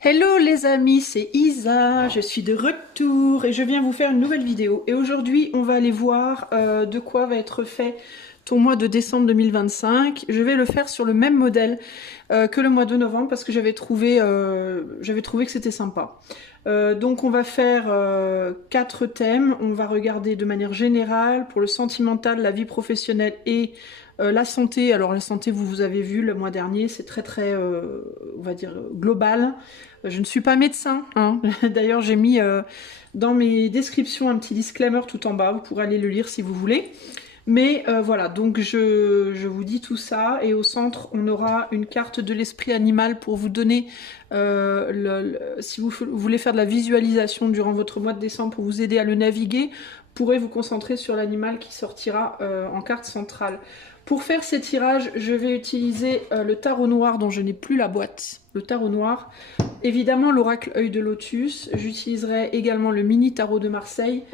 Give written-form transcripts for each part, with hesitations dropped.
Hello les amis, c'est Isa, je suis de retour et je viens vous faire une nouvelle vidéo. Et aujourd'hui, on va aller voir de quoi va être fait ton mois de décembre 2025. Je vais le faire sur le même modèle que le mois de novembre parce que j'avais trouvé que c'était sympa. Donc on va faire 4 thèmes. On va regarder de manière générale pour le sentimental, la vie professionnelle et la santé. Alors la santé, vous avez vu le mois dernier, c'est très, on va dire, global. Je ne suis pas médecin, hein. D'ailleurs, j'ai mis dans mes descriptions un petit disclaimer tout en bas. Vous pourrez aller le lire si vous voulez. Mais voilà, donc je vous dis tout ça. Et au centre, on aura une carte de l'esprit animal pour vous donner, si vous voulez faire de la visualisation durant votre mois de décembre pour vous aider à le naviguer, vous pourrez vous concentrer sur l'animal qui sortira en carte centrale. Pour faire ces tirages, je vais utiliser le tarot noir dont je n'ai plus la boîte. Le tarot noir. Évidemment, l'oracle œil de lotus. J'utiliserai également le mini tarot de Marseille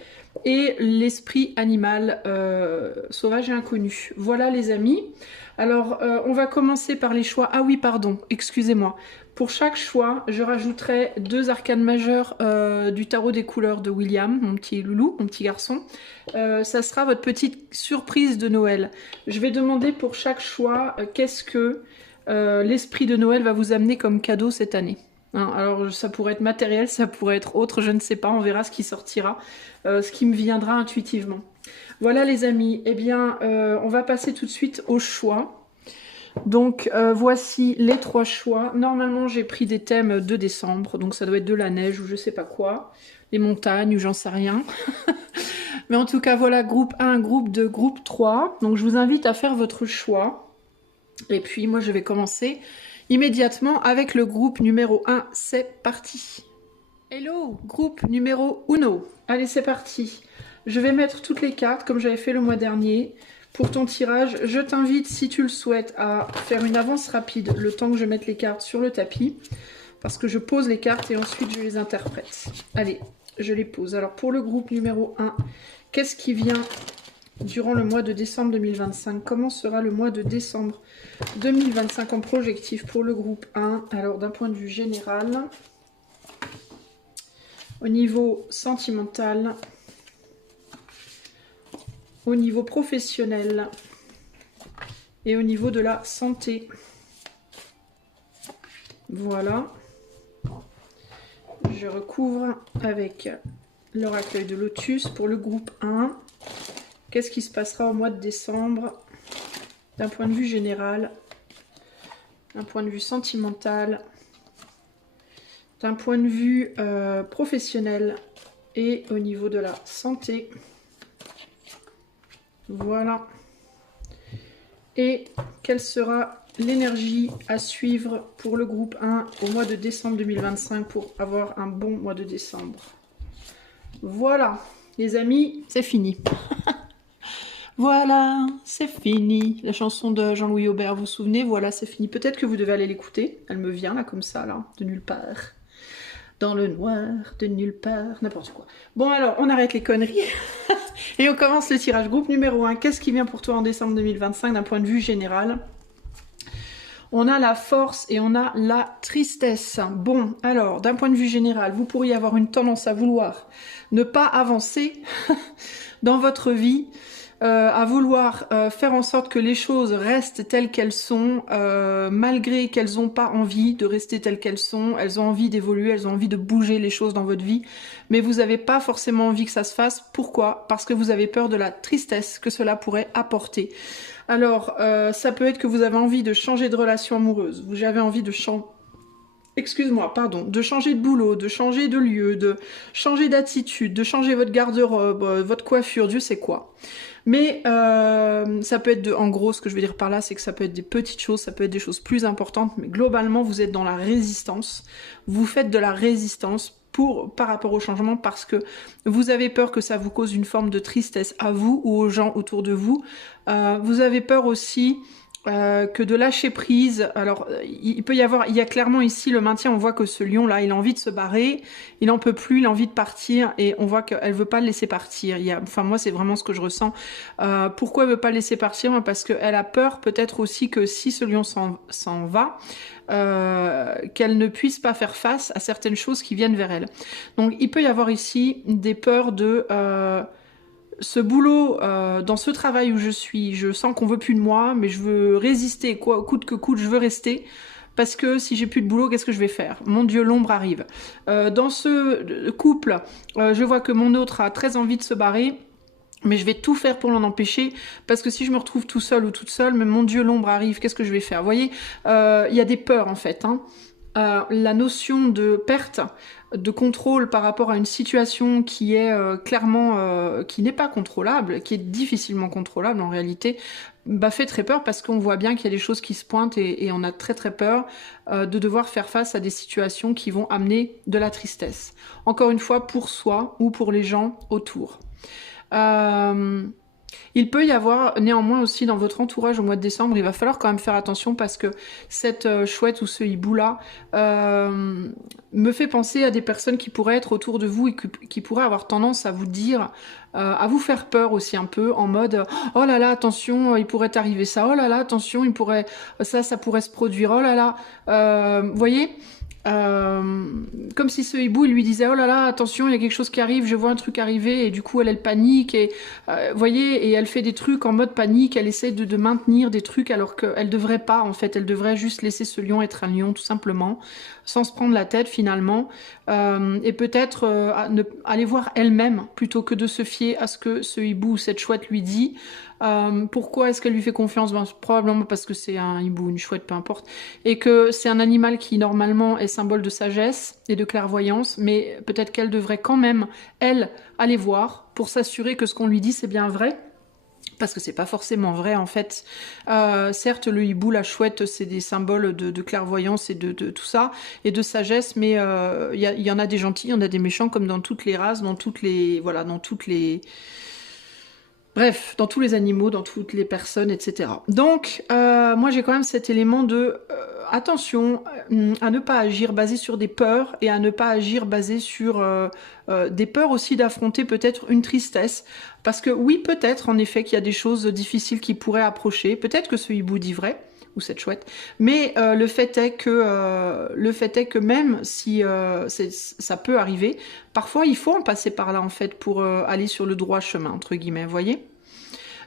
et l'esprit animal sauvage et inconnu. Voilà les amis. Alors, on va commencer par les choix. Ah oui, pardon, excusez-moi. Pour chaque choix, je rajouterai 2 arcanes majeures du tarot des couleurs de William, mon petit loulou, mon petit garçon. Ça sera votre petite surprise de Noël. Je vais demander pour chaque choix qu'est-ce que l'esprit de Noël va vous amener comme cadeau cette année. Hein, alors ça pourrait être matériel, ça pourrait être autre, je ne sais pas, on verra ce qui sortira, ce qui me viendra intuitivement. Voilà les amis, eh bien on va passer tout de suite au choix. Donc voici les 3 choix. Normalement j'ai pris des thèmes de décembre, donc ça doit être de la neige ou je sais pas quoi, les montagnes ou j'en sais rien. Mais en tout cas voilà, groupe 1, groupe 2, groupe 3. Donc je vous invite à faire votre choix. Et puis moi je vais commencer immédiatement avec le groupe numéro 1, c'est parti. Hello, groupe numéro 1. Allez, c'est parti. Je vais mettre toutes les cartes comme j'avais fait le mois dernier. Pour ton tirage, je t'invite, si tu le souhaites, à faire une avance rapide le temps que je mette les cartes sur le tapis. Parce que je pose les cartes et ensuite je les interprète. Allez, je les pose. Alors pour le groupe numéro 1, qu'est-ce qui vient durant le mois de décembre 2025? Comment sera le mois de décembre 2025 en projectif pour le groupe 1? Alors d'un point de vue général, au niveau sentimental, au niveau professionnel et au niveau de la santé. Voilà. Je recouvre avec l'oracle de lotus pour le groupe 1. Qu'est-ce qui se passera au mois de décembre d'un point de vue général, d'un point de vue sentimental, d'un point de vue professionnel et au niveau de la santé. Voilà. Et quelle sera l'énergie à suivre pour le groupe 1 au mois de décembre 2025 pour avoir un bon mois de décembre? Voilà, les amis, c'est fini. Voilà, c'est fini. La chanson de Jean-Louis Aubert, vous vous souvenez? Voilà, c'est fini. Peut-être que vous devez aller l'écouter. Elle me vient là, comme ça, là, de nulle part. Dans le noir, de nulle part, n'importe quoi. Bon alors, on arrête les conneries. Et on commence le tirage. Groupe numéro 1, qu'est-ce qui vient pour toi en décembre 2025 d'un point de vue général? On a la force et on a la tristesse. Bon, alors, d'un point de vue général, vous pourriez avoir une tendance à vouloir ne pas avancer dans votre vie, à vouloir faire en sorte que les choses restent telles qu'elles sont, malgré qu'elles n'ont pas envie de rester telles qu'elles sont, elles ont envie d'évoluer, elles ont envie de bouger les choses dans votre vie, mais vous n'avez pas forcément envie que ça se fasse. Pourquoi? Parce que vous avez peur de la tristesse que cela pourrait apporter. Alors, ça peut être que vous avez envie de changer de relation amoureuse, vous avez envie de changer... Excuse-moi, pardon, de changer de boulot, de changer de lieu, de changer d'attitude, de changer votre garde-robe, votre coiffure, Dieu sait quoi. Mais ça peut être, en gros, ce que je veux dire par là, c'est que ça peut être des petites choses, ça peut être des choses plus importantes, mais globalement, vous êtes dans la résistance. Vous faites de la résistance par rapport au changement parce que vous avez peur que ça vous cause une forme de tristesse à vous ou aux gens autour de vous. Vous avez peur aussi que de lâcher prise. Alors, il peut y avoir, il y a clairement ici le maintien, on voit que ce lion-là, il a envie de se barrer, il en peut plus, il a envie de partir, et on voit qu'elle veut pas le laisser partir. Enfin, moi, c'est vraiment ce que je ressens. Pourquoi elle veut pas le laisser partir? Parce qu'elle a peur, peut-être aussi, que si ce lion s'en va, qu'elle ne puisse pas faire face à certaines choses qui viennent vers elle. Donc, il peut y avoir ici des peurs de... ce boulot, dans ce travail où je suis, je sens qu'on veut plus de moi, mais je veux résister, quoi, coûte que coûte, je veux rester. Parce que si j'ai plus de boulot, qu'est-ce que je vais faire? Mon Dieu, l'ombre arrive. Dans ce couple, je vois que mon autre a très envie de se barrer, mais je vais tout faire pour l'en empêcher, parce que si je me retrouve tout seul ou toute seule, mais mon Dieu, l'ombre arrive, qu'est-ce que je vais faire? Vous voyez, il y a des peurs en fait, hein. La notion de perte de contrôle par rapport à une situation qui est clairement qui n'est pas contrôlable, qui est difficilement contrôlable en réalité, bah, fait très peur parce qu'on voit bien qu'il y a des choses qui se pointent et on a très très peur de devoir faire face à des situations qui vont amener de la tristesse. Encore une fois, pour soi ou pour les gens autour. Il peut y avoir néanmoins aussi dans votre entourage au mois de décembre, il va falloir quand même faire attention parce que cette chouette ou ce hibou-là me fait penser à des personnes qui pourraient être autour de vous et qui pourraient avoir tendance à vous dire, à vous faire peur aussi un peu, en mode « Oh là là, attention, il pourrait t'arriver ça, oh là là, attention, il pourrait ça pourrait se produire, oh là là. » Vous voyez, comme si ce hibou il lui disait oh là là attention il y a quelque chose qui arrive, je vois un truc arriver et du coup elle panique et voyez, et elle fait des trucs en mode panique, elle essaie de maintenir des trucs alors qu'elle devrait pas en fait, elle devrait juste laisser ce lion être un lion tout simplement, sans se prendre la tête finalement, et peut-être aller voir elle-même plutôt que de se fier à ce que ce hibou ou cette chouette lui dit. Pourquoi est-ce qu'elle lui fait confiance? Ben, probablement parce que c'est un hibou, une chouette, peu importe, et que c'est un animal qui normalement est symbole de sagesse et de clairvoyance, mais peut-être qu'elle devrait quand même, elle, aller voir pour s'assurer que ce qu'on lui dit c'est bien vrai. Parce que c'est pas forcément vrai en fait. Certes, le hibou, la chouette, c'est des symboles de clairvoyance et de tout ça, et de sagesse, mais il y en a des gentils, il y en a des méchants, comme dans toutes les races, dans toutes les... Voilà, dans toutes les... Bref, dans tous les animaux, dans toutes les personnes, etc. Donc, moi j'ai quand même cet élément de attention à ne pas agir basé sur des peurs et à ne pas agir basé sur des peurs aussi d'affronter peut-être une tristesse. Parce que oui, peut-être en effet qu'il y a des choses difficiles qui pourraient approcher. Peut-être que ce hibou dit vrai, ou cette chouette. Mais le fait est que même si ça peut arriver, parfois il faut en passer par là en fait pour aller sur le droit chemin entre guillemets, vous voyez.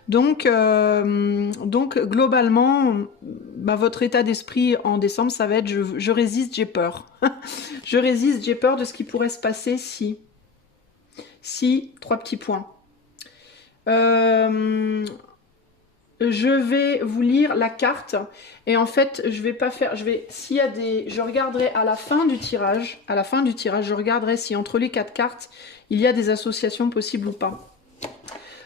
Donc globalement, bah, votre état d'esprit en décembre, ça va être je résiste, j'ai peur. Je résiste, j'ai peur de ce qui pourrait se passer si 3 petits points. Je vais vous lire la carte et en fait je vais pas faire, s'il y a je regarderai à la fin du tirage, je regarderai si entre les 4 cartes il y a des associations possibles ou pas.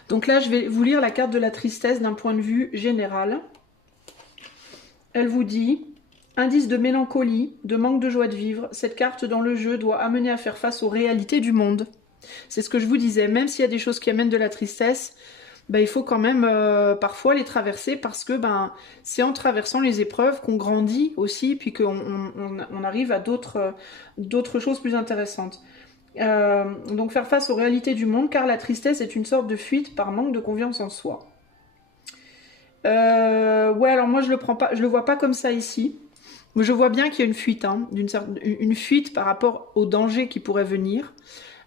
Donc là je vais vous lire la carte de la tristesse d'un point de vue général. Elle vous dit indice de mélancolie, de manque de joie de vivre, cette carte dans le jeu doit amener à faire face aux réalités du monde. C'est ce que je vous disais, même s'il y a des choses qui amènent de la tristesse, ben, il faut quand même parfois les traverser parce que ben, c'est en traversant les épreuves qu'on grandit aussi, puis qu'on arrive à d'autres choses plus intéressantes. Donc faire face aux réalités du monde, car la tristesse est une sorte de fuite par manque de confiance en soi. Ouais, alors moi je le vois pas comme ça ici. Je vois bien qu'il y a une fuite, hein, une fuite par rapport au danger qui pourrait venir.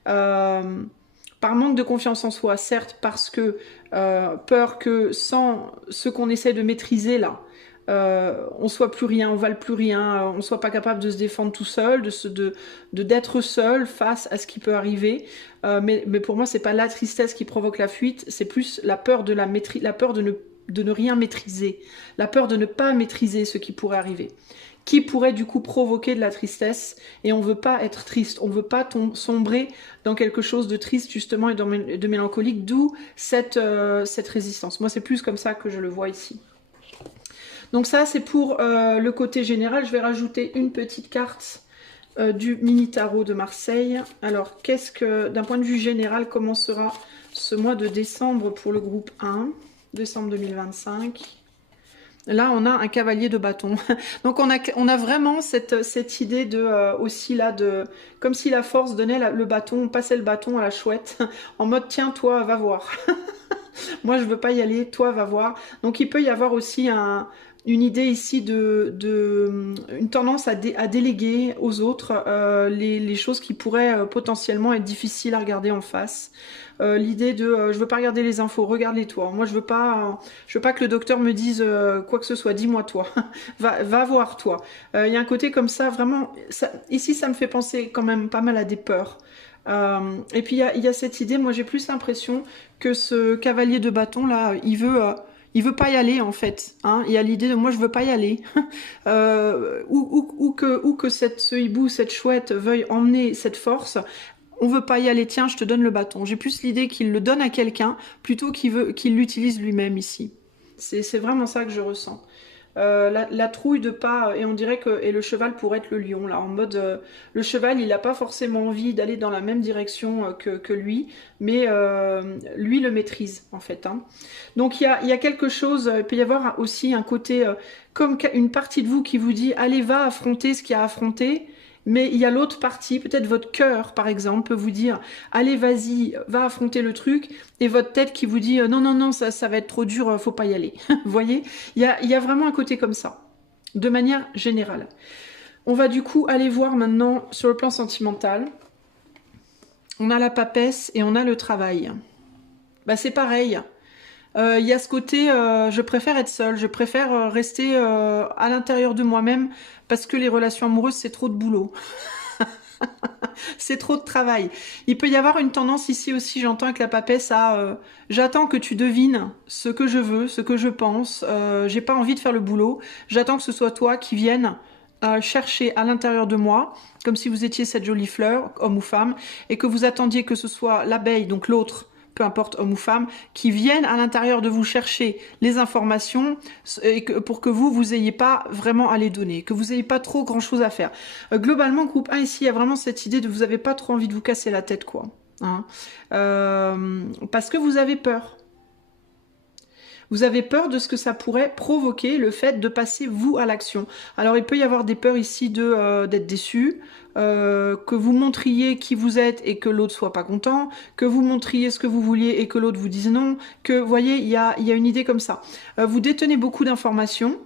Par manque de confiance en soi, certes, parce que peur que sans ce qu'on essaie de maîtriser là, on soit plus rien, on vale plus rien, on soit pas capable de se défendre tout seul, d'être seul face à ce qui peut arriver. Mais pour moi, c'est pas la tristesse qui provoque la fuite, c'est plus la peur de la peur de ne rien maîtriser, la peur de ne pas maîtriser ce qui pourrait arriver, qui pourrait du coup provoquer de la tristesse, et on veut pas être triste, on veut pas sombrer dans quelque chose de triste justement et de mélancolique, d'où cette résistance. Moi c'est plus comme ça que je le vois ici. Donc ça c'est pour le côté général. Je vais rajouter une petite carte du mini tarot de Marseille. Alors d'un point de vue général, comment sera ce mois de décembre pour le groupe 1, décembre 2025? Là, on a un cavalier de bâton. Donc, on a vraiment cette idée de aussi là de comme si la force donnait le bâton, on passait le bâton à la chouette en mode tiens, toi, va voir. Moi, je veux pas y aller, toi, va voir. Donc, il peut y avoir aussi une idée ici une tendance à déléguer aux autres les choses qui pourraient potentiellement être difficiles à regarder en face. L'idée de je veux pas regarder les infos, regarde-les toi. Moi, je veux pas que le docteur me dise quoi que ce soit. Dis-moi toi, va voir toi. Il y a un côté comme ça, vraiment. Ici, ça me fait penser quand même pas mal à des peurs. Et puis il y a cette idée, moi j'ai plus l'impression que ce cavalier de bâton là, il veut pas y aller en fait. Hein. Il y a l'idée de moi je veux pas y aller. Ou que ce hibou, cette chouette veuille emmener cette force. On veut pas y aller, tiens, je te donne le bâton. J'ai plus l'idée qu'il le donne à quelqu'un plutôt qu'il l'utilise lui-même ici. C'est vraiment ça que je ressens. La trouille de pas, et on dirait que le cheval pourrait être le lion, là, en mode, le cheval, il n'a pas forcément envie d'aller dans la même direction que lui, mais lui le maîtrise, en fait. Hein. Donc, il y a quelque chose, il peut y avoir aussi un côté, comme une partie de vous qui vous dit, allez, va affronter ce qu'il y a à affronter, mais il y a l'autre partie, peut-être votre cœur par exemple, peut vous dire allez vas-y, va affronter le truc, et votre tête qui vous dit non, non, non, ça va être trop dur, faut pas y aller. Vous voyez, il y a vraiment un côté comme ça, de manière générale. On va du coup aller voir maintenant sur le plan sentimental. On a la papesse et on a le travail. Bah c'est pareil. Il y a ce côté, je préfère être seule, je préfère rester à l'intérieur de moi-même parce que les relations amoureuses, c'est trop de boulot. C'est trop de travail. Il peut y avoir une tendance ici aussi, j'entends avec la papesse, à j'attends que tu devines ce que je veux, ce que je pense, j'ai pas envie de faire le boulot, j'attends que ce soit toi qui vienne chercher à l'intérieur de moi, comme si vous étiez cette jolie fleur, homme ou femme, et que vous attendiez que ce soit l'abeille, donc l'autre, peu importe homme ou femme, qui viennent à l'intérieur de vous chercher les informations et pour que vous ayez pas vraiment à les donner, que vous ayez pas trop grand chose à faire. Globalement, groupe 1 ici, il y a vraiment cette idée de vous avez pas trop envie de vous casser la tête, quoi. Hein. Parce que vous avez peur. Vous avez peur de ce que ça pourrait provoquer, le fait de passer vous à l'action. Alors il peut y avoir des peurs ici d'être déçu, que vous montriez qui vous êtes et que l'autre soit pas content, que vous montriez ce que vous vouliez et que l'autre vous dise non, que vous voyez, il y a une idée comme ça. Vous détenez beaucoup d'informations,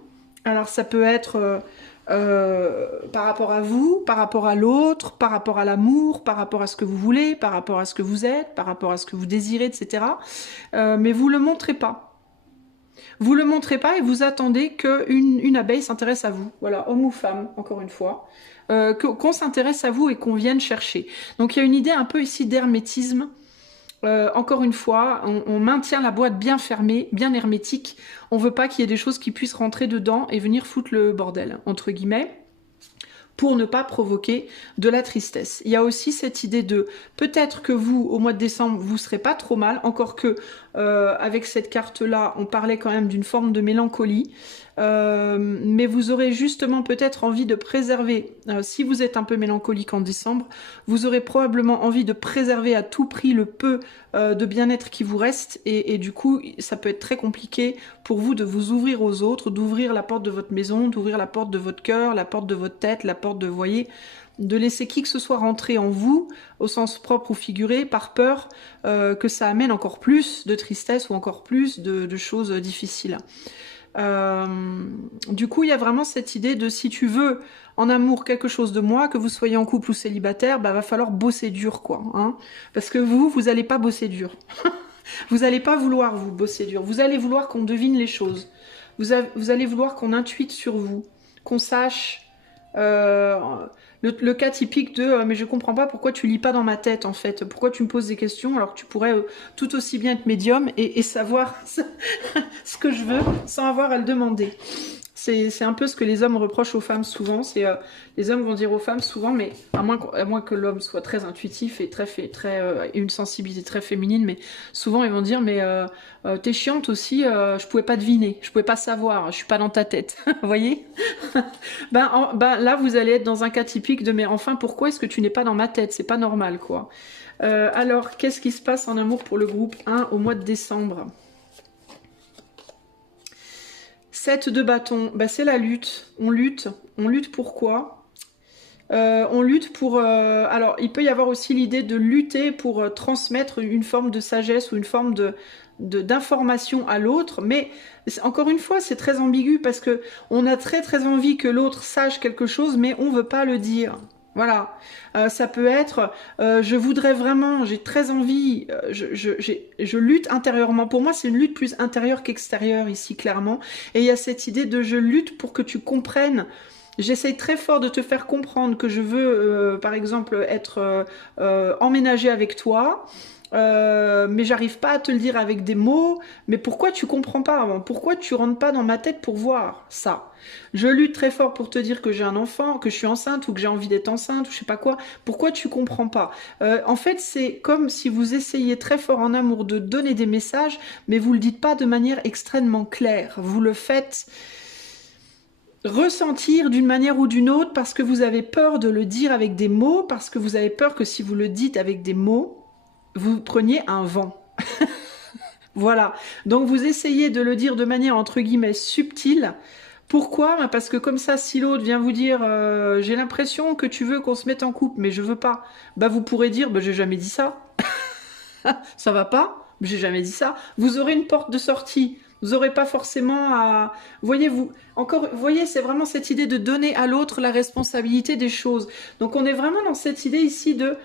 alors ça peut être par rapport à vous, par rapport à l'autre, par rapport à l'amour, par rapport à ce que vous voulez, par rapport à ce que vous êtes, par rapport à ce que vous désirez, etc. Mais vous le montrez pas. Vous le montrez pas et vous attendez qu'une abeille s'intéresse à vous. Voilà, homme ou femme, encore une fois. Qu'on s'intéresse à vous et qu'on vienne chercher. Donc il y a une idée un peu ici d'hermétisme. Encore une fois, on maintient la boîte bien fermée, bien hermétique. On veut pas qu'il y ait des choses qui puissent rentrer dedans et venir foutre le bordel, entre guillemets, pour ne pas provoquer de la tristesse. Il y a aussi cette idée de peut-être que vous, au mois de décembre, vous serez pas trop mal, encore que avec cette carte-là, on parlait quand même d'une forme de mélancolie, mais vous aurez justement peut-être envie de préserver, si vous êtes un peu mélancolique en décembre, vous aurez probablement envie de préserver à tout prix le peu de bien-être qui vous reste, et du coup, ça peut être très compliqué pour vous de vous ouvrir aux autres, d'ouvrir la porte de votre maison, d'ouvrir la porte de votre cœur, la porte de votre tête, la porte de, vous voyez, de laisser qui que ce soit rentrer en vous, au sens propre ou figuré, par peur que ça amène encore plus de tristesse ou encore plus de choses difficiles. Du coup, il y a vraiment cette idée de si tu veux en amour quelque chose de moi, que vous soyez en couple ou célibataire, bah va falloir bosser dur, quoi. Hein, parce que vous allez pas bosser dur. Vous allez pas vouloir vous bosser dur. Vous allez vouloir qu'on devine les choses. Vous allez vouloir qu'on intuite sur vous, qu'on sache. Le cas typique de mais je comprends pas pourquoi tu lis pas dans ma tête en fait, pourquoi tu me poses des questions alors que tu pourrais tout aussi bien être médium et savoir ce que je veux sans avoir à le demander. C'est un peu ce que les hommes reprochent aux femmes souvent, c'est les hommes vont dire aux femmes souvent, mais à moins que l'homme soit très intuitif et une sensibilité très féminine, mais souvent ils vont dire mais t'es chiante aussi, je pouvais pas deviner, je pouvais pas savoir, je suis pas dans ta tête, vous voyez. Là vous allez être dans un cas typique de mais enfin pourquoi est-ce que tu n'es pas dans ma tête, c'est pas normal quoi. Alors qu'est-ce qui se passe en amour pour le groupe 1 au mois de décembre? 7 de bâton, bah, c'est la lutte. On lutte. On lutte pourquoi? On lutte pour... alors, il peut y avoir aussi l'idée de lutter pour transmettre une forme de sagesse ou une forme d'information à l'autre, mais encore une fois, c'est très ambigu parce que on a très très envie que l'autre sache quelque chose, mais on veut pas le dire. Voilà, ça peut être, je voudrais vraiment, j'ai très envie, je lutte intérieurement. Pour moi, c'est une lutte plus intérieure qu'extérieure ici, clairement. Et il y a cette idée de je lutte pour que tu comprennes. J'essaye très fort de te faire comprendre que je veux, par exemple, être emménagée avec toi. Mais j'arrive pas à te le dire avec des mots. Mais pourquoi tu comprends pas avant? Pourquoi tu rentres pas dans ma tête pour voir ça? Je lutte très fort pour te dire que j'ai un enfant, que je suis enceinte ou que j'ai envie d'être enceinte ou je sais pas quoi. Pourquoi tu comprends pas? En fait, c'est comme si vous essayiez très fort en amour de donner des messages, mais vous le dites pas de manière extrêmement claire. Vous le faites ressentir d'une manière ou d'une autre parce que vous avez peur de le dire avec des mots, parce que vous avez peur que si vous le dites avec des mots, vous preniez un vent. Voilà. Donc vous essayez de le dire de manière entre guillemets subtile. Pourquoi? Parce que comme ça, si l'autre vient vous dire j'ai l'impression que tu veux qu'on se mette en couple, mais je veux pas, bah vous pourrez dire bah j'ai jamais dit ça. Ça va pas? J'ai jamais dit ça. Vous aurez une porte de sortie. Vous n'aurez pas forcément à... Voyez-vous, encore, voyez, c'est vraiment cette idée de donner à l'autre la responsabilité des choses. Donc on est vraiment dans cette idée ici de...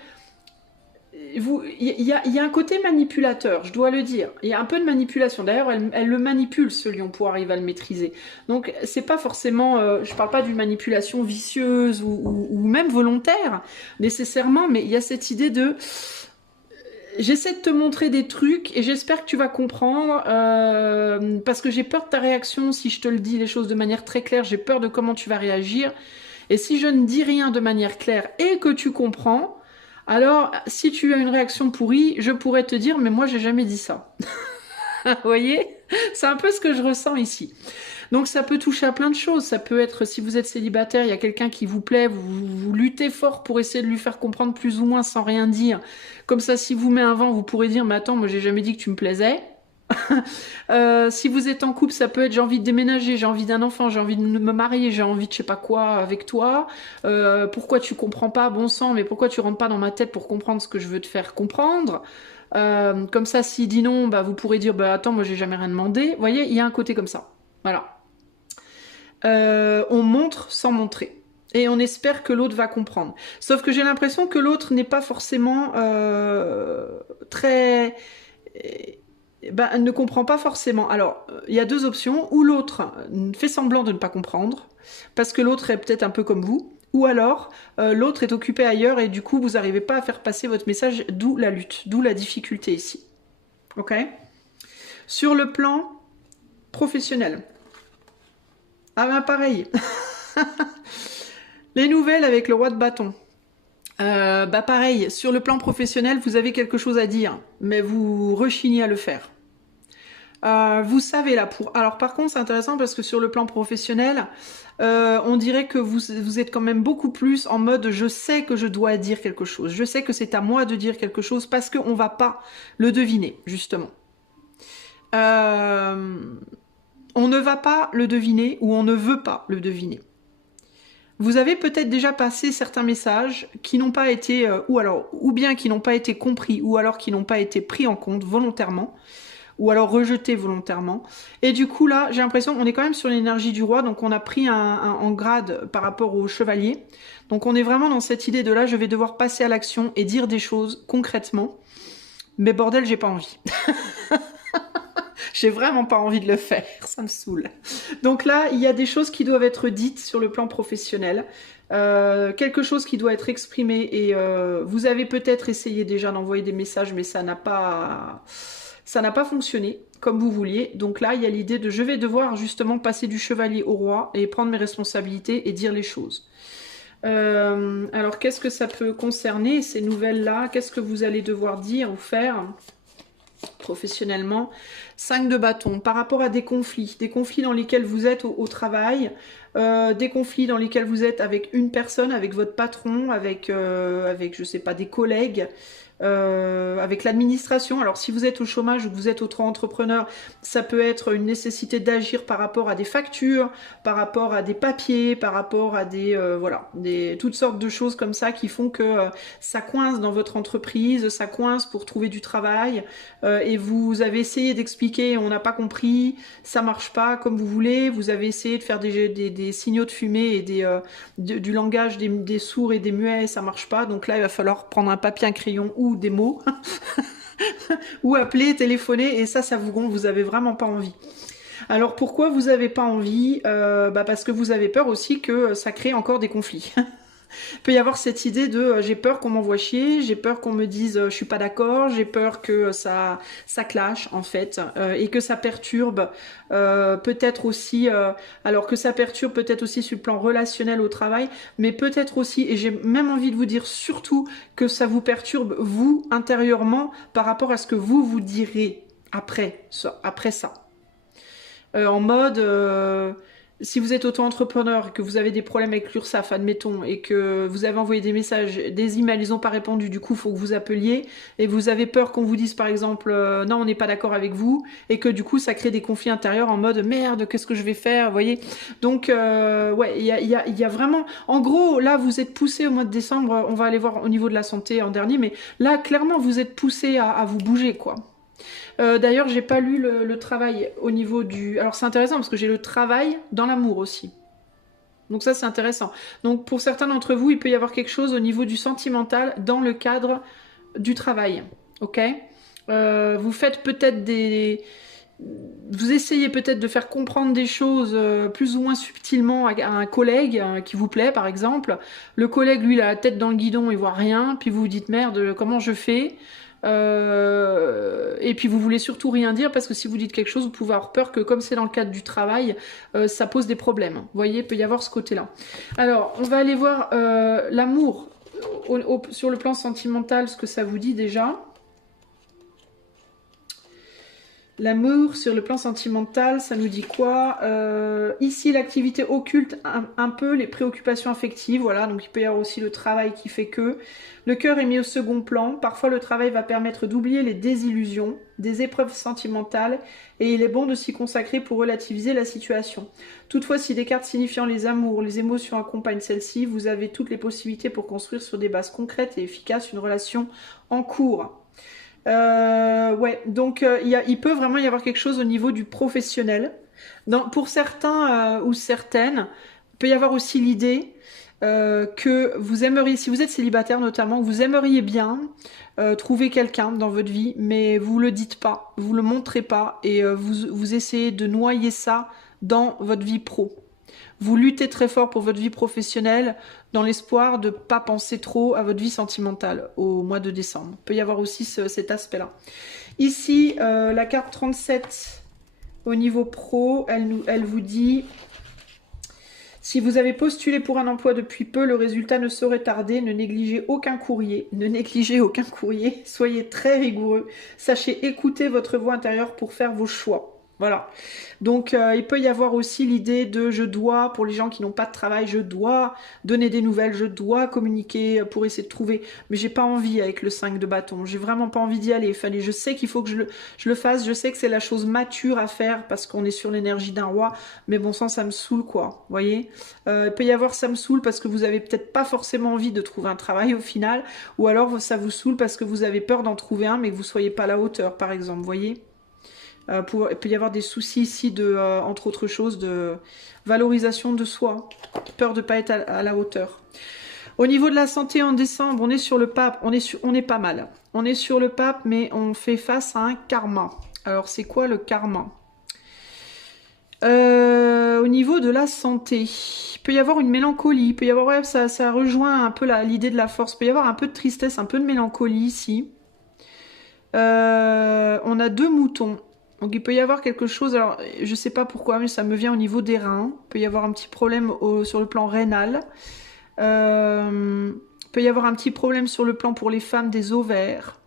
Il y a un côté manipulateur, je dois le dire. Il y a un peu de manipulation. D'ailleurs, elle le manipule, ce lion, pour arriver à le maîtriser. Donc, c'est pas forcément... je parle pas d'une manipulation vicieuse ou même volontaire, nécessairement, mais il y a cette idée de... J'essaie de te montrer des trucs et j'espère que tu vas comprendre parce que j'ai peur de ta réaction si je te le dis les choses de manière très claire, j'ai peur de comment tu vas réagir. Et si je ne dis rien de manière claire et que tu comprends, alors si tu as une réaction pourrie, je pourrais te dire mais moi j'ai jamais dit ça. Vous voyez? C'est un peu ce que je ressens ici. Donc ça peut toucher à plein de choses. Ça peut être, si vous êtes célibataire, il y a quelqu'un qui vous plaît, vous luttez fort pour essayer de lui faire comprendre plus ou moins sans rien dire. Comme ça, si vous met un vent, vous pourrez dire, mais attends, moi j'ai jamais dit que tu me plaisais. Si vous êtes en couple, ça peut être j'ai envie de déménager, j'ai envie d'un enfant, j'ai envie de me marier, j'ai envie de je sais pas quoi avec toi. Pourquoi tu comprends pas, bon sang, mais pourquoi tu rentres pas dans ma tête pour comprendre ce que je veux te faire comprendre? Comme ça, s'il dit non, bah, vous pourrez dire bah attends, moi j'ai jamais rien demandé. Vous voyez, il y a un côté comme ça. Voilà. On montre sans montrer. Et on espère que l'autre va comprendre. Sauf que j'ai l'impression que l'autre n'est pas forcément très... Ben, ne comprend pas forcément. Alors, il y a deux options. Ou l'autre fait semblant de ne pas comprendre, parce que l'autre est peut-être un peu comme vous. Ou alors, l'autre est occupé ailleurs et du coup, vous n'arrivez pas à faire passer votre message, d'où la lutte, d'où la difficulté ici. Ok? Sur le plan professionnel. Ah ben pareil. Les nouvelles avec le roi de bâton. Bah pareil, sur le plan professionnel, vous avez quelque chose à dire, mais vous rechignez à le faire. Vous savez là pour... Alors par contre c'est intéressant parce que sur le plan professionnel, on dirait que vous êtes quand même beaucoup plus en mode je sais que je dois dire quelque chose, je sais que c'est à moi de dire quelque chose parce qu'on va pas le deviner justement. On ne va pas le deviner ou on ne veut pas le deviner. Vous avez peut-être déjà passé certains messages qui n'ont pas été, ou bien qui n'ont pas été compris, ou alors qui n'ont pas été pris en compte volontairement, ou alors rejetés volontairement. Et du coup là, j'ai l'impression qu'on est quand même sur l'énergie du roi, donc on a pris en grade par rapport au chevalier. Donc on est vraiment dans cette idée de là, je vais devoir passer à l'action et dire des choses concrètement. Mais bordel, j'ai pas envie. J'ai vraiment pas envie de le faire, ça me saoule. Donc là, il y a des choses qui doivent être dites sur le plan professionnel, quelque chose qui doit être exprimé et vous avez peut-être essayé déjà d'envoyer des messages, mais ça n'a pas fonctionné comme vous vouliez. Donc là, il y a l'idée de je vais devoir justement passer du chevalier au roi et prendre mes responsabilités et dire les choses. Alors, qu'est-ce que ça peut concerner ces nouvelles-là? Qu'est-ce que vous allez devoir dire ou faire professionnellement? 5 de bâton, par rapport à des conflits dans lesquels vous êtes au travail, des conflits dans lesquels vous êtes avec une personne, avec votre patron, avec je sais pas, des collègues, avec l'administration. Alors si vous êtes au chômage ou que vous êtes auto-entrepreneur, ça peut être une nécessité d'agir par rapport à des factures, par rapport à des papiers, par rapport à des voilà, toutes sortes de choses comme ça qui font que ça coince dans votre entreprise, ça coince pour trouver du travail, et vous avez essayé d'expliquer, on n'a pas compris, ça marche pas comme vous voulez, vous avez essayé de faire des signaux de fumée et du langage des sourds et des muets, ça marche pas, donc là il va falloir prendre un papier, un crayon ou des mots, ou appeler, téléphoner, et ça vous gonfle, vous avez vraiment pas envie. Alors pourquoi vous avez pas envie? Parce que vous avez peur aussi que ça crée encore des conflits. Il peut y avoir cette idée de j'ai peur qu'on m'envoie chier, j'ai peur qu'on me dise je suis pas d'accord, j'ai peur que ça clash en fait, et que ça perturbe peut-être aussi, alors que ça perturbe peut-être aussi sur le plan relationnel au travail, mais peut-être aussi, et j'ai même envie de vous dire surtout, que ça vous perturbe vous intérieurement par rapport à ce que vous direz après ça. En mode, si vous êtes auto-entrepreneur, que vous avez des problèmes avec l'URSSAF, admettons, et que vous avez envoyé des messages, des emails, ils n'ont pas répondu, du coup, il faut que vous appeliez, et vous avez peur qu'on vous dise, par exemple, non, on n'est pas d'accord avec vous, et que du coup, ça crée des conflits intérieurs en mode, merde, qu'est-ce que je vais faire, vous voyez? Donc, ouais, il y a vraiment... En gros, là, vous êtes poussé au mois de décembre, on va aller voir au niveau de la santé en dernier, mais là, clairement, vous êtes poussé à vous bouger, quoi. D'ailleurs, j'ai pas lu le travail au niveau du... Alors c'est intéressant parce que j'ai le travail dans l'amour aussi. Donc ça c'est intéressant. Donc pour certains d'entre vous, il peut y avoir quelque chose au niveau du sentimental dans le cadre du travail. Ok, vous faites peut-être des... Vous essayez peut-être de faire comprendre des choses plus ou moins subtilement à un collègue qui vous plaît par exemple. Le collègue, lui, il a la tête dans le guidon, il voit rien. Puis vous vous dites merde, comment je fais? Et puis vous voulez surtout rien dire parce que si vous dites quelque chose, vous pouvez avoir peur que comme c'est dans le cadre du travail, ça pose des problèmes. Vous voyez, il peut y avoir ce côté-là. Alors, on va aller voir l'amour sur le plan sentimental, ce que ça vous dit déjà. L'amour sur le plan sentimental, ça nous dit quoi? Ici, l'activité occulte un peu les préoccupations affectives, voilà, donc il peut y avoir aussi le travail qui fait que. Le cœur est mis au second plan, parfois le travail va permettre d'oublier les désillusions, des épreuves sentimentales, et il est bon de s'y consacrer pour relativiser la situation. Toutefois, si des cartes signifiant les amours, les émotions accompagnent celles-ci, vous avez toutes les possibilités pour construire sur des bases concrètes et efficaces une relation en cours. Ouais, donc il peut vraiment y avoir quelque chose au niveau du professionnel. Pour certains ou certaines, il peut y avoir aussi l'idée que vous aimeriez, si vous êtes célibataire notamment, vous aimeriez bien trouver quelqu'un dans votre vie, mais vous le dites pas, vous le montrez pas, et vous essayez de noyer ça dans votre vie pro. Vous luttez très fort pour votre vie professionnelle dans l'espoir de ne pas penser trop à votre vie sentimentale au mois de décembre. Il peut y avoir aussi cet aspect-là. Ici, la carte 37 au niveau pro, elle vous dit... Si vous avez postulé pour un emploi depuis peu, le résultat ne saurait tarder. Ne négligez aucun courrier. Ne négligez aucun courrier. Soyez très rigoureux. Sachez écouter votre voix intérieure pour faire vos choix. Voilà. Donc, il peut y avoir aussi l'idée de je dois, pour les gens qui n'ont pas de travail, je dois donner des nouvelles, je dois communiquer pour essayer de trouver. Mais j'ai pas envie avec le 5 de bâton. J'ai vraiment pas envie d'y aller. Fallait, je sais qu'il faut que je le fasse. Je sais que c'est la chose mature à faire parce qu'on est sur l'énergie d'un roi. Mais bon sang, ça me saoule quoi. Vous voyez, il peut y avoir ça me saoule parce que vous avez peut-être pas forcément envie de trouver un travail au final. Ou alors ça vous saoule parce que vous avez peur d'en trouver un mais que vous soyez pas à la hauteur par exemple. Vous voyez. Il peut y avoir des soucis ici de, entre autres choses, de valorisation de soi, peur de ne pas être à la hauteur. Au niveau de la santé en décembre, on est sur le pape, on est pas mal. On est sur le pape, mais on fait face à un karma. Alors c'est quoi le karma? Au niveau de la santé, il peut y avoir une mélancolie, il peut y avoir, ouais, ça rejoint un peu l'idée de la force, il peut y avoir un peu de tristesse, un peu de mélancolie ici. On a 2 moutons. Donc il peut y avoir quelque chose, alors je sais pas pourquoi, mais ça me vient au niveau des reins. Il peut y avoir un petit problème sur le plan rénal. Il peut y avoir un petit problème sur le plan pour les femmes des ovaires.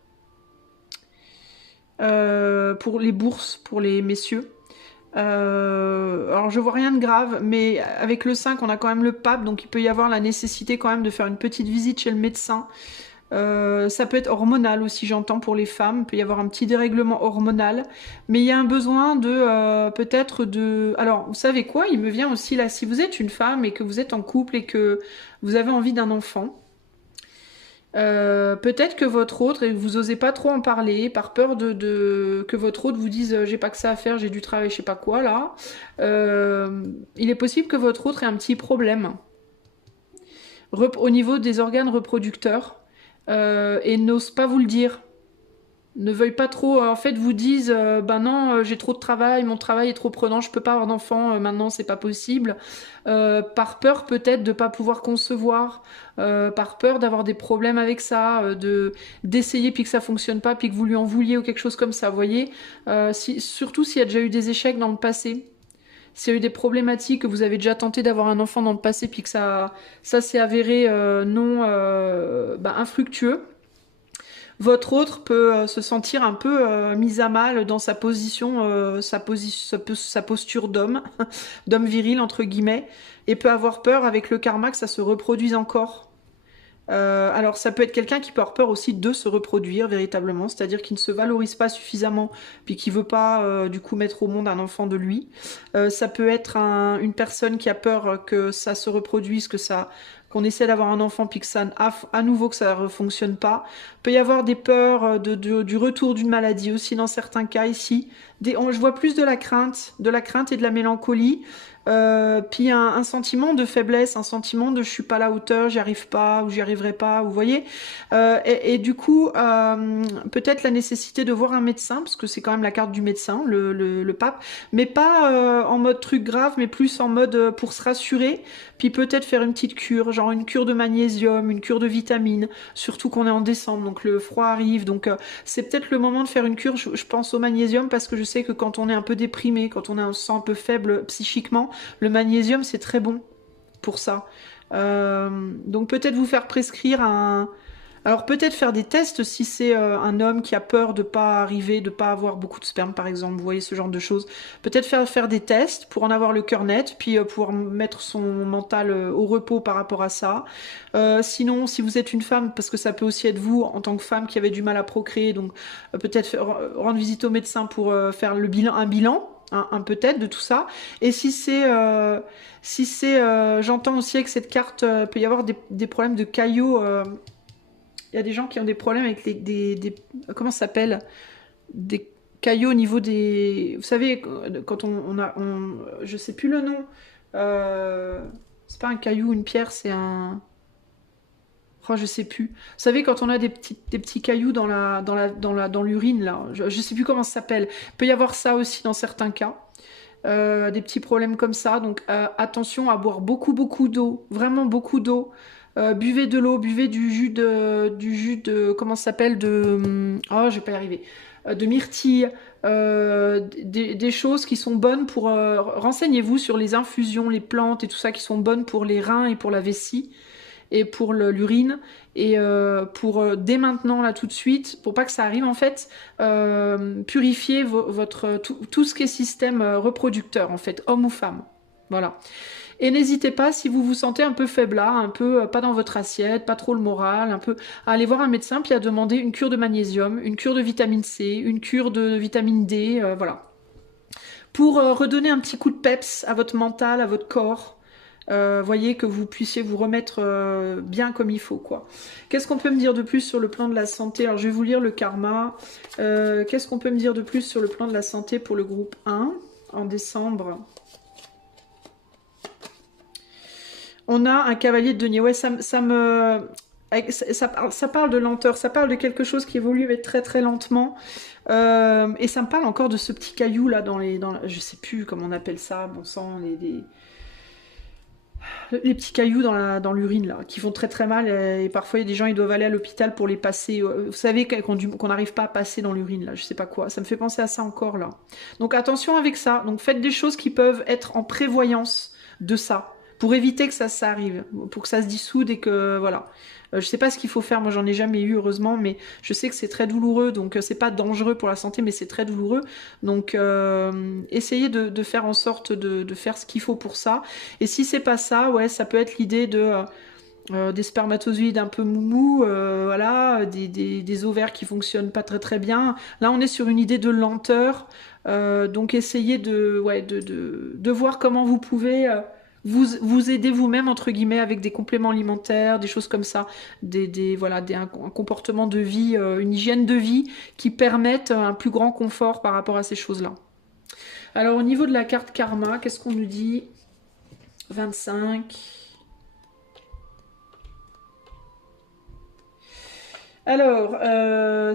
Pour les bourses, pour les messieurs. Alors je vois rien de grave, mais avec le 5, on a quand même le pape, donc il peut y avoir la nécessité quand même de faire une petite visite chez le médecin. Ça peut être hormonal aussi, j'entends, pour les femmes. Il peut y avoir un petit dérèglement hormonal. Mais il y a un besoin de peut-être de... Alors, vous savez quoi? Il me vient aussi là, si vous êtes une femme et que vous êtes en couple et que vous avez envie d'un enfant, peut-être que votre autre, et vous osez pas trop en parler, par peur que votre autre vous dise j'ai pas que ça à faire, j'ai du travail, je sais pas quoi là. Il est possible que votre autre ait un petit problème au niveau des organes reproducteurs et n'ose pas vous le dire. Ne veuille pas trop, en fait, vous disent, ben non, j'ai trop de travail, mon travail est trop prenant, je peux pas avoir d'enfant, maintenant c'est pas possible. Par peur peut-être de pas pouvoir concevoir, par peur d'avoir des problèmes avec ça, d'essayer puis que ça fonctionne pas, puis que vous lui en vouliez ou quelque chose comme ça, vous voyez. Surtout s'il y a déjà eu des échecs dans le passé. S'il y a eu des problématiques, que vous avez déjà tenté d'avoir un enfant dans le passé, puis que ça s'est avéré non infructueux, votre autre peut se sentir un peu mise à mal dans sa position, sa posture d'homme, d'homme viril entre guillemets, et peut avoir peur avec le karma que ça se reproduise encore. Alors ça peut être quelqu'un qui peut avoir peur aussi de se reproduire véritablement, c'est-à-dire qu'il ne se valorise pas suffisamment, puis qui veut pas du coup mettre au monde un enfant de lui. Ça peut être une personne qui a peur que ça se reproduise, qu'on essaie d'avoir un enfant puis que ça à nouveau que ça ne fonctionne pas. Il peut y avoir des peurs du retour d'une maladie aussi dans certains cas ici. Je vois plus de la crainte et de la mélancolie. Puis un sentiment de faiblesse, un sentiment de je suis pas à la hauteur, j'y arrive pas ou j'y arriverai pas, vous voyez. Du coup, peut-être la nécessité de voir un médecin, parce que c'est quand même la carte du médecin, le pape, mais pas en mode truc grave, mais plus en mode pour se rassurer, puis peut-être faire une petite cure, genre une cure de magnésium, une cure de vitamines, surtout qu'on est en décembre, donc le froid arrive, donc c'est peut-être le moment de faire une cure, je pense au magnésium, parce que je sais que quand on est un peu déprimé, quand on se sent un peu faible psychiquement, le magnésium, c'est très bon pour ça. Donc peut-être vous faire prescrire un... Alors peut-être faire des tests si c'est un homme qui a peur de pas arriver, de pas avoir beaucoup de sperme par exemple, vous voyez ce genre de choses. Peut-être faire des tests pour en avoir le cœur net, puis pouvoir mettre son mental au repos par rapport à ça. Sinon, si vous êtes une femme, parce que ça peut aussi être vous en tant que femme qui avez du mal à procréer, donc peut-être rendre visite au médecin pour faire un bilan. Un peut-être de tout ça. Et si c'est, j'entends aussi avec cette carte, peut y avoir des problèmes de caillots. Il y a des gens qui ont des problèmes avec comment ça s'appelle? Des caillots au niveau des... Vous savez, quand je sais plus le nom. C'est pas un caillou, une pierre, c'est un... Oh, je sais plus. Vous savez, quand on a des petits cailloux dans l'urine, là, je sais plus comment ça s'appelle. Il peut y avoir ça aussi dans certains cas. Des petits problèmes comme ça. Donc, attention à boire beaucoup, beaucoup d'eau. Vraiment beaucoup d'eau. Buvez de l'eau, buvez du jus comment ça s'appelle, oh, je vais pas y arriver. De myrtille, des choses qui sont bonnes pour... Renseignez-vous sur les infusions, les plantes et tout ça qui sont bonnes pour les reins et pour la vessie et pour l'urine et pour dès maintenant là tout de suite pour pas que ça arrive en fait purifier tout ce qui est système reproducteur en fait, homme ou femme, voilà. Et n'hésitez pas, si vous vous sentez un peu faiblard, un peu pas dans votre assiette, pas trop le moral, un peu à aller voir un médecin puis à demander une cure de magnésium, une cure de vitamine C, une cure de vitamine D, voilà, pour redonner un petit coup de peps à votre mental, à votre corps. Voyez que vous puissiez vous remettre bien comme il faut, quoi. Qu'est-ce qu'on peut me dire de plus sur le plan de la santé? Alors je vais vous lire le karma. Qu'est-ce qu'on peut me dire de plus sur le plan de la santé pour le groupe 1 en décembre? On a un cavalier de denier. Ouais, ça parle de lenteur, ça parle de quelque chose qui évolue mais très très lentement. Et ça me parle encore de ce petit caillou là je sais plus comment on appelle ça, bon sang, les petits cailloux dans l'urine là, qui font très très mal et parfois il y a des gens ils doivent aller à l'hôpital pour les passer. Vous savez qu'on n'arrive pas à passer dans l'urine là, je sais pas quoi. Ça me fait penser à ça encore là. Donc attention avec ça. Donc faites des choses qui peuvent être en prévoyance de ça, pour éviter que ça arrive, pour que ça se dissoude et que voilà. Je sais pas ce qu'il faut faire, moi j'en ai jamais eu heureusement, mais je sais que c'est très douloureux, donc c'est pas dangereux pour la santé, mais c'est très douloureux. Donc essayez de faire en sorte de faire ce qu'il faut pour ça. Et si c'est pas ça, ouais, ça peut être l'idée de des spermatozoïdes un peu moumou, voilà, des ovaires qui fonctionnent pas très très bien. Là, on est sur une idée de lenteur, donc essayez ouais, de voir comment vous pouvez vous aider vous-même, entre guillemets, avec des compléments alimentaires, des choses comme ça, voilà, un comportement de vie, une hygiène de vie qui permettent un plus grand confort par rapport à ces choses-là. Alors, au niveau de la carte karma, qu'est-ce qu'on nous dit? 25... Alors,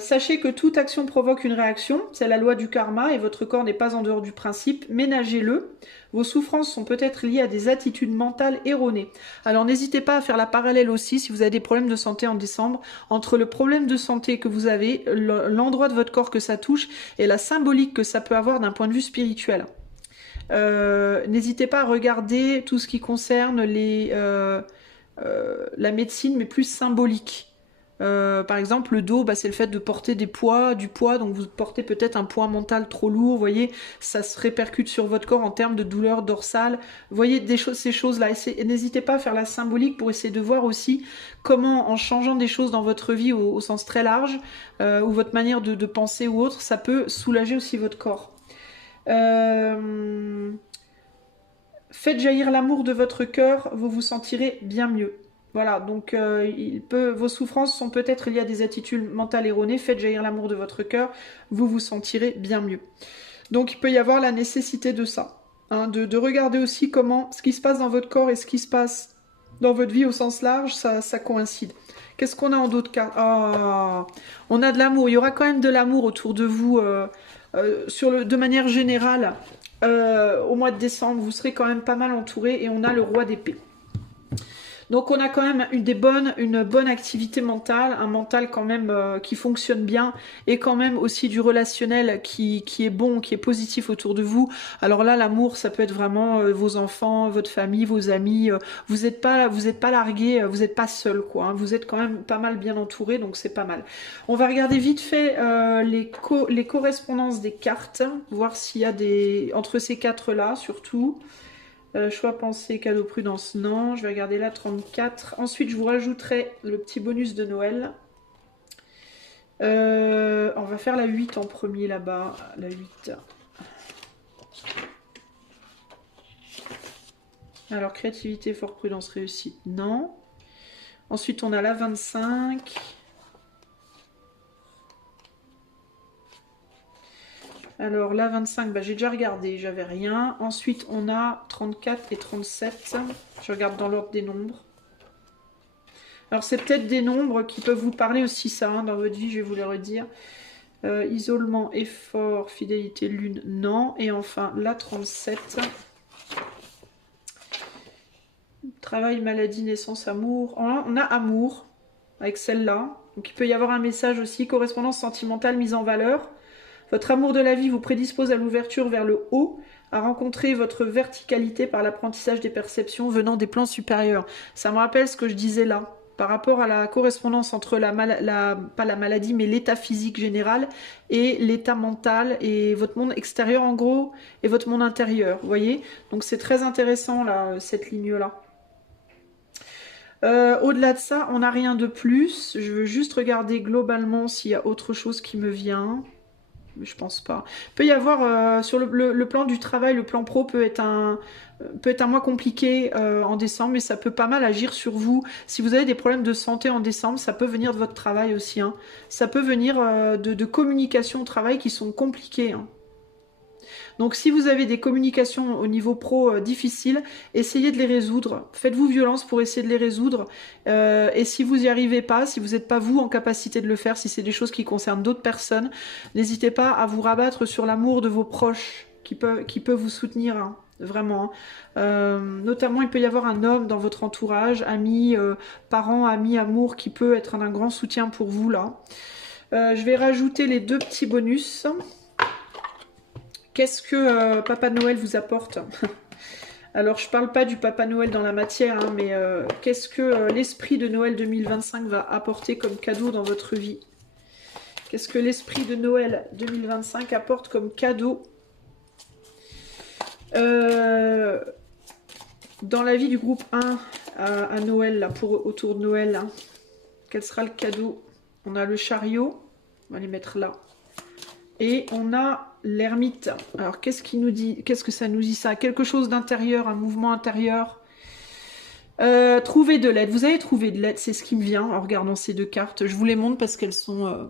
sachez que toute action provoque une réaction, c'est la loi du karma et votre corps n'est pas en dehors du principe, ménagez-le. Vos souffrances sont peut-être liées à des attitudes mentales erronées. Alors n'hésitez pas à faire la parallèle aussi si vous avez des problèmes de santé en décembre, entre le problème de santé que vous avez, l'endroit de votre corps que ça touche et la symbolique que ça peut avoir d'un point de vue spirituel. N'hésitez pas à regarder tout ce qui concerne la médecine, mais plus symbolique. Par exemple, le dos, c'est le fait de porter du poids, donc vous portez peut-être un poids mental trop lourd, vous voyez, ça se répercute sur votre corps en termes de douleur dorsale, vous voyez ces choses-là, n'hésitez pas à faire la symbolique pour essayer de voir aussi comment, en changeant des choses dans votre vie au sens très large, ou votre manière de penser ou autre, ça peut soulager aussi votre corps. Faites jaillir l'amour de votre cœur, vous vous sentirez bien mieux. Voilà, donc vos souffrances sont peut-être liées à des attitudes mentales erronées. Faites jaillir l'amour de votre cœur, vous vous sentirez bien mieux. Donc il peut y avoir la nécessité de ça, hein, de regarder aussi comment ce qui se passe dans votre corps et ce qui se passe dans votre vie au sens large, ça coïncide. Qu'est-ce qu'on a en d'autres cartes? On a de l'amour, il y aura quand même de l'amour autour de vous de manière générale. Au mois de décembre, vous serez quand même pas mal entouré et on a le roi d'épée. Donc on a quand même une bonne activité mentale, un mental quand même qui fonctionne bien et quand même aussi du relationnel qui est bon, qui est positif autour de vous. Alors là, l'amour, ça peut être vraiment vos enfants, votre famille, vos amis. Vous n'êtes pas largué, vous n'êtes pas seul, quoi. Hein. Vous êtes quand même pas mal bien entouré, donc c'est pas mal. On va regarder vite fait les correspondances des cartes, voir s'il y a entre ces quatre-là, surtout. Choix, pensée, cadeau, prudence, non. Je vais regarder la 34. Ensuite, je vous rajouterai le petit bonus de Noël. On va faire la 8 en premier là-bas. La 8. Alors, créativité, fort, prudence, réussite, non. Ensuite, on a la 25. Alors là, 25, j'ai déjà regardé, j'avais rien. Ensuite, on a 34 et 37. Je regarde dans l'ordre des nombres. Alors, c'est peut-être des nombres qui peuvent vous parler aussi, ça, hein, dans votre vie, je vais vous les redire. Isolement, effort, fidélité, lune, non. Et enfin, la 37. Travail, maladie, naissance, amour. On a amour, avec celle-là. Donc, il peut y avoir un message aussi, correspondance sentimentale, mise en valeur. Votre amour de la vie vous prédispose à l'ouverture vers le haut, à rencontrer votre verticalité par l'apprentissage des perceptions venant des plans supérieurs. Ça me rappelle ce que je disais là, par rapport à la correspondance entre pas la maladie, mais l'état physique général et l'état mental et votre monde extérieur en gros et votre monde intérieur, vous voyez? Donc c'est très intéressant là, cette ligne-là. Au-delà de ça, on n'a rien de plus. Je veux juste regarder globalement s'il y a autre chose qui me vient. Mais je pense pas. Il peut y avoir sur le plan du travail, le plan pro peut être un mois compliqué en décembre, mais ça peut pas mal agir sur vous. Si vous avez des problèmes de santé en décembre, ça peut venir de votre travail aussi. Hein. Ça peut venir de communication au travail qui sont compliquées. Hein. Donc si vous avez des communications au niveau pro difficiles, essayez de les résoudre. Faites-vous violence pour essayer de les résoudre. Et si vous n'y arrivez pas, si vous n'êtes pas vous en capacité de le faire, si c'est des choses qui concernent d'autres personnes, n'hésitez pas à vous rabattre sur l'amour de vos proches qui peut vous soutenir. Hein. Vraiment. Notamment, il peut y avoir un homme dans votre entourage, ami, parent, ami, amour, qui peut être d'un grand soutien pour vous là. Je vais rajouter les deux petits bonus. Qu'est-ce que Papa Noël vous apporte? Alors, je parle pas du Papa Noël dans la matière, hein, mais qu'est-ce que l'esprit de Noël 2025 va apporter comme cadeau dans votre vie? Qu'est-ce que l'esprit de Noël 2025 apporte comme cadeau dans la vie du groupe 1? à Noël, là, autour de Noël, là. Quel sera le cadeau? On a le chariot, on va les mettre là. Et on a l'ermite. Alors, qu'est-ce qu'il nous dit? Qu'est-ce que ça nous dit ça? Quelque chose d'intérieur, un mouvement intérieur. Trouver de l'aide. Vous avez trouvé de l'aide, c'est ce qui me vient en regardant ces deux cartes. Je vous les montre parce qu'elles sont...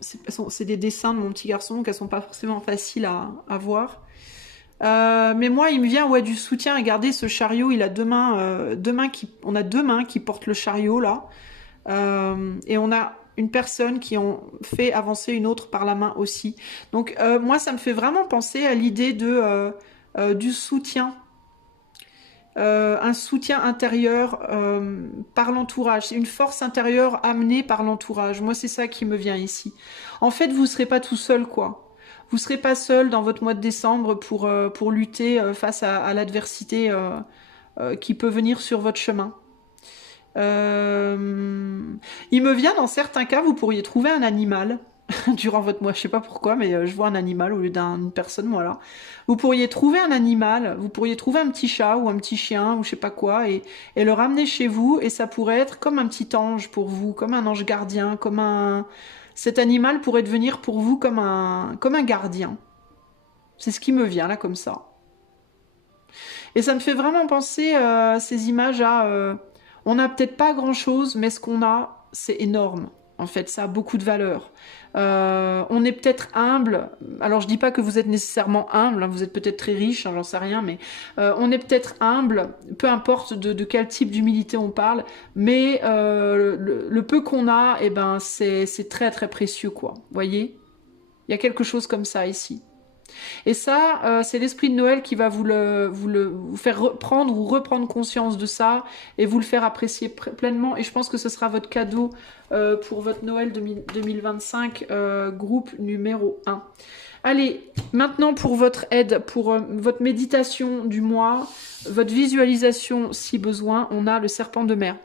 c'est des dessins de mon petit garçon, donc elles sont pas forcément faciles à voir. Mais moi, il me vient ouais, du soutien. Regardez, ce chariot, il a on a deux mains qui portent le chariot, là. Et on a une personne qui en fait avancer une autre par la main aussi. Donc moi, ça me fait vraiment penser à l'idée du soutien. Un soutien intérieur par l'entourage. C'est une force intérieure amenée par l'entourage. Moi, c'est ça qui me vient ici. En fait, vous ne serez pas tout seul, quoi. Vous ne serez pas seul dans votre mois de décembre pour lutter face à l'adversité qui peut venir sur votre chemin. Il me vient, dans certains cas, vous pourriez trouver un animal durant votre mois. Je sais pas pourquoi, mais je vois un animal au lieu d'une personne, voilà. Vous pourriez trouver un animal, vous pourriez trouver un petit chat ou un petit chien ou je sais pas quoi et le ramener chez vous et ça pourrait être comme un petit ange pour vous, comme un ange gardien, comme un... Cet animal pourrait devenir pour vous comme un gardien. C'est ce qui me vient là comme ça. Et ça me fait vraiment penser ces images à... on n'a peut-être pas grand-chose, mais ce qu'on a, c'est énorme. En fait, ça a beaucoup de valeur. On est peut-être humble. Alors, je dis pas que vous êtes nécessairement humble. Hein, vous êtes peut-être très riche, hein, j'en sais rien. Mais on est peut-être humble, peu importe de quel type d'humilité on parle. Mais le peu qu'on a, eh ben, c'est très très précieux, quoi. Vous voyez? Il y a quelque chose comme ça ici. Et ça, c'est l'esprit de Noël qui va vous faire prendre ou reprendre conscience de ça et vous le faire apprécier pleinement. Et je pense que ce sera votre cadeau pour votre Noël 2025, groupe numéro 1. Allez, maintenant pour votre aide, pour votre méditation du mois, votre visualisation si besoin, on a le serpent de mer.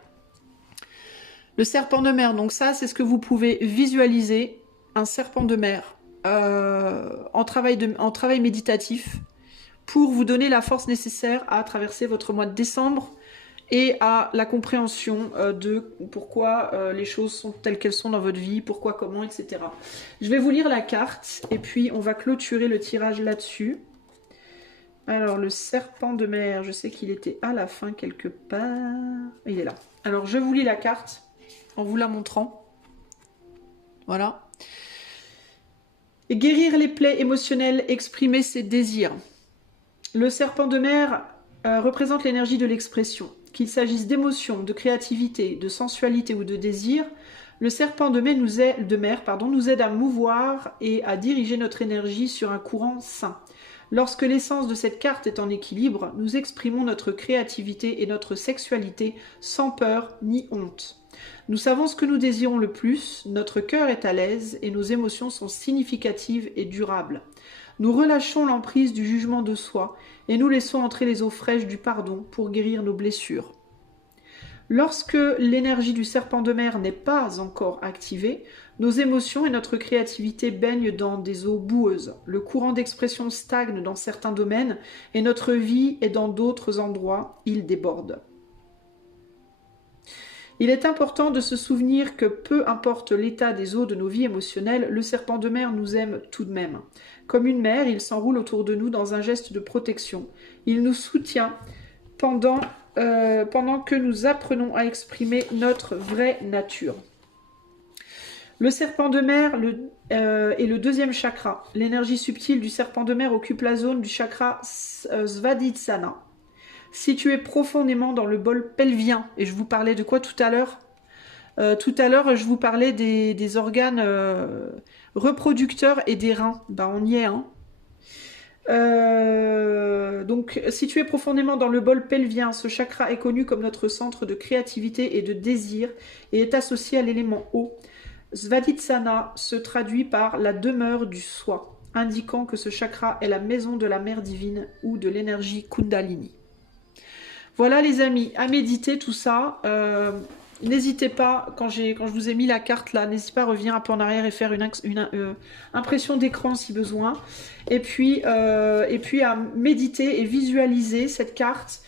Le serpent de mer, donc ça, c'est ce que vous pouvez visualiser, un serpent de mer. En travail méditatif pour vous donner la force nécessaire à traverser votre mois de décembre et à la compréhension de pourquoi les choses sont telles qu'elles sont dans votre vie, pourquoi, comment, etc. Je vais vous lire la carte et puis on va clôturer le tirage là-dessus. Alors le serpent de mer, je sais qu'il était à la fin quelque part. Il est là. Alors je vous lis la carte en vous la montrant. Voilà. Guérir les plaies émotionnelles, exprimer ses désirs. Le serpent de mer représente l'énergie de l'expression. Qu'il s'agisse d'émotion, de créativité, de sensualité ou de désir, le serpent de mer nous aide à mouvoir et à diriger notre énergie sur un courant sain. Lorsque l'essence de cette carte est en équilibre, nous exprimons notre créativité et notre sexualité sans peur ni honte. Nous savons ce que nous désirons le plus, notre cœur est à l'aise et nos émotions sont significatives et durables. Nous relâchons l'emprise du jugement de soi et nous laissons entrer les eaux fraîches du pardon pour guérir nos blessures. Lorsque l'énergie du serpent de mer n'est pas encore activée, nos émotions et notre créativité baignent dans des eaux boueuses. Le courant d'expression stagne dans certains domaines et notre vie est dans d'autres endroits, il déborde. Il est important de se souvenir que peu importe l'état des eaux de nos vies émotionnelles, le serpent de mer nous aime tout de même. Comme une mère, il s'enroule autour de nous dans un geste de protection. Il nous soutient pendant que nous apprenons à exprimer notre vraie nature. Le serpent de mer est le deuxième chakra. L'énergie subtile du serpent de mer occupe la zone du chakra Svadhisthana, situé profondément dans le bol pelvien. Et je vous parlais de quoi tout à l'heure? Tout à l'heure, je vous parlais des organes reproducteurs et des reins. Ben, on y est, hein. Donc, situé profondément dans le bol pelvien, ce chakra est connu comme notre centre de créativité et de désir et est associé à l'élément eau. Svadhisthana se traduit par la demeure du soi, indiquant que ce chakra est la maison de la mère divine ou de l'énergie Kundalini. Voilà les amis, à méditer tout ça. N'hésitez pas, quand je vous ai mis la carte là, n'hésitez pas à revenir un peu en arrière et faire une impression d'écran si besoin. Et puis à méditer et visualiser cette carte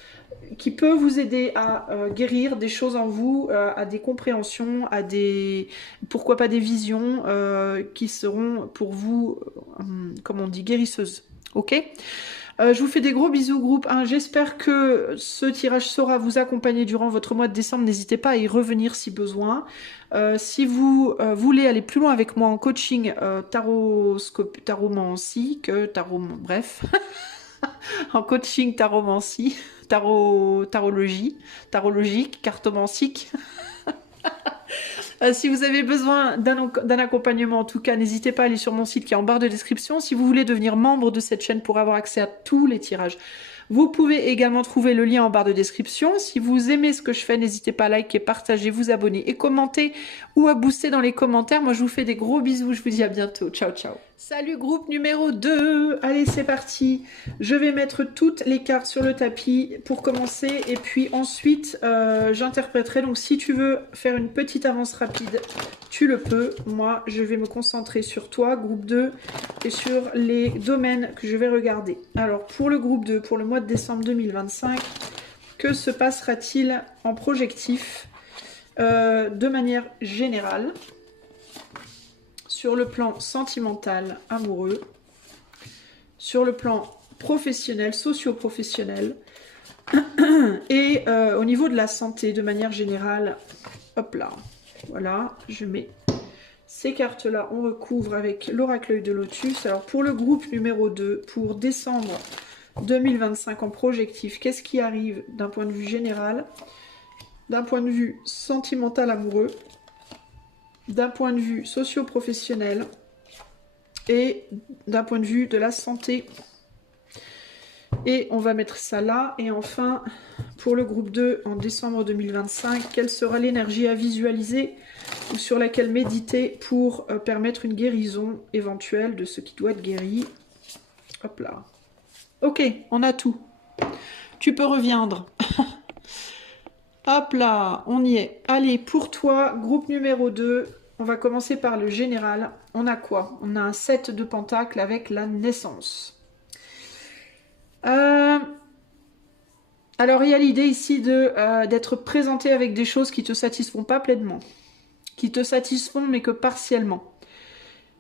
qui peut vous aider à guérir des choses en vous, à des compréhensions, à des, pourquoi pas des visions qui seront pour vous, comme on dit, guérisseuses. Ok? Je vous fais des gros bisous groupe 1. J'espère que ce tirage saura vous accompagner durant votre mois de décembre. N'hésitez pas à y revenir si besoin. Si vous voulez aller plus loin avec moi en coaching taromancie, bref, en coaching taromancie, tarologique, cartomancique. Si vous avez besoin d'un accompagnement, en tout cas, n'hésitez pas à aller sur mon site qui est en barre de description. Si vous voulez devenir membre de cette chaîne pour avoir accès à tous les tirages, vous pouvez également trouver le lien en barre de description. Si vous aimez ce que je fais, n'hésitez pas à liker, partager, vous abonner et commenter ou à booster dans les commentaires. Moi, je vous fais des gros bisous. Je vous dis à bientôt. Ciao, ciao. Salut groupe numéro 2. Allez, c'est parti. Je vais mettre toutes les cartes sur le tapis pour commencer. Et puis ensuite, j'interpréterai. Donc, si tu veux faire une petite avance rapide, tu le peux. Moi, je vais me concentrer sur toi, groupe 2, et sur les domaines que je vais regarder. Alors, pour le groupe 2, pour le mois de décembre 2025, que se passera-t-il en projectif de manière générale sur le plan sentimental, amoureux, sur le plan professionnel, socio-professionnel, et au niveau de la santé, de manière générale. Hop là, voilà, je mets ces cartes-là, on recouvre avec l'oracle de Lotus. Alors pour le groupe numéro 2, pour décembre 2025 en projectif, qu'est-ce qui arrive d'un point de vue général, d'un point de vue sentimental, amoureux, d'un point de vue socio-professionnel et d'un point de vue de la santé. Et on va mettre ça là. Et enfin, pour le groupe 2, en décembre 2025, quelle sera l'énergie à visualiser ou sur laquelle méditer pour permettre une guérison éventuelle de ce qui doit être guéri. Hop là. Ok, on a tout. Tu peux reviendre. Hop là, on y est. Allez, pour toi, groupe numéro 2, on va commencer par le général. On a quoi? On a un 7 de pentacles avec la naissance. Alors, il y a l'idée ici d'être présenté avec des choses qui ne te satisfont pas pleinement. Qui te satisfont, mais que partiellement.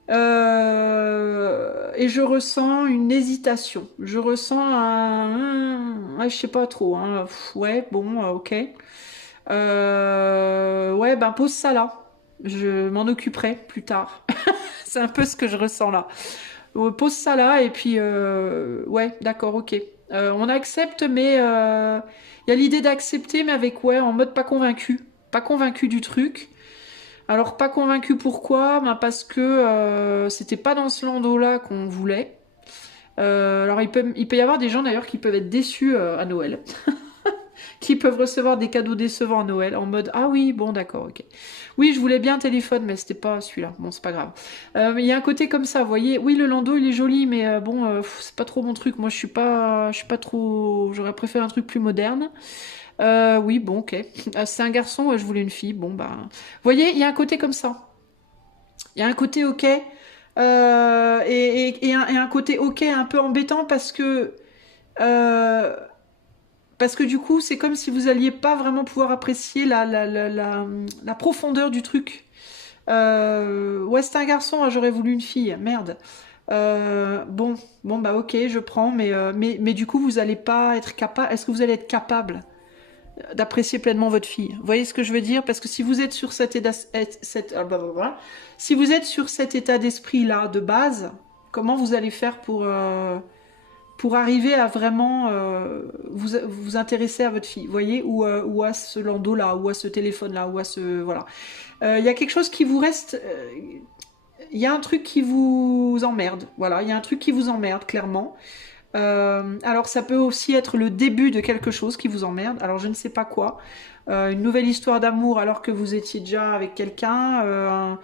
Et je ressens une hésitation. Je ressens un... je sais pas trop. Hein. Ouais, bon, ok. Ouais, ben pose ça là. Je m'en occuperai plus tard. C'est un peu ce que je ressens là. Pose ça là et puis... ouais, d'accord, ok. On accepte, mais... Il y a l'idée d'accepter, mais avec, ouais, en mode pas convaincu. Pas convaincu du truc. Alors, pas convaincu pourquoi? Ben parce que c'était pas dans ce landau-là qu'on voulait. Alors, il peut y avoir des gens d'ailleurs qui peuvent être déçus à Noël. Qui peuvent recevoir des cadeaux décevants à Noël en mode ah oui bon d'accord ok oui je voulais bien un téléphone mais c'était pas celui-là, bon c'est pas grave. Il y a un côté comme ça, vous voyez, oui le landau il est joli mais bon c'est pas trop mon truc, moi je suis pas trop, j'aurais préféré un truc plus moderne. Oui bon ok, c'est un garçon, je voulais une fille, bon bah vous voyez il y a un côté comme ça, il y a un côté ok et un côté ok un peu embêtant parce que du coup, c'est comme si vous alliez pas vraiment pouvoir apprécier la profondeur du truc. Ouais, c'est un garçon, hein, j'aurais voulu une fille, merde. Bon, bah ok, je prends, mais du coup, vous allez pas être capable. Est-ce que vous allez être capable d'apprécier pleinement votre fille? Vous voyez ce que je veux dire? Parce que si vous êtes sur si vous êtes sur cet état d'esprit-là de base, comment vous allez faire pour arriver à vraiment vous intéresser à votre fille, vous voyez, ou à ce landau-là, ou à ce téléphone-là, ou à ce... Voilà. Il y a quelque chose qui vous reste... Il y a un truc qui vous emmerde, voilà, il y a un truc qui vous emmerde, clairement. Alors, ça peut aussi être le début de quelque chose qui vous emmerde, alors je ne sais pas quoi. Une nouvelle histoire d'amour alors que vous étiez déjà avec quelqu'un,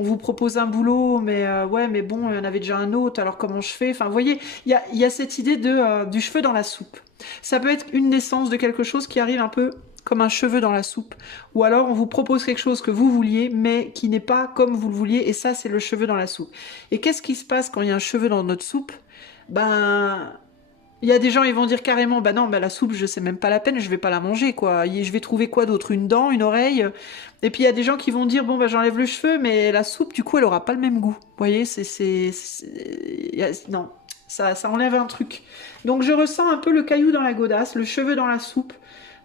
on vous propose un boulot, mais ouais, mais bon, il y en avait déjà un autre, alors comment je fais? Enfin, vous voyez, il y a cette idée du cheveu dans la soupe. Ça peut être une naissance de quelque chose qui arrive un peu comme un cheveu dans la soupe. Ou alors, on vous propose quelque chose que vous vouliez, mais qui n'est pas comme vous le vouliez, et ça, c'est le cheveu dans la soupe. Et qu'est-ce qui se passe quand il y a un cheveu dans notre soupe? Ben... Il y a des gens, ils vont dire carrément, bah non, bah la soupe, je sais même pas la peine, je vais pas la manger, quoi. Je vais trouver quoi d'autre? Une dent, une oreille? Et puis il y a des gens qui vont dire, bon, bah j'enlève le cheveu, mais la soupe, du coup, elle aura pas le même goût. Vous voyez, non, ça enlève un truc. Donc je ressens un peu le caillou dans la godasse, le cheveu dans la soupe,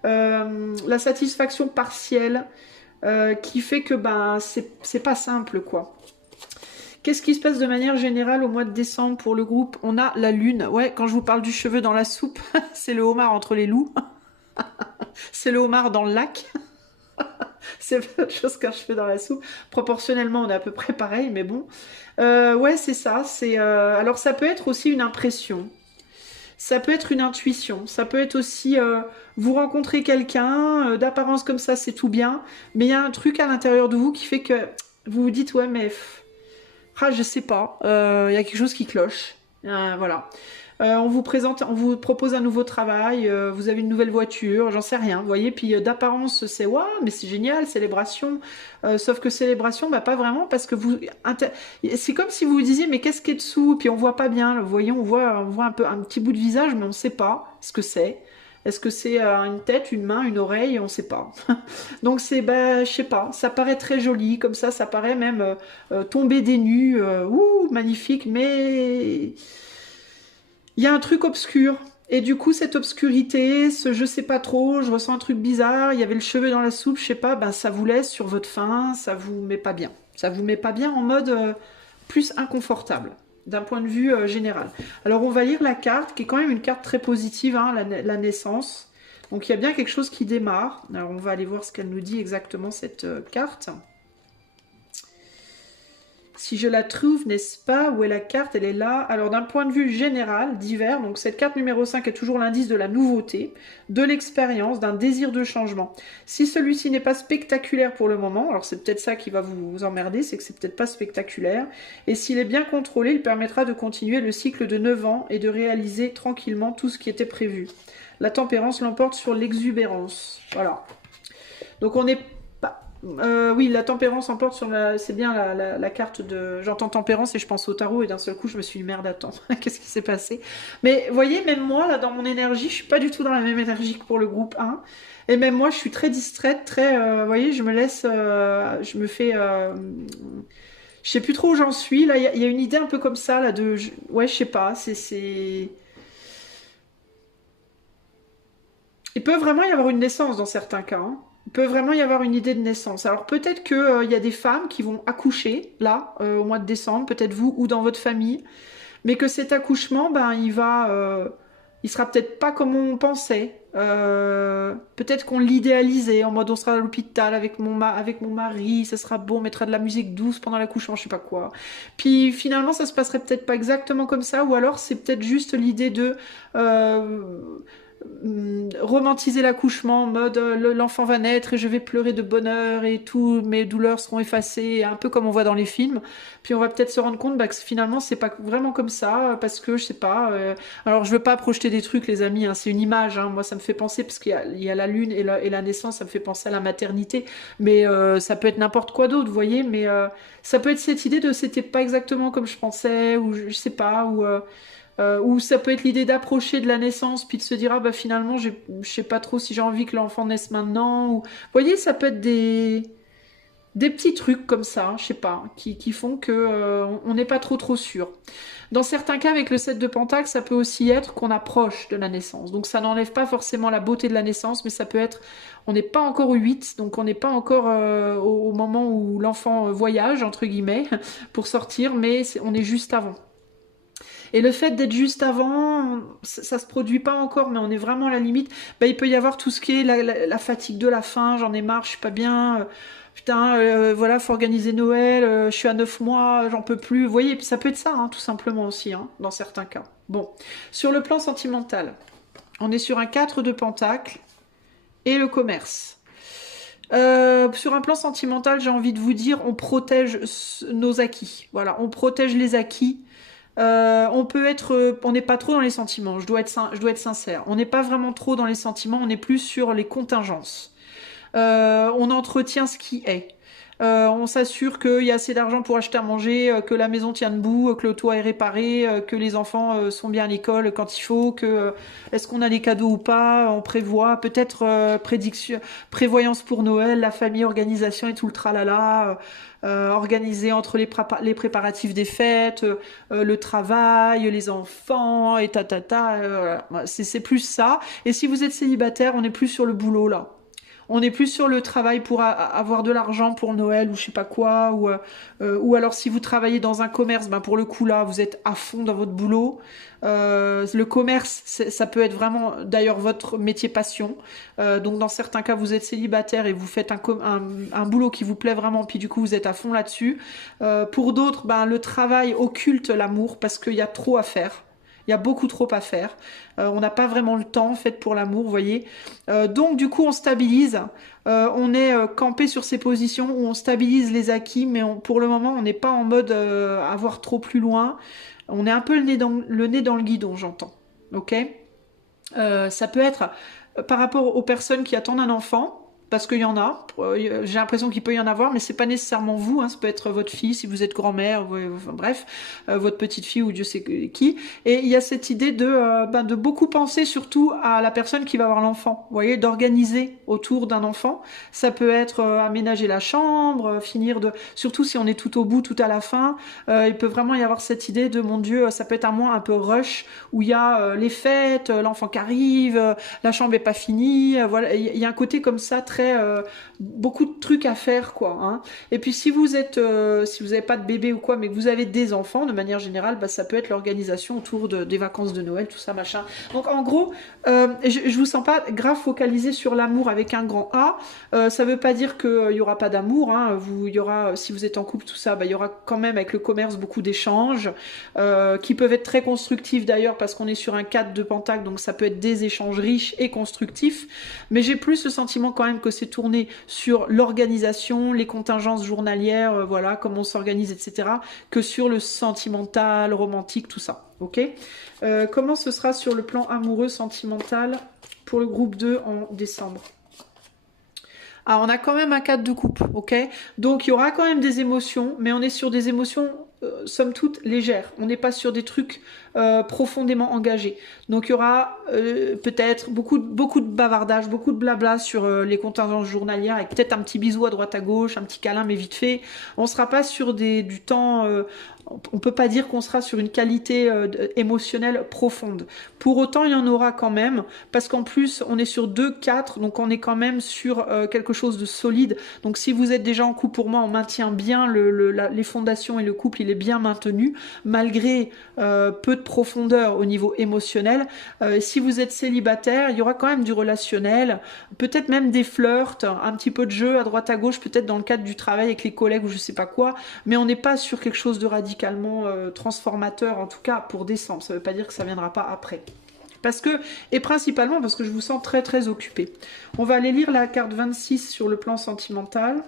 la satisfaction partielle, qui fait que, bah, c'est pas simple, quoi. Qu'est-ce qui se passe de manière générale au mois de décembre pour le groupe? On a la lune. Ouais, quand je vous parle du cheveu dans la soupe, c'est le homard entre les loups. C'est le homard dans le lac. C'est pas autre chose qu'un cheveu dans la soupe. Proportionnellement, on est à peu près pareil, mais bon. Ouais, c'est ça. Alors, ça peut être aussi une impression. Ça peut être une intuition. Ça peut être aussi vous rencontrez quelqu'un, d'apparence comme ça, c'est tout bien. Mais il y a un truc à l'intérieur de vous qui fait que vous vous dites, ouais, mais... Ah, je sais pas. Il y a quelque chose qui cloche. Voilà. On vous présente, on vous propose un nouveau travail. Vous avez une nouvelle voiture. J'en sais rien. Vous voyez. Puis d'apparence, c'est waouh, mais c'est génial, célébration. Sauf que célébration, bah pas vraiment parce que c'est comme si vous vous disiez, mais qu'est-ce qui est dessous? Puis on voit pas bien. Vous voyez, on voit un peu un petit bout de visage, mais on sait pas ce que c'est. Est-ce que c'est une tête, une main, une oreille? On sait pas. Donc c'est, bah, je sais pas, ça paraît très joli, comme ça paraît même tomber des nues, ouh, magnifique, mais il y a un truc obscur. Et du coup, cette obscurité, ce je sais pas trop, je ressens un truc bizarre, il y avait le cheveu dans la soupe, je sais pas, ben ça vous laisse sur votre faim, ça vous met pas bien. Ça vous met pas bien en mode plus inconfortable, d'un point de vue général. Alors on va lire la carte, qui est quand même une carte très positive, hein, la naissance. Donc il y a bien quelque chose qui démarre. Alors on va aller voir ce qu'elle nous dit exactement, cette carte. Si je la trouve, n'est-ce pas? Où est la carte? Elle est là. Alors d'un point de vue général, divers, donc cette carte numéro 5 est toujours l'indice de la nouveauté, de l'expérience, d'un désir de changement. Si celui-ci n'est pas spectaculaire pour le moment, alors c'est peut-être ça qui va vous emmerder, c'est que c'est peut-être pas spectaculaire, et s'il est bien contrôlé, il permettra de continuer le cycle de 9 ans et de réaliser tranquillement tout ce qui était prévu. La tempérance l'emporte sur l'exubérance. Voilà. Donc on est... oui, la tempérance emporte sur la... C'est bien la carte de... J'entends tempérance et je pense au tarot et d'un seul coup je me suis dit merde, attends, qu'est-ce qui s'est passé? Mais vous voyez, même moi, là, dans mon énergie, je suis pas du tout dans la même énergie que pour le groupe 1. Et même moi, je suis très distraite, très... vous voyez, je me laisse... je me fais... je sais plus trop où j'en suis. Là, il y a une idée un peu comme ça, là, de... Ouais, je sais pas, c'est... Il peut vraiment y avoir une naissance dans certains cas, hein. Il peut vraiment y avoir une idée de naissance. Alors peut-être qu'il y a des femmes qui vont accoucher, là, au mois de décembre, peut-être vous ou dans votre famille, mais que cet accouchement, ben, il sera peut-être pas comme on pensait. Peut-être qu'on l'idéalisait, en mode on sera à l'hôpital avec avec mon mari, ça sera beau, on mettra de la musique douce pendant l'accouchement, je sais pas quoi. Puis finalement, ça se passerait peut-être pas exactement comme ça, ou alors c'est peut-être juste l'idée de... romantiser l'accouchement en mode l'enfant va naître et je vais pleurer de bonheur et tout, mes douleurs seront effacées, un peu comme on voit dans les films. Puis on va peut-être se rendre compte bah, que finalement c'est pas vraiment comme ça parce que je sais pas. Alors je veux pas projeter des trucs les amis, hein, c'est une image. Hein, moi ça me fait penser parce qu'il y a la lune et la naissance, ça me fait penser à la maternité. Mais ça peut être n'importe quoi d'autre, vous voyez. Mais ça peut être cette idée de c'était pas exactement comme je pensais ou je sais pas ou ça peut être l'idée d'approcher de la naissance, puis de se dire, ah bah finalement, je sais pas trop si j'ai envie que l'enfant naisse maintenant. Ou... Vous voyez, ça peut être des petits trucs comme ça, je sais pas, qui font que on n'est pas trop sûr. Dans certains cas, avec le 7 de Pentacle, ça peut aussi être qu'on approche de la naissance. Donc ça n'enlève pas forcément la beauté de la naissance, mais ça peut être, on n'est pas encore au 8, donc on n'est pas encore au moment où l'enfant voyage, entre guillemets, pour sortir, mais on est juste avant. Et le fait d'être juste avant, ça se produit pas encore, mais on est vraiment à la limite. Bah, il peut y avoir tout ce qui est la fatigue de la faim, j'en ai marre, je suis pas bien. Putain, voilà, faut organiser Noël, je suis à 9 mois, j'en peux plus. Vous voyez, ça peut être ça, hein, tout simplement aussi, hein, dans certains cas. Bon, sur le plan sentimental, on est sur un 4 de Pentacle et le commerce. Sur un plan sentimental, j'ai envie de vous dire, on protège nos acquis. Voilà, on protège les acquis. On n'est pas trop dans les sentiments, je dois être sincère. On n'est pas vraiment trop dans les sentiments, on est plus sur les contingences. On entretient ce qui est. On s'assure qu'il y a assez d'argent pour acheter à manger, que la maison tient debout, que le toit est réparé, que les enfants sont bien à l'école quand il faut, que est-ce qu'on a les cadeaux ou pas, on prévoit, peut-être prédiction, prévoyance pour Noël, la famille, organisation et tout le tralala, organiser entre les préparatifs des fêtes, le travail, les enfants et voilà. C'est plus ça. Et si vous êtes célibataire, on est plus sur le boulot là. On est plus sur le travail pour avoir de l'argent pour Noël ou je sais pas quoi, ou alors si vous travaillez dans un commerce, ben pour le coup là, vous êtes à fond dans votre boulot. Le commerce, ça peut être vraiment d'ailleurs votre métier passion. Donc dans certains cas, vous êtes célibataire et vous faites un boulot qui vous plaît vraiment, puis du coup vous êtes à fond là-dessus. Pour d'autres, ben, le travail occulte l'amour parce qu'il y a trop à faire. Il y a beaucoup trop à faire. On n'a pas vraiment le temps en fait pour l'amour, vous voyez. Donc du coup on stabilise. On est campé sur ces positions où on stabilise les acquis, mais pour le moment on n'est pas en mode à voir trop plus loin. On est un peu le nez dans le guidon, j'entends. Ok. Ça peut être par rapport aux personnes qui attendent un enfant. Parce qu'il y en a, j'ai l'impression qu'il peut y en avoir, mais c'est pas nécessairement vous, hein, ça peut être votre fille, si vous êtes grand-mère, enfin, bref, votre petite fille ou Dieu sait qui. Et il y a cette idée de beaucoup penser surtout à la personne qui va avoir l'enfant, vous voyez, d'organiser autour d'un enfant. Ça peut être aménager la chambre, surtout si on est tout au bout, tout à la fin, il peut vraiment y avoir cette idée de, mon Dieu, ça peut être un mois un peu rush, où il y a les fêtes, l'enfant qui arrive, la chambre est pas finie, voilà, il y a un côté comme ça très beaucoup de trucs à faire quoi. Hein. Et puis si vous n'avez pas de bébé ou quoi, mais que vous avez des enfants, de manière générale, bah, ça peut être l'organisation autour des vacances de Noël, tout ça machin. Donc en gros, je vous sens pas grave focalisé sur l'amour avec un grand A. Ça veut pas dire qu'il y aura pas d'amour. Hein. Il y aura, si vous êtes en couple, tout ça, bah, il y aura quand même avec le commerce beaucoup d'échanges qui peuvent être très constructifs d'ailleurs parce qu'on est sur un cadre de pentacle, donc ça peut être des échanges riches et constructifs. Mais j'ai plus le sentiment quand même que c'est tourné sur l'organisation, les contingences journalières, voilà, comment on s'organise, etc., que sur le sentimental, romantique, tout ça. Ok. Comment ce sera sur le plan amoureux, sentimental pour le groupe 2 en décembre? Ah, on a quand même un cadre de couple, ok? Donc il y aura quand même des émotions, mais on est sur des émotions somme toute légères. On n'est pas sur des trucs profondément engagés. Donc il y aura peut-être beaucoup de bavardage, beaucoup de blabla sur les contingences journalières, avec peut-être un petit bisou à droite à gauche, un petit câlin mais vite fait. On sera pas sur du temps. On peut pas dire qu'on sera sur une qualité émotionnelle profonde. Pour autant, il y en aura quand même, parce qu'en plus, on est sur 2-4, donc on est quand même sur quelque chose de solide. Donc si vous êtes déjà en couple, pour moi, on maintient bien les fondations et le couple, il est bien maintenu, malgré peu de profondeur au niveau émotionnel. Si vous êtes célibataire, il y aura quand même du relationnel, peut-être même des flirts, un petit peu de jeu à droite à gauche, peut-être dans le cadre du travail avec les collègues ou je sais pas quoi, mais on n'est pas sur quelque chose de radicalement transformateur, en tout cas pour décembre. Ça veut pas dire que ça viendra pas après. Et principalement parce que je vous sens très très occupé. On va aller lire la carte 26 sur le plan sentimental.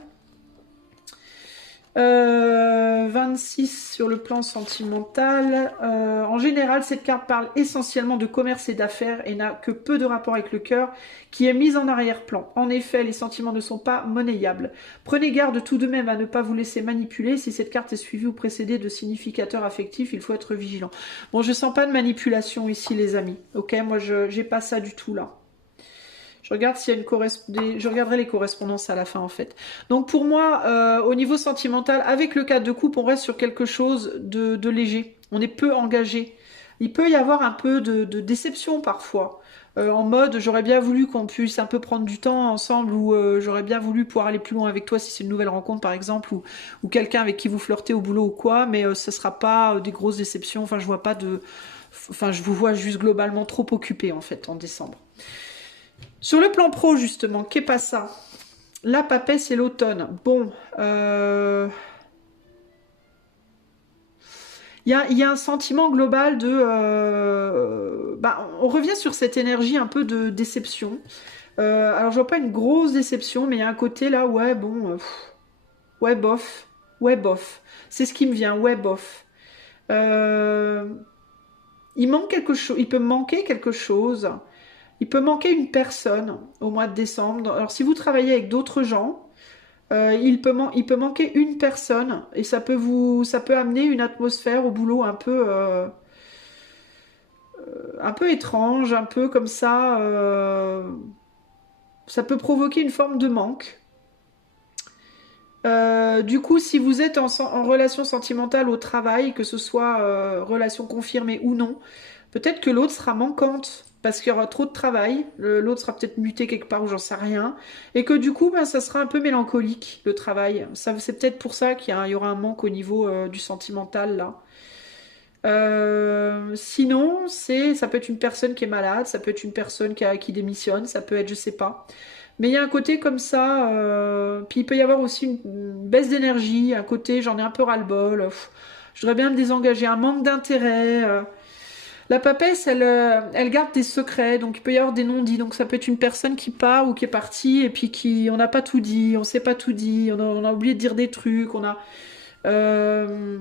26 sur le plan sentimental. En général, cette carte parle essentiellement de commerce et d'affaires et n'a que peu de rapport avec le cœur qui est mise en arrière-plan. En effet, les sentiments ne sont pas monnayables. Prenez garde tout de même à ne pas vous laisser manipuler. Si cette carte est suivie ou précédée de significateurs affectifs, il faut être vigilant. Bon, je sens pas de manipulation ici, les amis. Ok, moi, j'ai pas ça du tout là. Je regarde s'il y a je regarderai les correspondances à la fin en fait. Donc pour moi, au niveau sentimental, avec le cadre de couple, on reste sur quelque chose de léger. On est peu engagé. Il peut y avoir un peu de déception parfois. En mode, j'aurais bien voulu qu'on puisse un peu prendre du temps ensemble ou j'aurais bien voulu pouvoir aller plus loin avec toi si c'est une nouvelle rencontre par exemple ou quelqu'un avec qui vous flirtez au boulot ou quoi, mais ce sera pas des grosses déceptions. Enfin, je vois pas de... Enfin, je vous vois juste globalement trop occupé en fait en décembre. Sur le plan pro, justement, qu'est pas ça? La papesse et l'automne. Bon, il y a un sentiment global on revient sur cette énergie un peu de déception. Alors, je vois pas une grosse déception, mais il y a un côté là, ouais, bon, ouais, bof, ouais, bof. C'est ce qui me vient, ouais, bof. Il manque quelque chose, il peut me manquer quelque chose. Il peut manquer une personne au mois de décembre. Alors si vous travaillez avec d'autres gens, Il peut manquer une personne et ça peut amener une atmosphère au boulot un peu étrange, un peu comme ça. Ça peut provoquer une forme de manque. Du coup, si vous êtes en relation sentimentale au travail, que ce soit relation confirmée ou non, peut-être que l'autre sera manquante parce qu'il y aura trop de travail. L'autre sera peut-être muté quelque part ou j'en sais rien. Et que du coup, ben, ça sera un peu mélancolique, le travail. C'est peut-être pour ça qu'il y aura un manque au niveau du sentimental, là. Sinon, ça peut être une personne qui est malade, ça peut être une personne qui démissionne, ça peut être, je sais pas. Mais il y a un côté comme ça, puis il peut y avoir aussi une baisse d'énergie, un côté j'en ai un peu ras-le-bol, je voudrais bien me désengager, un manque d'intérêt. La papesse, elle garde des secrets, donc il peut y avoir des non-dits, donc ça peut être une personne qui part ou qui est partie, et puis on n'a pas tout dit, on sait pas tout dit, on a oublié de dire des trucs, euh,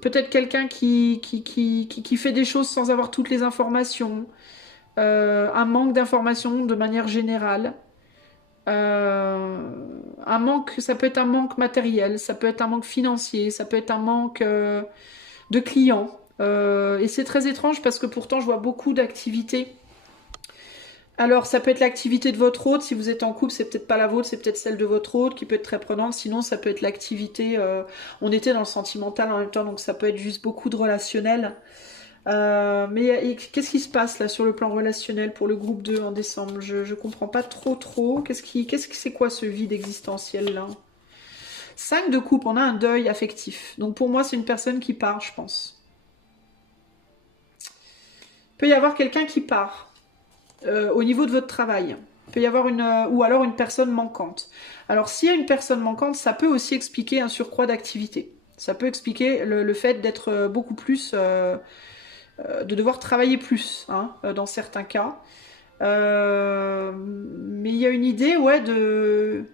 peut-être quelqu'un qui fait des choses sans avoir toutes les informations, un manque d'informations de manière générale. Euh, un manque, ça peut être un manque matériel, ça peut être un manque financier, ça peut être un manque de clients. Et c'est très étrange parce que pourtant je vois beaucoup d'activités. Alors ça peut être l'activité de votre hôte, si vous êtes en couple, c'est peut-être pas la vôtre, c'est peut-être celle de votre hôte qui peut être très prenante, sinon ça peut être l'activité, on était dans le sentimental en même temps, donc ça peut être juste beaucoup de relationnel. Mais qu'est-ce qui se passe là sur le plan relationnel pour le groupe 2 en décembre? Je comprends pas trop. C'est quoi ce vide existentiel là? 5 de coupe, on a un deuil affectif. Donc pour moi, c'est une personne qui part, je pense. Il peut y avoir quelqu'un qui part au niveau de votre travail. Il peut y avoir ou alors une personne manquante. Alors s'il y a une personne manquante, ça peut aussi expliquer un surcroît d'activité. Ça peut expliquer le fait d'être beaucoup plus de devoir travailler plus, hein, dans certains cas. Mais il y a une idée, ouais, il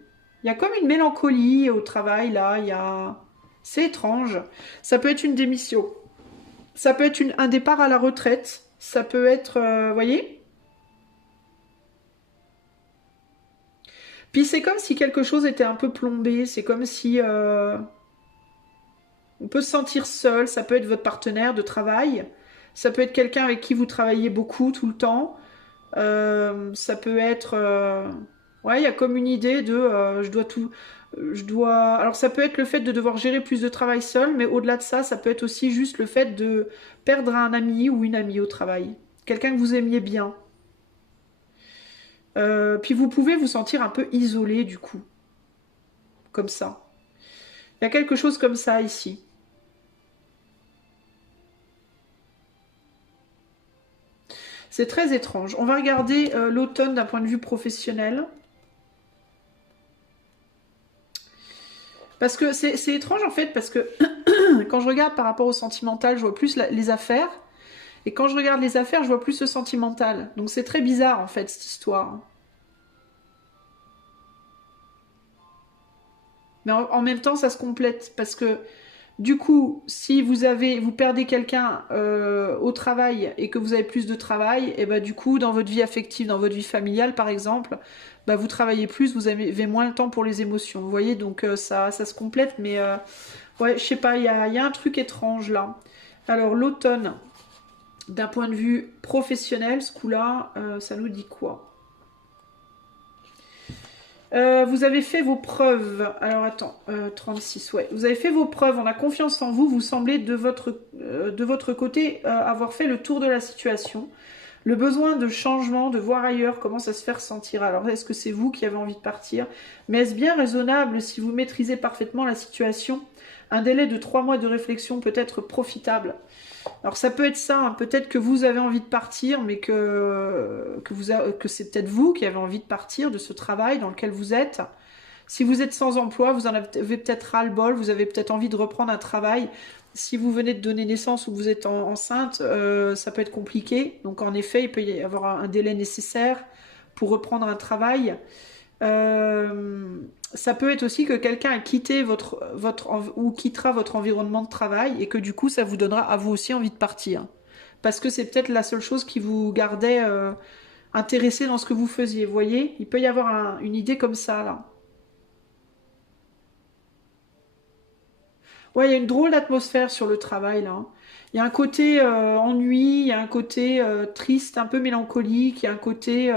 y a comme une mélancolie au travail, là. C'est étrange. Ça peut être une démission. Ça peut être un départ à la retraite. Ça peut être, vous voyez. Puis c'est comme si quelque chose était un peu plombé. C'est comme si on peut se sentir seul. Ça peut être votre partenaire de travail. Ça peut être quelqu'un avec qui vous travaillez beaucoup tout le temps. Ça peut être... ouais, il y a comme une idée de je dois tout... Je dois... Alors ça peut être le fait de devoir gérer plus de travail seul, mais au-delà de ça, ça peut être aussi juste le fait de perdre un ami ou une amie au travail. Quelqu'un que vous aimiez bien. Puis vous pouvez vous sentir un peu isolé du coup. Comme ça. Il y a quelque chose comme ça ici. C'est très étrange. On va regarder l'automne d'un point de vue professionnel. Parce que c'est étrange en fait, parce que quand je regarde par rapport au sentimental, je vois plus les affaires. Et quand je regarde les affaires, je vois plus le sentimental. Donc c'est très bizarre en fait cette histoire. Mais en même temps, ça se complète parce que du coup, si vous perdez quelqu'un au travail et que vous avez plus de travail, et bah du coup, dans votre vie affective, dans votre vie familiale par exemple, bah vous travaillez plus, vous avez moins le temps pour les émotions. Vous voyez, donc ça se complète, mais ouais, je sais pas, il y a un truc étrange là. Alors l'automne, d'un point de vue professionnel, ce coup-là, ça nous dit quoi? Vous avez fait vos preuves. Alors attends, 36, ouais. Vous avez fait vos preuves, on a confiance en vous. Vous semblez de votre côté avoir fait le tour de la situation. Le besoin de changement, de voir ailleurs, commence à se faire sentir. Alors est-ce que c'est vous qui avez envie de partir? Mais est-ce bien raisonnable si vous maîtrisez parfaitement la situation? Un délai de 3 mois de réflexion peut être profitable. Alors ça peut être ça, hein. Peut-être que vous avez envie de partir, mais que c'est peut-être vous qui avez envie de partir de ce travail dans lequel vous êtes. Si vous êtes sans emploi, vous en avez peut-être ras-le-bol, vous avez peut-être envie de reprendre un travail. Si vous venez de donner naissance ou que vous êtes enceinte, ça peut être compliqué. Donc en effet, il peut y avoir un délai nécessaire pour reprendre un travail. Ça peut être aussi que quelqu'un a quitté ou quittera votre environnement de travail et que du coup ça vous donnera à vous aussi envie de partir. Parce que c'est peut-être la seule chose qui vous gardait intéressé dans ce que vous faisiez. Vous voyez, il peut y avoir une idée comme ça là. Ouais, il y a une drôle d'atmosphère sur le travail, là, hein. Il y a un côté ennui, il y a un côté triste, un peu mélancolique, il y a un côté...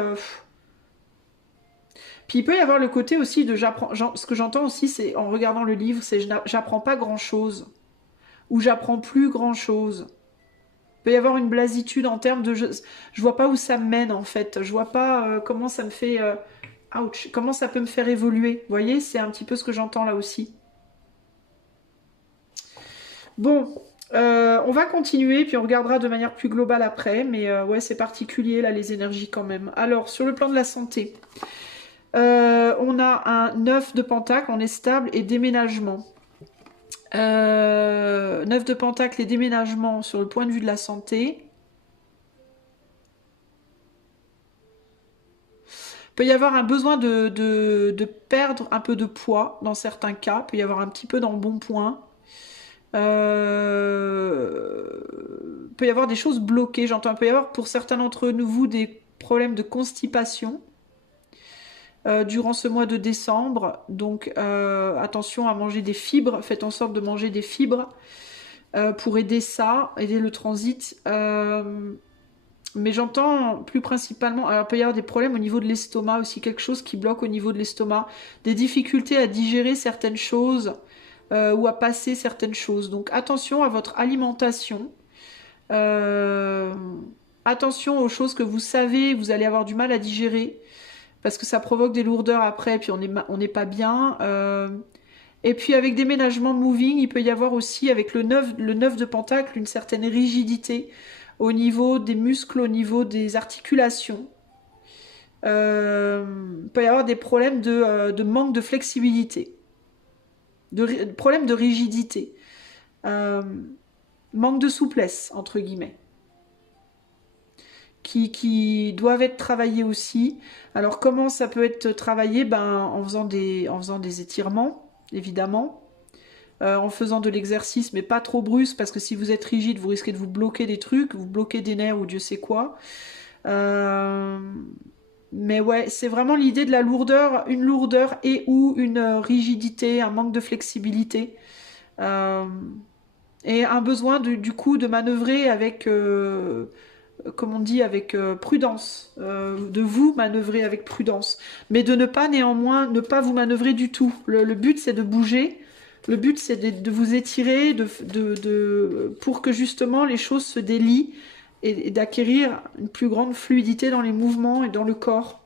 Puis il peut y avoir le côté aussi de j'apprends... Ce que j'entends aussi, c'est en regardant le livre, c'est j'apprends pas grand-chose. Ou j'apprends plus grand-chose. Il peut y avoir une blasitude en termes de... Je vois pas où ça me mène, en fait. Je vois pas comment ça me fait... ouch, comment ça peut me faire évoluer. Vous voyez, c'est un petit peu ce que j'entends là aussi. Bon, on va continuer, puis on regardera de manière plus globale après, mais ouais, c'est particulier, là, les énergies quand même. Alors, sur le plan de la santé, on a un 9 de pentacle, on est stable, et déménagement. 9 de pentacle et déménagement sur le point de vue de la santé. Il peut y avoir un besoin de perdre un peu de poids dans certains cas, il peut y avoir un petit peu d'embonpoint. Il peut y avoir des choses bloquées, j'entends. Il peut y avoir pour certains d'entre vous des problèmes de constipation durant ce mois de décembre. Donc attention à manger des fibres, faites en sorte de manger des fibres pour aider ça, aider le transit. Mais j'entends plus principalement, alors il peut y avoir des problèmes au niveau de l'estomac aussi, quelque chose qui bloque au niveau de l'estomac, des difficultés à digérer certaines choses ou à passer certaines choses. Donc attention à votre alimentation. Euh, Attention aux choses que vous savez, vous allez avoir du mal à digérer parce que ça provoque des lourdeurs après, puis on n'est pas bien. Et puis avec des ménagements moving, il peut y avoir aussi avec le 9 de pentacle une certaine rigidité au niveau des muscles, au niveau des articulations. Il peut y avoir des problèmes de manque de flexibilité, problèmes de rigidité, euh, manque de souplesse, entre guillemets. Qui doivent être travaillés aussi. Alors comment ça peut être travaillé? En faisant des étirements, évidemment. En faisant de l'exercice, mais pas trop brusque, parce que si vous êtes rigide, vous risquez de vous bloquer des trucs, vous bloquer des nerfs ou Dieu sait quoi. Mais ouais, c'est vraiment l'idée de la lourdeur, une lourdeur et ou une rigidité, un manque de flexibilité. Euh, et un besoin du coup de manœuvrer avec comme on dit, avec prudence, de vous manœuvrer avec prudence, mais de ne pas néanmoins, ne pas vous manœuvrer du tout. Le but, c'est de bouger, le but, c'est de vous étirer, pour que justement les choses se délient et d'acquérir une plus grande fluidité dans les mouvements et dans le corps.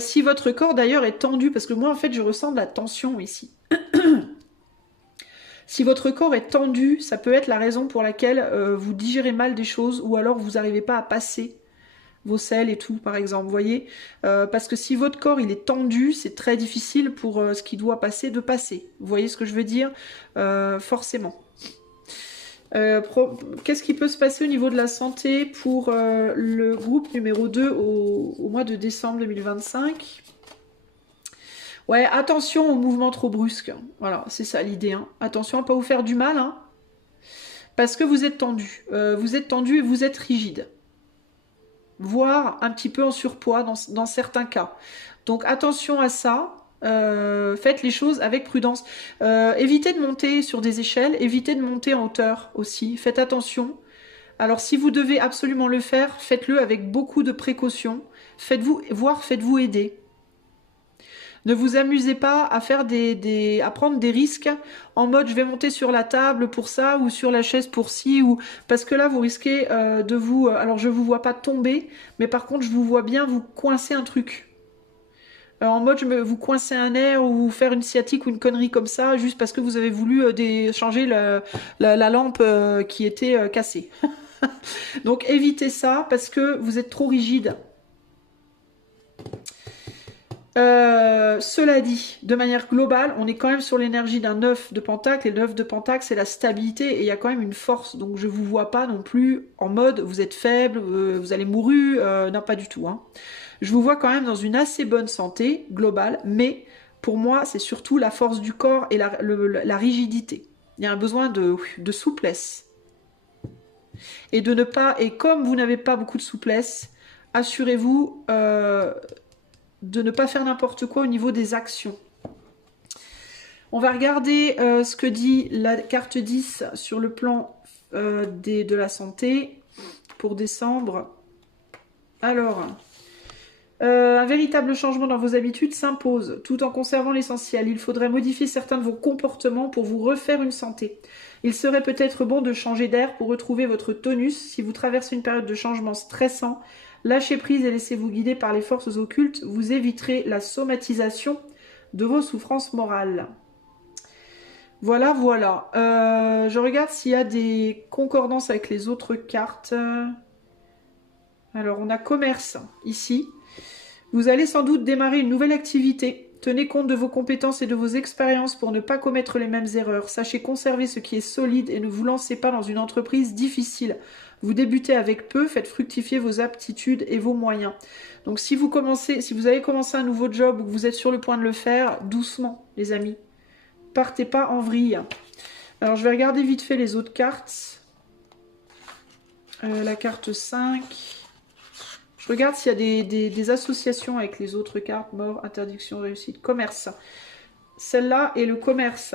Si votre corps d'ailleurs est tendu, parce que moi en fait je ressens de la tension ici. Si votre corps est tendu, ça peut être la raison pour laquelle vous digérez mal des choses ou alors vous n'arrivez pas à passer vos selles et tout, par exemple, vous voyez. Parce que si votre corps il est tendu, c'est très difficile pour ce qui doit passer de passer. Vous voyez ce que je veux dire? Forcément. Qu'est-ce qui peut se passer au niveau de la santé pour le groupe numéro 2 au mois de décembre 2025? Ouais, attention aux mouvements trop brusques. Voilà, c'est ça l'idée. Hein. Attention à ne pas vous faire du mal, hein, parce que vous êtes tendu. Vous êtes tendu et vous êtes rigide. Voire un petit peu en surpoids dans certains cas. Donc attention à ça. Faites les choses avec prudence. Évitez de monter sur des échelles. Évitez de monter en hauteur aussi. Faites attention. Alors si vous devez absolument le faire, faites-le avec beaucoup de précaution. Faites-vous aider. Ne vous amusez pas à faire à prendre des risques en mode je vais monter sur la table pour ça ou sur la chaise pour ci ou parce que là vous risquez de vous. Alors je vous vois pas tomber, mais par contre je vous vois bien vous coincer un truc. En mode vous coincer un nerf ou vous faire une sciatique ou une connerie comme ça juste parce que vous avez voulu changer la lampe qui était cassée. Donc évitez ça parce que vous êtes trop rigide. Cela dit, de manière globale, on est quand même sur l'énergie d'un 9 de pentacle, et le 9 de pentacle, c'est la stabilité, et il y a quand même une force, donc je vous vois pas non plus en mode, vous êtes faible, vous allez mourir, non pas du tout. Hein. Je vous vois quand même dans une assez bonne santé globale, mais pour moi, c'est surtout la force du corps et la rigidité. Il y a un besoin de souplesse. Et de ne pas, et comme vous n'avez pas beaucoup de souplesse, assurez-vous de ne pas faire n'importe quoi au niveau des actions. On va regarder ce que dit la carte 10 sur le plan de la santé pour décembre. Alors, un véritable changement dans vos habitudes s'impose, tout en conservant l'essentiel. Il faudrait modifier certains de vos comportements pour vous refaire une santé. Il serait peut-être bon de changer d'air pour retrouver votre tonus. Si vous traversez une période de changement stressant, lâchez prise et laissez-vous guider par les forces occultes. Vous éviterez la somatisation de vos souffrances morales. Voilà, voilà. Je regarde s'il y a des concordances avec les autres cartes. Alors, on a commerce ici. Vous allez sans doute démarrer une nouvelle activité. Tenez compte de vos compétences et de vos expériences pour ne pas commettre les mêmes erreurs. Sachez conserver ce qui est solide et ne vous lancez pas dans une entreprise difficile. Vous débutez avec peu, faites fructifier vos aptitudes et vos moyens. Donc si vous avez commencé un nouveau job ou que vous êtes sur le point de le faire, doucement les amis. Partez pas en vrille. Alors je vais regarder vite fait les autres cartes. La carte 5. Je regarde s'il y a des associations avec les autres cartes. Mort, interdiction, réussite, commerce. Celle-là est le commerce.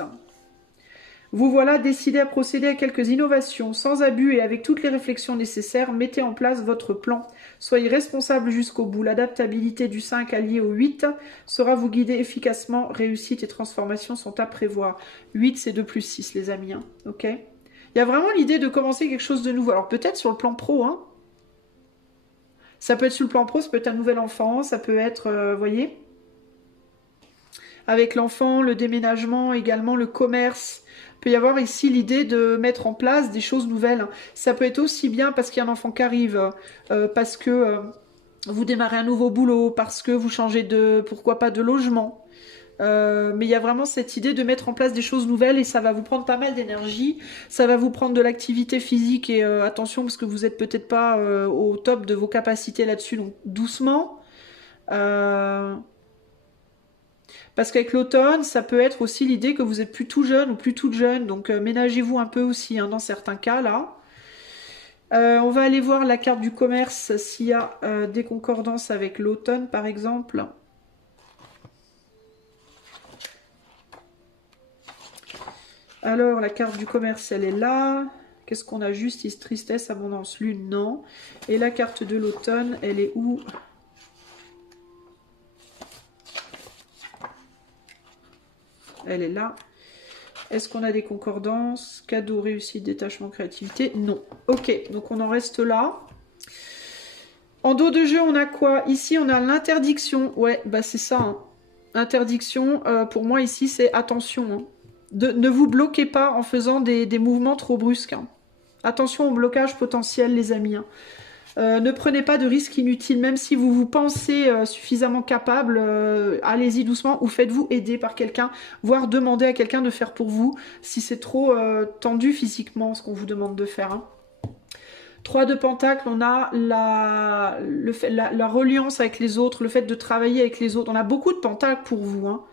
Vous voilà décidé à procéder à quelques innovations. Sans abus et avec toutes les réflexions nécessaires, mettez en place votre plan. Soyez responsable jusqu'au bout. L'adaptabilité du 5 allié au 8 saura vous guider efficacement. Réussite et transformation sont à prévoir. 8, c'est 2 plus 6, les amis. Hein. Ok. Il y a vraiment l'idée de commencer quelque chose de nouveau. Alors peut-être sur le plan pro, hein. Ça peut être sur le plan pro, ça peut être un nouvel enfant, ça peut être, vous voyez, avec l'enfant, le déménagement, également le commerce. Il peut y avoir ici l'idée de mettre en place des choses nouvelles. Ça peut être aussi bien parce qu'il y a un enfant qui arrive, parce que vous démarrez un nouveau boulot, parce que vous changez de, pourquoi pas, de logement. Mais il y a vraiment cette idée de mettre en place des choses nouvelles et ça va vous prendre pas mal d'énergie, ça va vous prendre de l'activité physique et attention parce que vous n'êtes peut-être pas au top de vos capacités là-dessus, donc doucement. Parce qu'avec l'automne, ça peut être aussi l'idée que vous êtes plus tout jeune ou plus toute jeune, donc ménagez-vous un peu aussi hein, dans certains cas là. On va aller voir la carte du commerce s'il y a des concordances avec l'automne par exemple. Alors, la carte du commerce, elle est là. Qu'est-ce qu'on a? Justice, tristesse, abondance, lune, non. Et la carte de l'automne, elle est où? Elle est là. Est-ce qu'on a des concordances? Cadeau, réussite, détachement, créativité? Non. Ok, donc on en reste là. En dos de jeu, on a quoi? Ici, on a l'interdiction. Ouais, bah c'est ça. Hein. Interdiction, pour moi, ici, c'est attention. Hein. Ne vous bloquez pas en faisant des mouvements trop brusques. Hein. Attention au blocage potentiel, les amis. Hein. Ne prenez pas de risques inutiles, même si vous vous pensez suffisamment capable, allez-y doucement ou faites-vous aider par quelqu'un, voire demandez à quelqu'un de faire pour vous si c'est trop tendu physiquement ce qu'on vous demande de faire. Hein. 3 de Pentacle, on a la reliance avec les autres, le fait de travailler avec les autres. On a beaucoup de Pentacles pour vous. Hein.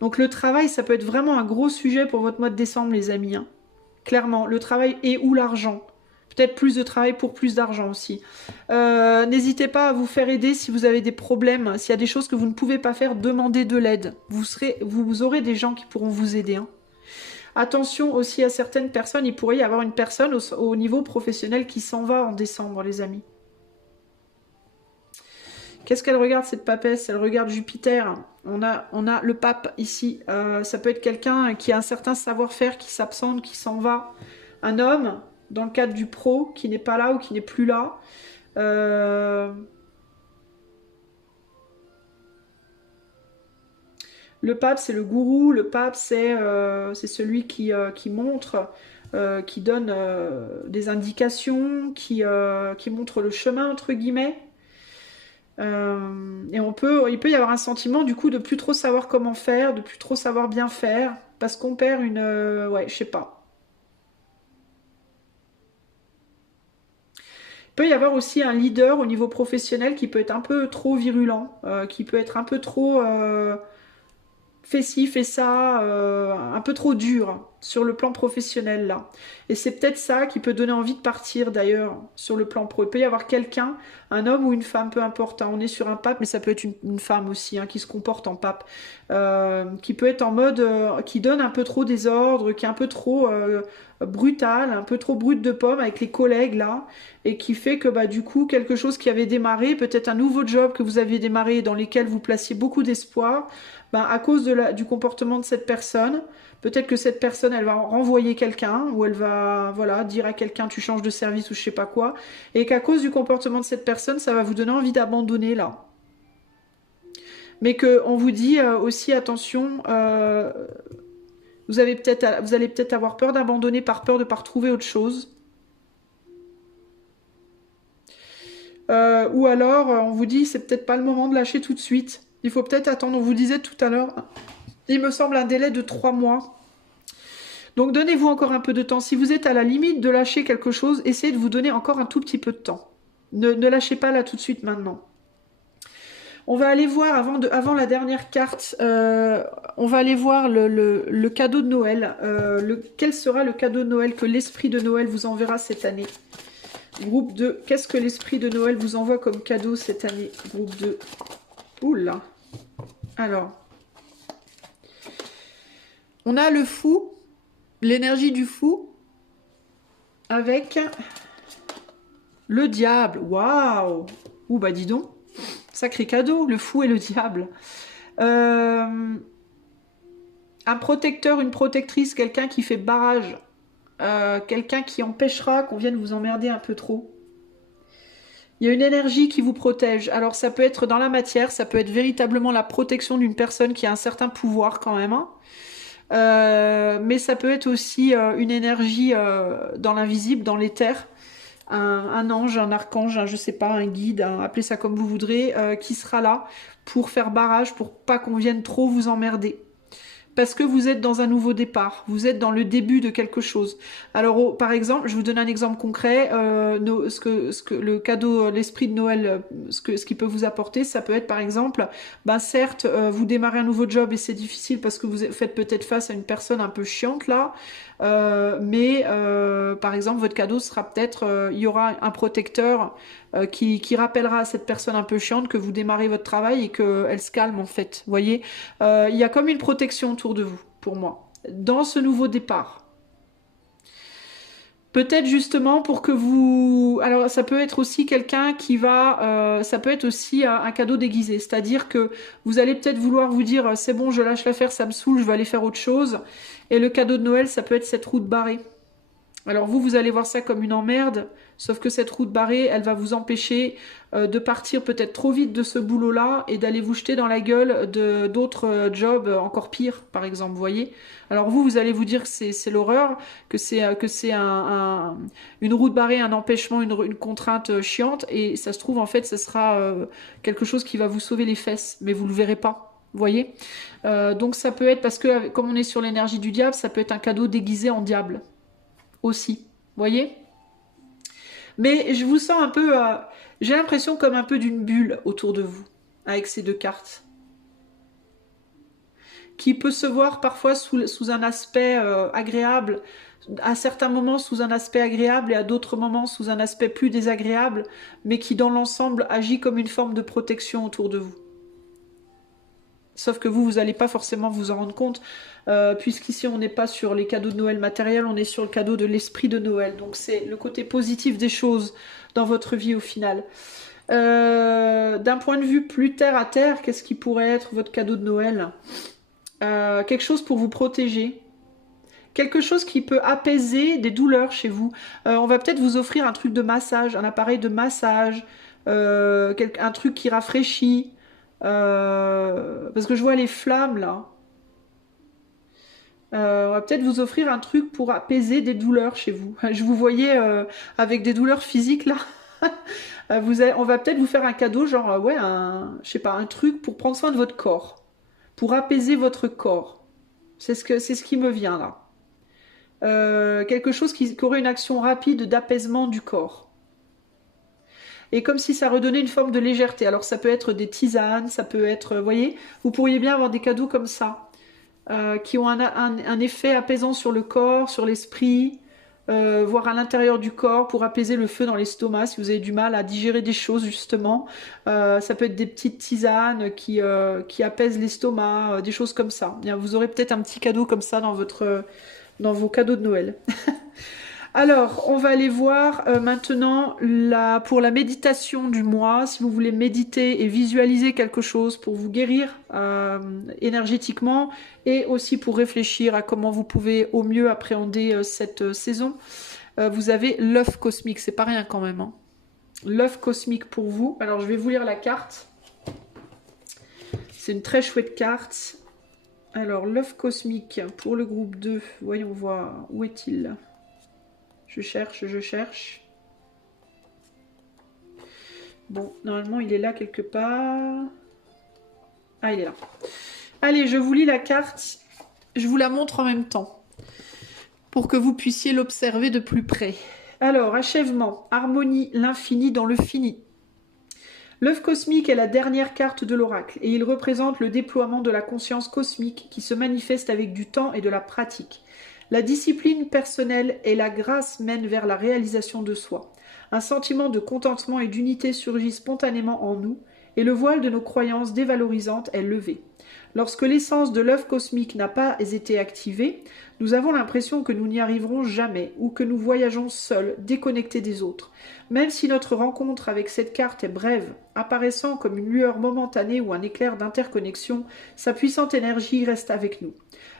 Donc le travail, ça peut être vraiment un gros sujet pour votre mois de décembre, les amis. Hein. Clairement, le travail et ou l'argent. Peut-être plus de travail pour plus d'argent aussi. N'hésitez pas à vous faire aider si vous avez des problèmes. S'il y a des choses que vous ne pouvez pas faire, demandez de l'aide. Vous aurez des gens qui pourront vous aider. Hein. Attention aussi à certaines personnes. Il pourrait y avoir une personne au niveau professionnel qui s'en va en décembre, les amis. Qu'est-ce qu'elle regarde cette papesse? Elle regarde Jupiter. On a le pape ici. Ça peut être quelqu'un qui a un certain savoir-faire, qui s'absente, qui s'en va. Un homme, dans le cadre du pro, qui n'est pas là ou qui n'est plus là. Le pape, c'est le gourou. Le pape, c'est celui qui montre, qui donne des indications, qui montre le chemin, entre guillemets. Et il peut y avoir un sentiment du coup de plus trop savoir comment faire, de plus trop savoir bien faire, parce qu'on perd une... ouais, je sais pas. Il peut y avoir aussi un leader au niveau professionnel qui peut être un peu trop virulent, qui peut être un peu trop fais ci, fais ça, un peu trop dur sur le plan professionnel là. Et c'est peut-être ça qui peut donner envie de partir d'ailleurs sur le plan pro. Il peut y avoir quelqu'un, un homme ou une femme, peu importe, hein. On est sur un pape, mais ça peut être une femme aussi, hein, qui se comporte en pape, qui peut être en mode, qui donne un peu trop des ordres, qui est un peu trop brutal, un peu trop brut de pomme avec les collègues là, et qui fait que bah du coup quelque chose qui avait démarré, peut-être un nouveau job que vous aviez démarré dans lequel vous placiez beaucoup d'espoir, bah, à cause du comportement de cette personne, peut-être que cette personne elle va renvoyer quelqu'un, ou elle va voilà dire à quelqu'un tu changes de service ou je sais pas quoi, et qu'à cause du comportement de cette personne ça va vous donner envie d'abandonner là. Mais que on vous dit aussi attention, vous allez peut-être avoir peur d'abandonner par peur de ne pas retrouver autre chose. Ou alors, on vous dit, c'est peut-être pas le moment de lâcher tout de suite. Il faut peut-être attendre, on vous disait tout à l'heure, il me semble un délai de 3 mois. Donc donnez-vous encore un peu de temps. Si vous êtes à la limite de lâcher quelque chose, essayez de vous donner encore un tout petit peu de temps. Ne lâchez pas là tout de suite maintenant. On va aller voir, avant la dernière carte, on va aller voir le cadeau de Noël. Quel sera le cadeau de Noël que l'esprit de Noël vous enverra cette année? Groupe 2, qu'est-ce que l'esprit de Noël vous envoie comme cadeau cette année? Groupe 2. Oula. Alors. On a le fou, l'énergie du fou, avec le diable. Waouh. Ouh, bah dis donc. Sacré cadeau, le fou et le diable. Un protecteur, une protectrice, quelqu'un qui fait barrage. Quelqu'un qui empêchera qu'on vienne vous emmerder un peu trop. Il y a une énergie qui vous protège. Alors ça peut être dans la matière, ça peut être véritablement la protection d'une personne qui a un certain pouvoir quand même. Hein. Mais ça peut être aussi une énergie dans l'invisible, dans l'éther. Un ange, un archange, je sais pas, un guide, appelez ça comme vous voudrez, qui sera là pour faire barrage, pour pas qu'on vienne trop vous emmerder. Parce que vous êtes dans un nouveau départ, vous êtes dans le début de quelque chose. Alors, par exemple, je vous donne un exemple concret, le cadeau, l'esprit de Noël, ce qui peut vous apporter, ça peut être par exemple, ben certes, vous démarrez un nouveau job et c'est difficile parce que vous faites peut-être face à une personne un peu chiante là, mais par exemple, votre cadeau sera peut-être, il y aura un protecteur qui rappellera à cette personne un peu chiante que vous démarrez votre travail et qu'elle se calme en fait. Vous voyez, il y a comme une protection autour de vous, pour moi, dans ce nouveau départ. Peut-être justement pour que vous... Alors ça peut être aussi quelqu'un qui va... ça peut être aussi un cadeau déguisé. C'est-à-dire que vous allez peut-être vouloir vous dire c'est bon, je lâche l'affaire, ça me saoule, je vais aller faire autre chose. Et le cadeau de Noël, ça peut être cette route barrée. Alors vous allez voir ça comme une emmerde, sauf que cette route barrée, elle va vous empêcher de partir peut-être trop vite de ce boulot-là et d'aller vous jeter dans la gueule d'autres jobs encore pires, par exemple, vous voyez. Alors vous allez vous dire que c'est l'horreur, que c'est une route barrée, un empêchement, une contrainte chiante, et ça se trouve, en fait, ce sera quelque chose qui va vous sauver les fesses, mais vous le verrez pas. Vous voyez, donc ça peut être, parce que comme on est sur l'énergie du diable, ça peut être un cadeau déguisé en diable. Aussi, voyez. Mais je vous sens un peu, j'ai l'impression comme un peu d'une bulle autour de vous, avec ces deux cartes, qui peut se voir parfois sous un aspect agréable, à certains moments sous un aspect agréable et à d'autres moments sous un aspect plus désagréable, mais qui dans l'ensemble agit comme une forme de protection autour de vous. Sauf que vous n'allez pas forcément vous en rendre compte, puisqu'ici on n'est pas sur les cadeaux de Noël matériels, on est sur le cadeau de l'esprit de Noël. Donc c'est le côté positif des choses dans votre vie au final. D'un point de vue plus terre à terre, qu'est-ce qui pourrait être votre cadeau de Noël? Quelque chose pour vous protéger. Quelque chose qui peut apaiser des douleurs chez vous. On va peut-être vous offrir un truc de massage, un appareil de massage, un truc qui rafraîchit. Parce que je vois les flammes là. On va peut-être vous offrir un truc pour apaiser des douleurs chez vous. Je vous voyais avec des douleurs physiques là. On va peut-être vous faire un cadeau, genre ouais, je sais pas, un truc pour prendre soin de votre corps, pour apaiser votre corps. C'est ce qui me vient là. Quelque chose qui aurait une action rapide d'apaisement du corps. Et comme si ça redonnait une forme de légèreté. Alors ça peut être des tisanes, ça peut être, vous voyez, vous pourriez bien avoir des cadeaux comme ça. qui ont un effet apaisant sur le corps, sur l'esprit, voire à l'intérieur du corps pour apaiser le feu dans l'estomac si vous avez du mal à digérer des choses justement. Ça peut être des petites tisanes qui apaisent l'estomac, des choses comme ça. Bien, vous aurez peut-être un petit cadeau comme ça dans vos cadeaux de Noël. Alors, on va aller voir maintenant pour la méditation du mois. Si vous voulez méditer et visualiser quelque chose pour vous guérir énergétiquement et aussi pour réfléchir à comment vous pouvez au mieux appréhender cette saison, vous avez l'œuf cosmique. C'est pas rien quand même, hein. L'œuf cosmique pour vous. Alors, je vais vous lire la carte. C'est une très chouette carte. Alors, l'œuf cosmique pour le groupe 2. Voyons voir. Où est-il ? Je cherche. Bon, normalement, il est là quelque part. Ah, il est là. Allez, je vous lis la carte. Je vous la montre en même temps. Pour que vous puissiez l'observer de plus près. Alors, achèvement, harmonie, l'infini dans le fini. L'œuf cosmique est la dernière carte de l'oracle et il représente le déploiement de la conscience cosmique qui se manifeste avec du temps et de la pratique. La discipline personnelle et la grâce mènent vers la réalisation de soi. Un sentiment de contentement et d'unité surgit spontanément en nous, et le voile de nos croyances dévalorisantes est levé. Lorsque l'essence de l'œuf cosmique n'a pas été activée, nous avons l'impression que nous n'y arriverons jamais, ou que nous voyageons seuls, déconnectés des autres. Même si notre rencontre avec cette carte est brève, apparaissant comme une lueur momentanée ou un éclair d'interconnexion, sa puissante énergie reste avec nous.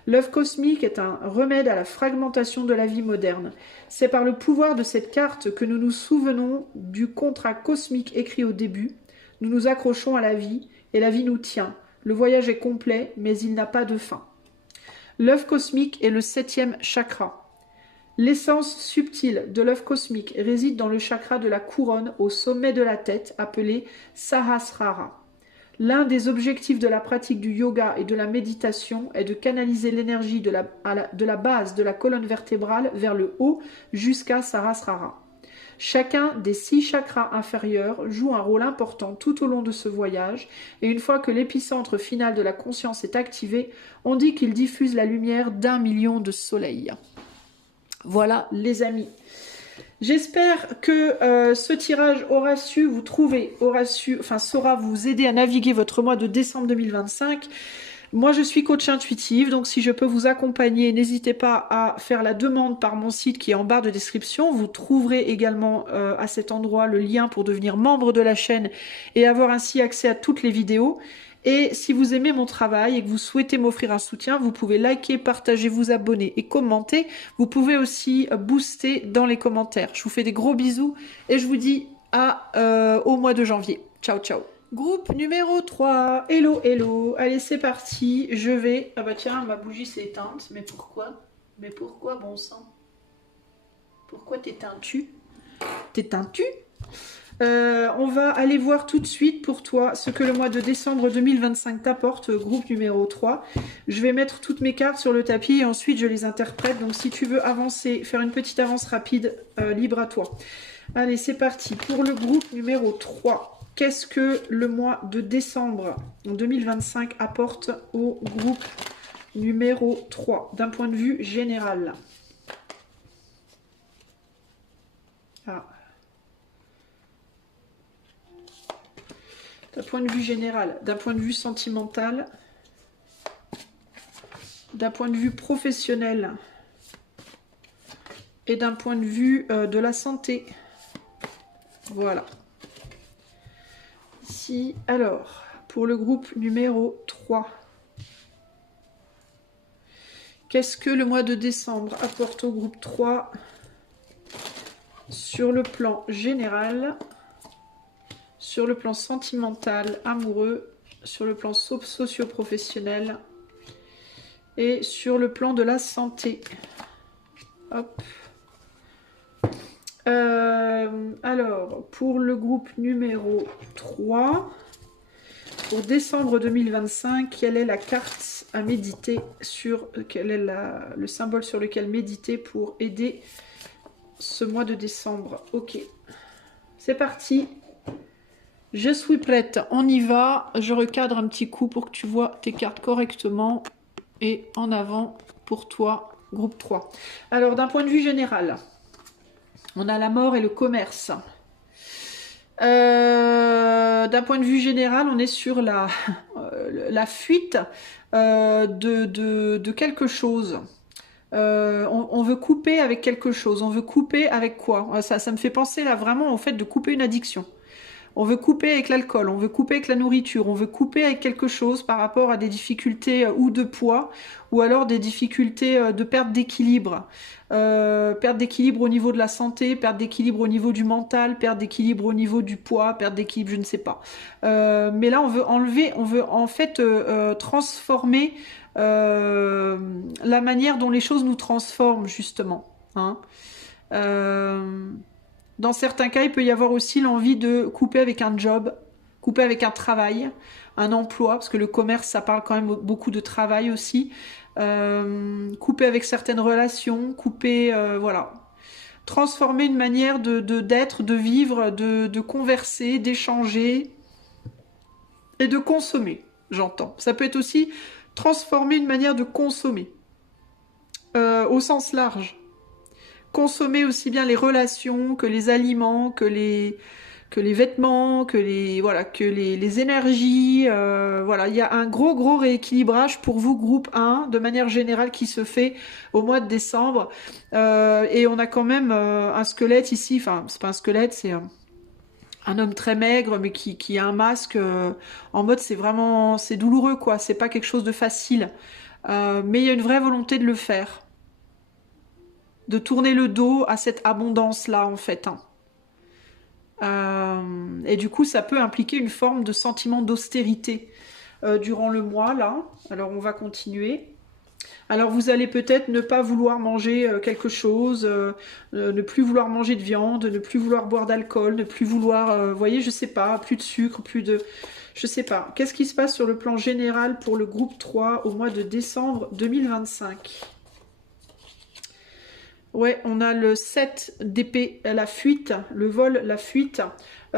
L'œuf cosmique est un remède à la fragmentation de la vie moderne. C'est par le pouvoir de cette carte que nous nous souvenons du contrat cosmique écrit au début. Nous nous accrochons à la vie, et la vie nous tient. Le voyage est complet, mais il n'a pas de fin. L'œuf cosmique est le 7e chakra. L'essence subtile de l'œuf cosmique réside dans le chakra de la couronne au sommet de la tête, appelé Sahasrara. L'un des objectifs de la pratique du yoga et de la méditation est de canaliser l'énergie de la base de la colonne vertébrale vers le haut jusqu'à Sahasrara. Chacun des 6 chakras inférieurs joue un rôle important tout au long de ce voyage, et une fois que l'épicentre final de la conscience est activé, on dit qu'il diffuse la lumière d'1 million de soleils. Voilà les amis. J'espère que ce tirage saura vous aider à naviguer votre mois de décembre 2025. Moi, je suis coach intuitive, donc si je peux vous accompagner, n'hésitez pas à faire la demande par mon site qui est en barre de description. Vous trouverez également à cet endroit le lien pour devenir membre de la chaîne et avoir ainsi accès à toutes les vidéos. Et si vous aimez mon travail et que vous souhaitez m'offrir un soutien, vous pouvez liker, partager, vous abonner et commenter. Vous pouvez aussi booster dans les commentaires. Je vous fais des gros bisous et je vous dis au mois de janvier. Ciao, ciao. Groupe numéro 3. Hello, hello. Allez, c'est parti. Je vais... Ah bah tiens, ma bougie s'est éteinte. Mais pourquoi? Mais pourquoi, bon sang? Pourquoi t'éteins-tu? T'éteins-tu? On va aller voir tout de suite pour toi ce que le mois de décembre 2025 t'apporte, groupe numéro 3. Je vais mettre toutes mes cartes sur le tapis et ensuite je les interprète. Donc si tu veux avancer, faire une petite avance rapide, libre à toi. Allez, c'est parti. Pour le groupe numéro 3, qu'est-ce que le mois de décembre 2025 apporte au groupe numéro 3 d'un point de vue général? Ah. D'un point de vue général, d'un point de vue sentimental, d'un point de vue professionnel et d'un point de vue de la santé. Voilà. Ici, alors, pour le groupe numéro 3, qu'est-ce que le mois de décembre apporte au groupe 3 sur le plan général, sur le plan sentimental, amoureux, sur le plan socio-professionnel et sur le plan de la santé. Hop. Alors, pour le groupe numéro 3, pour décembre 2025, quelle est la carte à méditer quel est le symbole sur lequel méditer pour aider ce mois de décembre? Ok, c'est parti. Je suis prête, on y va. Je recadre un petit coup pour que tu vois tes cartes correctement. et en avant pour toi, groupe 3. Alors, d'un point de vue général, on a la mort et le commerce. D'un point de vue général, on est sur la fuite de quelque chose. On veut couper avec quelque chose. On veut couper avec quoi? Ça me fait penser là vraiment au fait de couper une addiction. On veut couper avec l'alcool, on veut couper avec la nourriture, on veut couper avec quelque chose par rapport à des difficultés ou de poids, ou alors des difficultés de perte d'équilibre. Perte d'équilibre au niveau de la santé, perte d'équilibre au niveau du mental, perte d'équilibre au niveau du poids, perte d'équilibre, je ne sais pas. Mais là, on veut enlever, on veut en fait transformer la manière dont les choses nous transforment, justement. Hein. Dans certains cas, il peut y avoir aussi l'envie de couper avec un job, couper avec un travail, un emploi, parce que le commerce, ça parle quand même beaucoup de travail aussi. Couper avec certaines relations, couper, voilà. Transformer une manière d'être, de vivre, de converser, d'échanger et de consommer, j'entends. Ça peut être aussi transformer une manière de consommer, au sens large. Consommer aussi bien les relations que les aliments, que les vêtements, que les énergies. Voilà, il y a un gros rééquilibrage pour vous, groupe 1, de manière générale, qui se fait au mois de décembre. Et on a quand même un squelette ici, enfin, c'est pas un squelette, c'est un homme très maigre, mais qui a un masque en mode c'est douloureux, quoi. C'est pas quelque chose de facile. Mais il y a une vraie volonté de le faire. De tourner le dos à cette abondance-là, en fait. Hein. Et du coup, ça peut impliquer une forme de sentiment d'austérité durant le mois, là. Alors, on va continuer. Alors, vous allez peut-être ne pas vouloir manger quelque chose, ne plus vouloir manger de viande, ne plus vouloir boire d'alcool, ne plus vouloir, vous voyez, je sais pas, plus de sucre, plus de... Je sais pas. Qu'est-ce qui se passe sur le plan général pour le groupe 3 au mois de décembre 2025 ? Ouais, on a le 7 d'épée, la fuite, le vol, la fuite.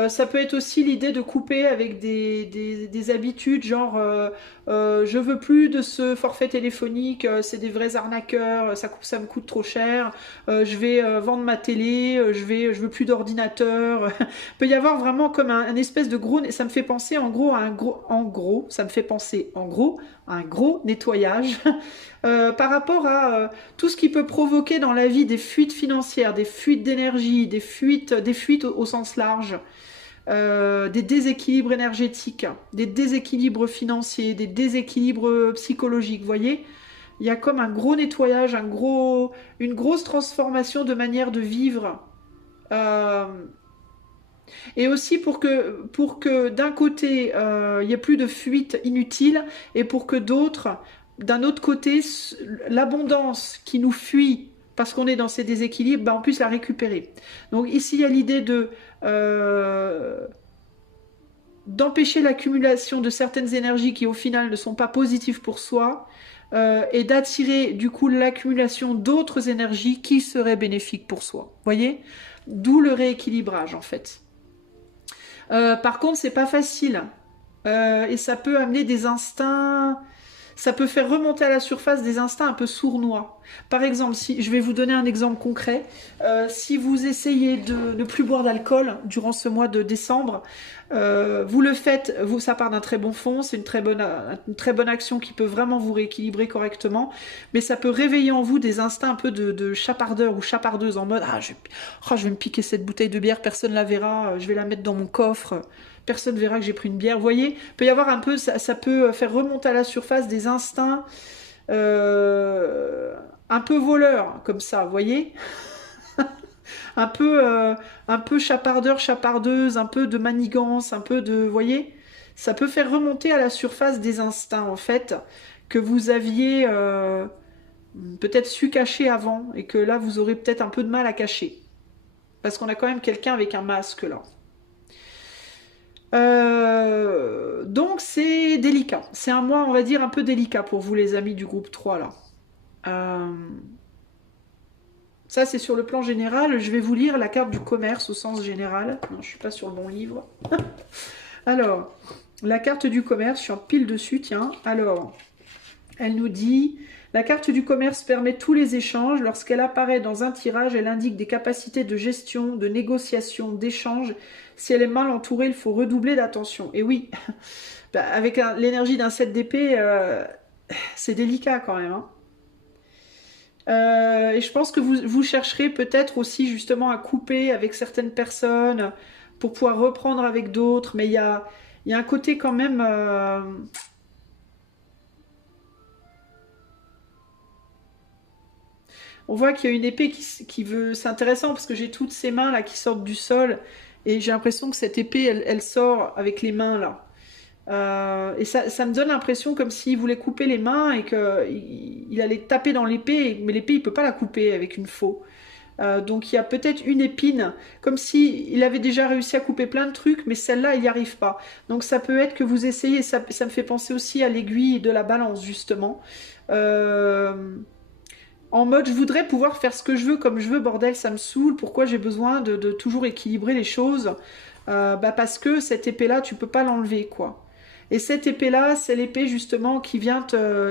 Ça peut être aussi l'idée de couper avec des habitudes, genre je veux plus de ce forfait téléphonique, c'est des vrais arnaqueurs, ça me coûte trop cher, je vais vendre ma télé, je veux plus d'ordinateur. Il peut y avoir vraiment comme un espèce de gros, ça me fait penser en gros à un gros nettoyage par rapport à tout ce qui peut provoquer dans la vie des fuites financières, des fuites d'énergie, des fuites au sens large. Des déséquilibres énergétiques, des déséquilibres financiers, des déséquilibres psychologiques, vous voyez, il y a comme un gros nettoyage, une grosse transformation de manière de vivre. Et aussi pour que d'un côté, il n'y ait plus de fuite inutile, et pour que d'un autre côté, l'abondance qui nous fuit parce qu'on est dans ces déséquilibres, on puisse la récupérer. Donc ici, il y a l'idée d'empêcher l'accumulation de certaines énergies qui au final ne sont pas positives pour soi, et d'attirer du coup l'accumulation d'autres énergies qui seraient bénéfiques pour soi. Voyez ? D'où le rééquilibrage en fait. Par contre, c'est pas facile. Et ça peut amener des instincts... Ça peut faire remonter à la surface des instincts un peu sournois. Par exemple, je vais vous donner un exemple concret. Si vous essayez de ne plus boire d'alcool durant ce mois de décembre, vous le faites, ça part d'un très bon fond, c'est une très bonne action qui peut vraiment vous rééquilibrer correctement, mais ça peut réveiller en vous des instincts un peu de chapardeur ou chapardeuse en mode je vais me piquer cette bouteille de bière, personne ne la verra, je vais la mettre dans mon coffre. Personne verra que j'ai pris une bière. Vous voyez, il peut y avoir un peu, ça peut faire remonter à la surface des instincts un peu voleurs, comme ça, vous voyez. un peu chapardeur, chapardeuse, un peu de manigance, un peu de... Vous voyez, ça peut faire remonter à la surface des instincts, en fait, que vous aviez peut-être su cacher avant, et que là, vous aurez peut-être un peu de mal à cacher. Parce qu'on a quand même quelqu'un avec un masque, là. Donc c'est délicat. C'est un mois, on va dire, un peu délicat pour vous les amis du groupe 3 là. Ça c'est sur le plan général. Je vais vous lire la carte du commerce au sens général. Non, je suis pas sur le bon livre. Alors, la carte du commerce, je suis en pile dessus, tiens. Alors, Elle nous dit, la carte du commerce permet tous les échanges. Lorsqu'elle apparaît dans un tirage, elle indique des capacités de gestion, de négociation, d'échange. Si elle est mal entourée, il faut redoubler d'attention. Et oui, bah, avec l'énergie d'un 7 d'épée, c'est délicat quand même, hein. Et je pense que vous chercherez peut-être aussi justement à couper avec certaines personnes pour pouvoir reprendre avec d'autres. Mais il y a un côté quand même... on voit qu'il y a une épée qui veut... C'est intéressant parce que j'ai toutes ces mains là qui sortent du sol. Et j'ai l'impression que cette épée, elle sort avec les mains là. Et ça me donne l'impression comme s'il voulait couper les mains et qu'il allait taper dans l'épée, mais l'épée il peut pas la couper avec une faux. Donc il y a peut-être une épine, comme si il avait déjà réussi à couper plein de trucs, mais celle-là il n'y arrive pas. Donc ça peut être que vous essayez, ça me fait penser aussi à l'aiguille de la balance justement. En mode je voudrais pouvoir faire ce que je veux comme je veux, bordel ça me saoule, pourquoi j'ai besoin de toujours équilibrer les choses. Bah parce que cette épée-là, tu peux pas l'enlever, quoi. Et cette épée-là, c'est l'épée justement qui vient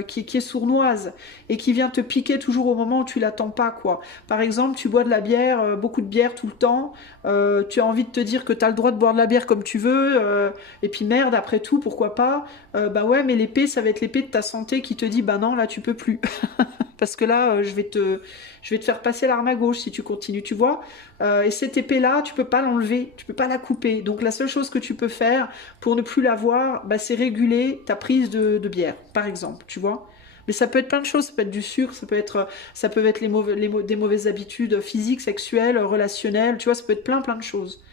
qui est sournoise et qui vient te piquer toujours au moment où tu l'attends pas, quoi. Par exemple, tu bois de la bière, beaucoup de bière tout le temps, tu as envie de te dire que tu as le droit de boire de la bière comme tu veux, et puis merde, après tout, pourquoi pas. Bah ouais, mais l'épée, ça va être l'épée de ta santé qui te dit, bah non, là, tu peux plus. Parce que là, je vais te faire passer l'arme à gauche si tu continues, tu vois. Et cette épée-là, tu peux pas l'enlever, tu peux pas la couper. Donc la seule chose que tu peux faire pour ne plus l'avoir, bah, c'est réguler ta prise de bière, par exemple, tu vois. Mais ça peut être plein de choses, ça peut être du sucre, ça peut être des mauvaises habitudes physiques, sexuelles, relationnelles, tu vois, ça peut être plein de choses.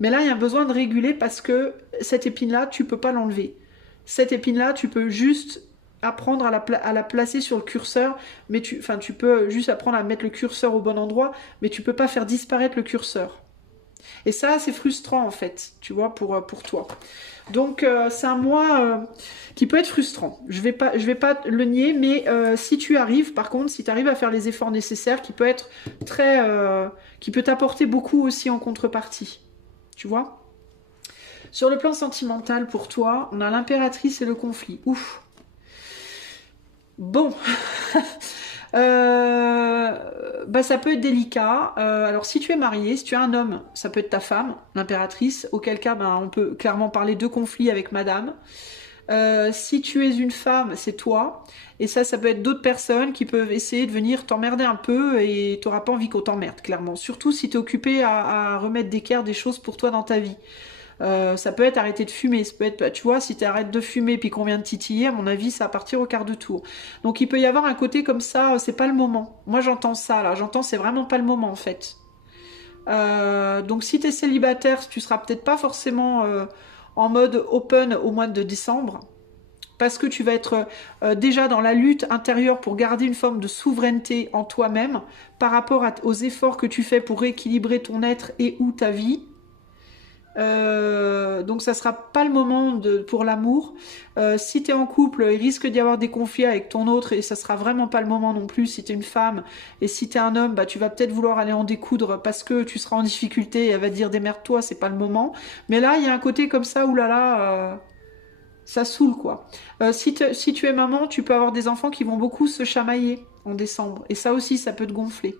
Mais là, il y a besoin de réguler parce que cette épine-là, tu peux pas l'enlever. Cette épine-là, tu peux juste apprendre à la placer sur le curseur, mais tu peux juste apprendre à mettre le curseur au bon endroit, mais tu peux pas faire disparaître le curseur. Et ça, c'est frustrant en fait, tu vois, pour toi. Donc c'est un mois qui peut être frustrant. Je vais pas le nier, mais si tu arrives, par contre, si tu arrives à faire les efforts nécessaires, qui peut être qui peut t'apporter beaucoup aussi en contrepartie, tu vois. Sur le plan sentimental, pour toi, on a l'impératrice et le conflit. Ouf. Bon, bah ça peut être délicat. Alors si tu es marié, si tu es un homme, ça peut être ta femme, l'impératrice, auquel cas ben, on peut clairement parler de conflit avec madame. Si tu es une femme, c'est toi. Et ça peut être d'autres personnes qui peuvent essayer de venir t'emmerder un peu et t'auras pas envie qu'on t'emmerde, clairement. Surtout si tu es occupé à remettre d'équerre des choses pour toi dans ta vie. Ça peut être arrêter de fumer, ça peut être, tu vois, si tu arrêtes de fumer puis qu'on vient de titiller, à mon avis, ça va partir au quart de tour. Donc il peut y avoir un côté comme ça, c'est pas le moment. Moi j'entends ça là, j'entends c'est vraiment pas le moment en fait. Donc si tu es célibataire, tu seras peut-être pas forcément en mode open au mois de décembre. Parce que tu vas être déjà dans la lutte intérieure pour garder une forme de souveraineté en toi-même par rapport aux efforts que tu fais pour rééquilibrer ton être et ou ta vie. Donc ça sera pas le moment pour l'amour. Si tu es en couple, il risque d'y avoir des conflits avec ton autre et ça sera vraiment pas le moment non plus si tu es une femme. Et si tu es un homme, bah, tu vas peut-être vouloir aller en découdre parce que tu seras en difficulté et elle va te dire démerde-toi, c'est pas le moment. Mais là, il y a un côté comme ça, oulala, ça saoule quoi. Si tu es maman, tu peux avoir des enfants qui vont beaucoup se chamailler en décembre. Et ça aussi, ça peut te gonfler.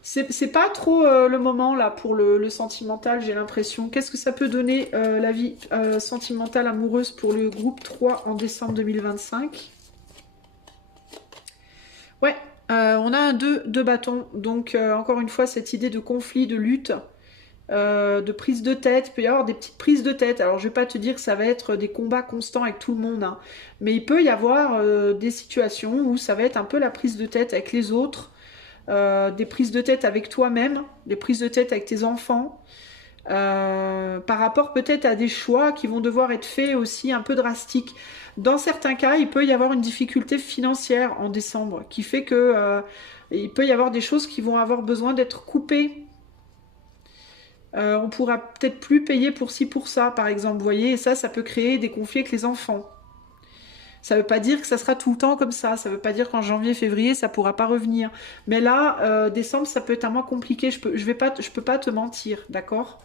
C'est pas trop le moment là pour le sentimental, j'ai l'impression. Qu'est-ce que ça peut donner la vie sentimentale amoureuse pour le groupe 3 en décembre 2025? Ouais, on a un 2 bâtons. Donc encore une fois, cette idée de conflit, de lutte, de prise de tête. Il peut y avoir des petites prises de tête. Alors je vais pas te dire que ça va être des combats constants avec tout le monde, hein. Mais il peut y avoir des situations où ça va être un peu la prise de tête avec les autres. Des prises de tête avec toi-même, des prises de tête avec tes enfants, par rapport peut-être à des choix qui vont devoir être faits aussi un peu drastiques. Dans certains cas, il peut y avoir une difficulté financière en décembre, qui fait que il peut y avoir des choses qui vont avoir besoin d'être coupées. On pourra peut-être plus payer pour ci, pour ça, par exemple, vous voyez, et ça peut créer des conflits avec les enfants. Ça ne veut pas dire que ça sera tout le temps comme ça. Ça ne veut pas dire qu'en janvier, février, ça ne pourra pas revenir. Mais là, décembre, ça peut être un mois compliqué. Je peux pas te mentir, d'accord?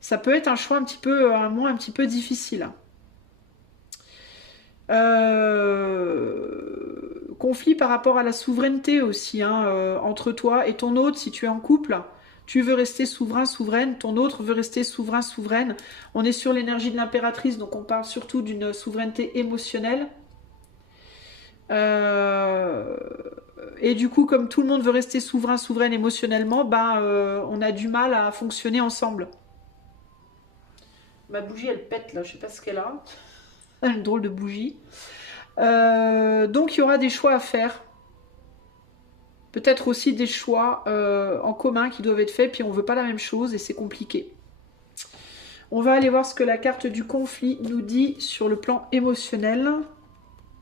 Ça peut être un choix un mois un petit peu difficile. Conflit par rapport à la souveraineté aussi, hein, entre toi et ton autre, si tu es en couple. Tu veux rester souverain, souveraine, ton autre veut rester souverain, souveraine. On est sur l'énergie de l'impératrice, donc on parle surtout d'une souveraineté émotionnelle. Et du coup, comme tout le monde veut rester souverain, souveraine émotionnellement, on a du mal à fonctionner ensemble. Ma bougie, elle pète là, je sais pas ce qu'elle a. Une drôle de bougie. Donc il y aura des choix à faire. Peut-être aussi des choix en commun qui doivent être faits, puis on veut pas la même chose et c'est compliqué. On va aller voir ce que la carte du conflit nous dit sur le plan émotionnel.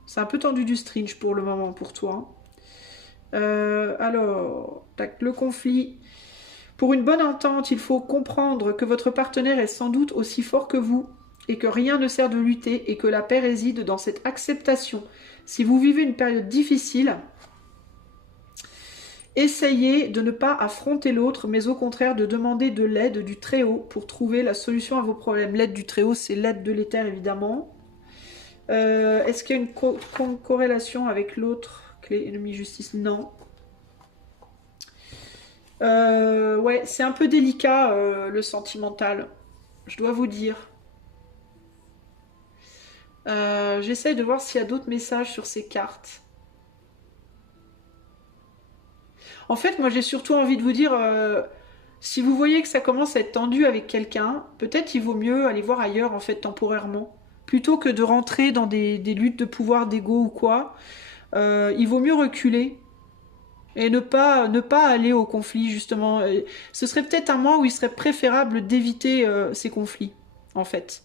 C'est un peu tendu du string pour le moment pour toi. Alors, tac, le conflit. Pour une bonne entente, il faut comprendre que votre partenaire est sans doute aussi fort que vous et que rien ne sert de lutter et que la paix réside dans cette acceptation. Si vous vivez une période difficile, essayez de ne pas affronter l'autre, mais au contraire de demander de l'aide du Très-Haut pour trouver la solution à vos problèmes. L'aide du Très-Haut, c'est l'aide de l'éther, évidemment. Est-ce qu'il y a une corrélation avec l'autre clé ennemi justice? Non. Ouais, c'est un peu délicat, le sentimental. Je dois vous dire. J'essaye de voir s'il y a d'autres messages sur ces cartes. En fait, moi j'ai surtout envie de vous dire, si vous voyez que ça commence à être tendu avec quelqu'un, peut-être il vaut mieux aller voir ailleurs en fait temporairement. Plutôt que de rentrer dans des luttes de pouvoir, d'ego ou quoi, il vaut mieux reculer et ne pas aller au conflit justement. Ce serait peut-être un mois où il serait préférable d'éviter ces conflits en fait.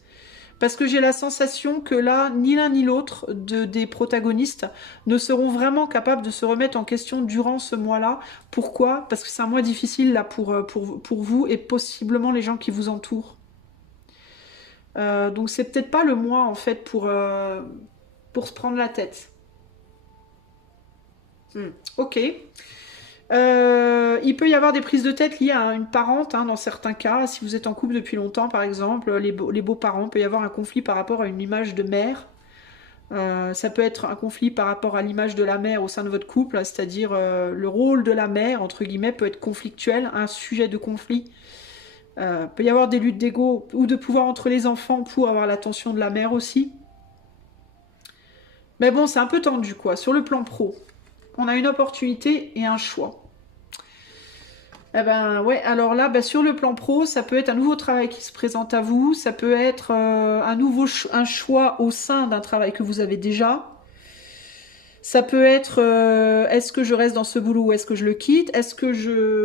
Parce que j'ai la sensation que là, ni l'un ni l'autre des protagonistes ne seront vraiment capables de se remettre en question durant ce mois-là. Pourquoi? Parce que c'est un mois difficile là pour vous et possiblement les gens qui vous entourent. Donc c'est peut-être pas le mois en fait pour se prendre la tête. Ok. Il peut y avoir des prises de tête liées à une parente, hein, dans certains cas. Si vous êtes en couple depuis longtemps, par exemple, les beaux-parents, il peut y avoir un conflit par rapport à une image de mère. Ça peut être un conflit par rapport à l'image de la mère au sein de votre couple, c'est-à-dire le rôle de la mère, entre guillemets, peut être conflictuel, un sujet de conflit. Il peut y avoir des luttes d'ego ou de pouvoir entre les enfants pour avoir l'attention de la mère aussi. Mais bon, c'est un peu tendu, quoi. Sur le plan pro, on a une opportunité et un choix. Eh ben ouais, alors là, sur le plan pro, ça peut être un nouveau travail qui se présente à vous, ça peut être un choix au sein d'un travail que vous avez déjà. Ça peut être est-ce que je reste dans ce boulot ou est-ce que je le quitte? On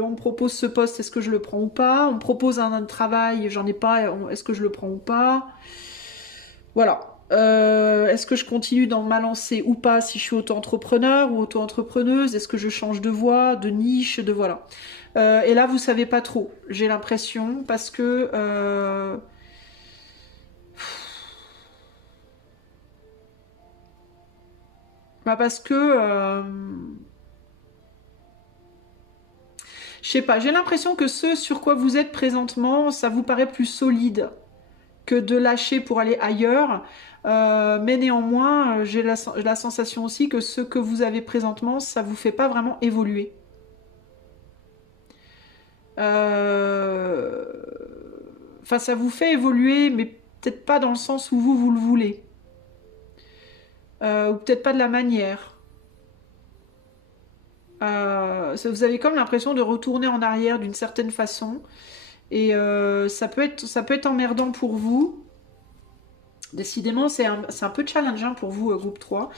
me propose ce poste, est-ce que je le prends ou pas? On me propose un travail, j'en ai pas, est-ce que je le prends ou pas? Voilà. Est-ce que je continue dans ma lancée ou pas si je suis auto-entrepreneur ou auto-entrepreneuse? Est-ce que je change de voie, de niche, de voilà. Et là, vous savez pas trop, j'ai l'impression, parce que parce que je sais pas, j'ai l'impression que ce sur quoi vous êtes présentement, ça vous paraît plus solide que de lâcher pour aller ailleurs. Mais néanmoins, j'ai la sensation aussi que ce que vous avez présentement, ça vous fait pas vraiment évoluer. Enfin, ça vous fait évoluer, mais peut-être pas dans le sens où vous le voulez. Ou peut-être pas de la manière. Vous avez comme l'impression de retourner en arrière d'une certaine façon. Et ça peut être emmerdant pour vous. Décidément, c'est un peu challengeant pour vous, groupe 3.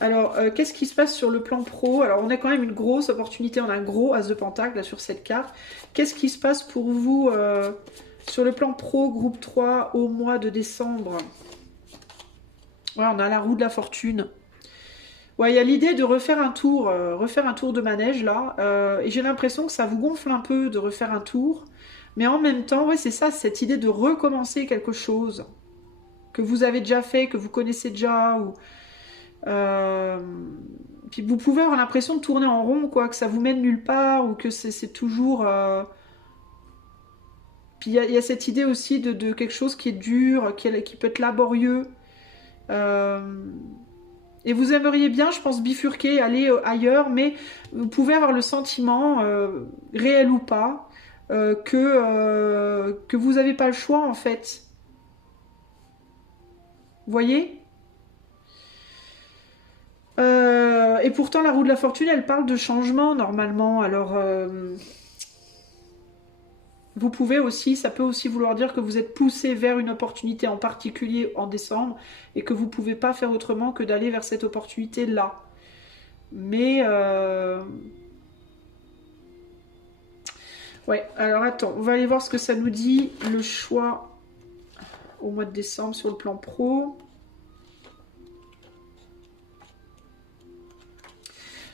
Alors, qu'est-ce qui se passe sur le plan pro? Alors, on a quand même une grosse opportunité, on a un gros as de pentacle là, sur cette carte. Qu'est-ce qui se passe pour vous sur le plan pro, groupe 3, au mois de décembre? Ouais, on a la roue de la fortune. Ouais, il y a l'idée de refaire un tour de manège là. Et j'ai l'impression que ça vous gonfle un peu de refaire un tour. Mais en même temps, ouais, c'est ça, cette idée de recommencer quelque chose que vous avez déjà fait, que vous connaissez déjà, ou puis vous pouvez avoir l'impression de tourner en rond, quoi, que ça vous mène nulle part, ou que c'est toujours. Puis il y a cette idée aussi de quelque chose qui est dur, qui peut être laborieux. Et vous aimeriez bien, je pense, bifurquer, aller ailleurs, mais vous pouvez avoir le sentiment, réel ou pas, que vous n'avez pas le choix, en fait. Vous voyez? Et pourtant, la roue de la fortune, elle parle de changement, normalement. Alors, vous pouvez aussi, ça peut aussi vouloir dire que vous êtes poussé vers une opportunité en particulier en décembre et que vous ne pouvez pas faire autrement que d'aller vers cette opportunité-là. Mais... ouais, alors attends, on va aller voir ce que ça nous dit, le choix au mois de décembre sur le plan pro.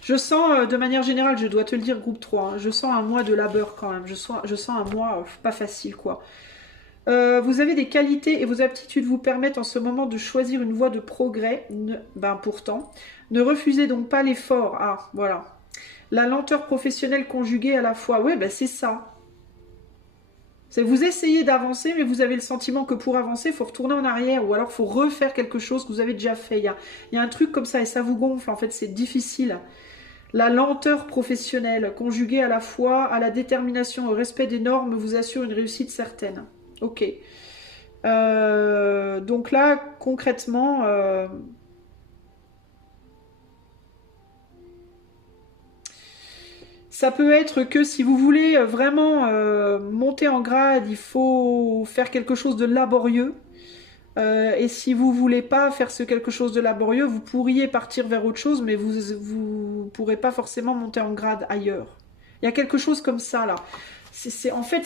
Je sens, de manière générale, je dois te le dire, groupe 3, hein, je sens un mois de labeur quand même. Je sens un mois pas facile, quoi. Vous avez des qualités et vos aptitudes vous permettent en ce moment de choisir une voie de progrès. Ben pourtant, ne refusez donc pas l'effort. Ah, voilà. La lenteur professionnelle conjuguée à la fois. Oui, ben c'est ça. C'est vous essayez d'avancer, mais vous avez le sentiment que pour avancer, il faut retourner en arrière ou alors il faut refaire quelque chose que vous avez déjà fait. Il y a un truc comme ça et ça vous gonfle. En fait, c'est difficile. La lenteur professionnelle, conjuguée à la fois à la détermination, au respect des normes, vous assure une réussite certaine. Ok. Donc là, concrètement, ça peut être que si vous voulez vraiment monter en grade, il faut faire quelque chose de laborieux. Et si vous voulez pas faire ce quelque chose de laborieux, vous pourriez partir vers autre chose, mais vous pourrez pas forcément monter en grade ailleurs. Il y a quelque chose comme ça là. En fait,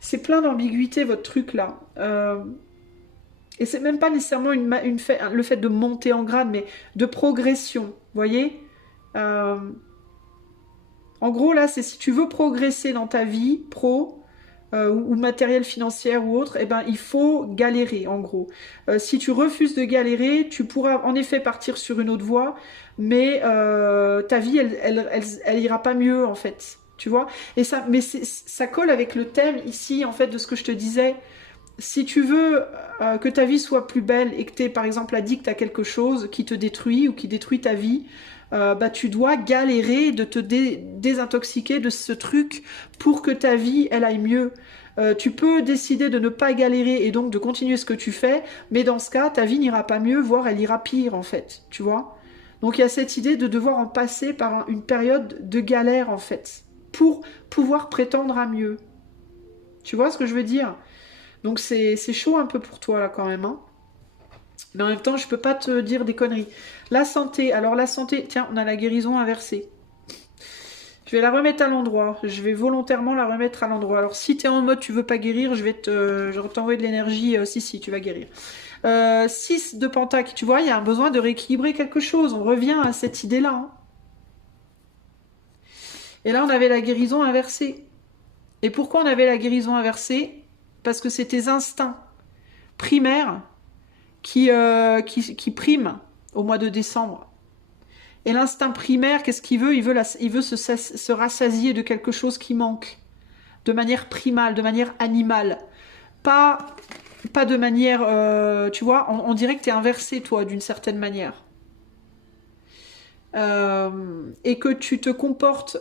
c'est plein d'ambiguïté votre truc là. Et c'est même pas nécessairement le fait de monter en grade, mais de progression. Vous voyez En gros là, c'est si tu veux progresser dans ta vie pro, ou matériel financière ou autre, eh ben, il faut galérer en gros. Si tu refuses de galérer, tu pourras en effet partir sur une autre voie, mais ta vie, elle ira pas mieux en fait. Tu vois? Et ça colle avec le thème ici en fait de ce que je te disais. Si tu veux que ta vie soit plus belle et que tu es par exemple addict à quelque chose qui te détruit ou qui détruit ta vie, bah, tu dois galérer de te désintoxiquer de ce truc pour que ta vie elle aille mieux. Tu peux décider de ne pas galérer et donc de continuer ce que tu fais, mais dans ce cas, ta vie n'ira pas mieux, voire elle ira pire en fait, tu vois. Donc il y a cette idée de devoir en passer par une période de galère en fait, pour pouvoir prétendre à mieux. Tu vois ce que je veux dire? Donc c'est chaud un peu pour toi là quand même, hein. Mais en même temps, je peux pas te dire des conneries. La santé, alors la santé, tiens, on a la guérison inversée. Je vais la remettre à l'endroit. Je vais volontairement la remettre à l'endroit. Alors si tu es en mode tu veux pas guérir, je vais t'envoyer de l'énergie. Si, tu vas guérir. 6 de pentacle, tu vois, il y a un besoin de rééquilibrer quelque chose. On revient à cette idée-là. Hein. Et là, on avait la guérison inversée. Et pourquoi on avait la guérison inversée? Parce que c'est tes instincts primaires qui priment au mois de décembre. Et l'instinct primaire, qu'est-ce qu'il veut? Il veut se rassasier de quelque chose qui manque. De manière primale, de manière animale. Pas de manière... tu vois, on dirait que tu es inversé, toi, d'une certaine manière. Et que tu te comportes...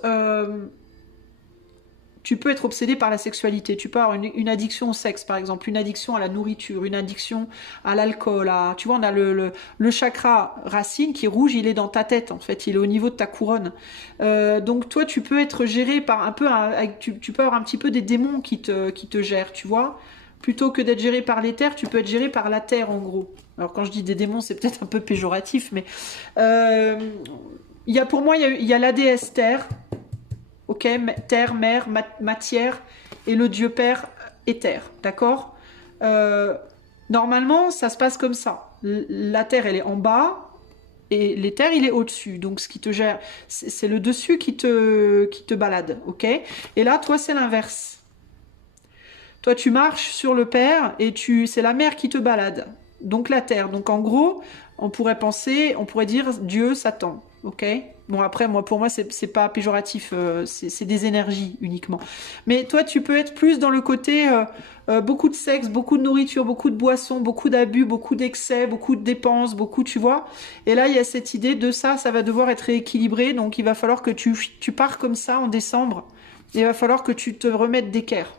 tu peux être obsédé par la sexualité, tu peux avoir une addiction au sexe par exemple, une addiction à la nourriture, une addiction à l'alcool, tu vois on a le chakra racine qui est rouge, il est dans ta tête en fait, il est au niveau de ta couronne. Donc toi tu peux être géré par un peu, tu peux avoir un petit peu des démons qui te gèrent, tu vois. Plutôt que d'être géré par les terres, tu peux être géré par la terre en gros. Alors quand je dis des démons c'est peut-être un peu péjoratif, mais pour moi il y a la déesse terre. Ok, terre, mer, matière, et le Dieu Père, éther, d'accord. Normalement, ça se passe comme ça. La terre, elle est en bas, et l'éther, il est au-dessus. Donc, ce qui te gère, c'est le dessus qui te balade, ok. Et là, toi, c'est l'inverse. Toi, tu marches sur le Père, et c'est la mer qui te balade. Donc, la terre. Donc, en gros, on pourrait dire Dieu, Satan. ok? Bon, après, pour moi, c'est pas péjoratif, c'est des énergies uniquement. Mais toi, tu peux être plus dans le côté beaucoup de sexe, beaucoup de nourriture, beaucoup de boissons, beaucoup d'abus, beaucoup d'excès, beaucoup de dépenses, beaucoup, tu vois? Et là, il y a cette idée de ça va devoir être rééquilibré, donc il va falloir que tu pars comme ça en décembre, et il va falloir que tu te remettes d'équerre.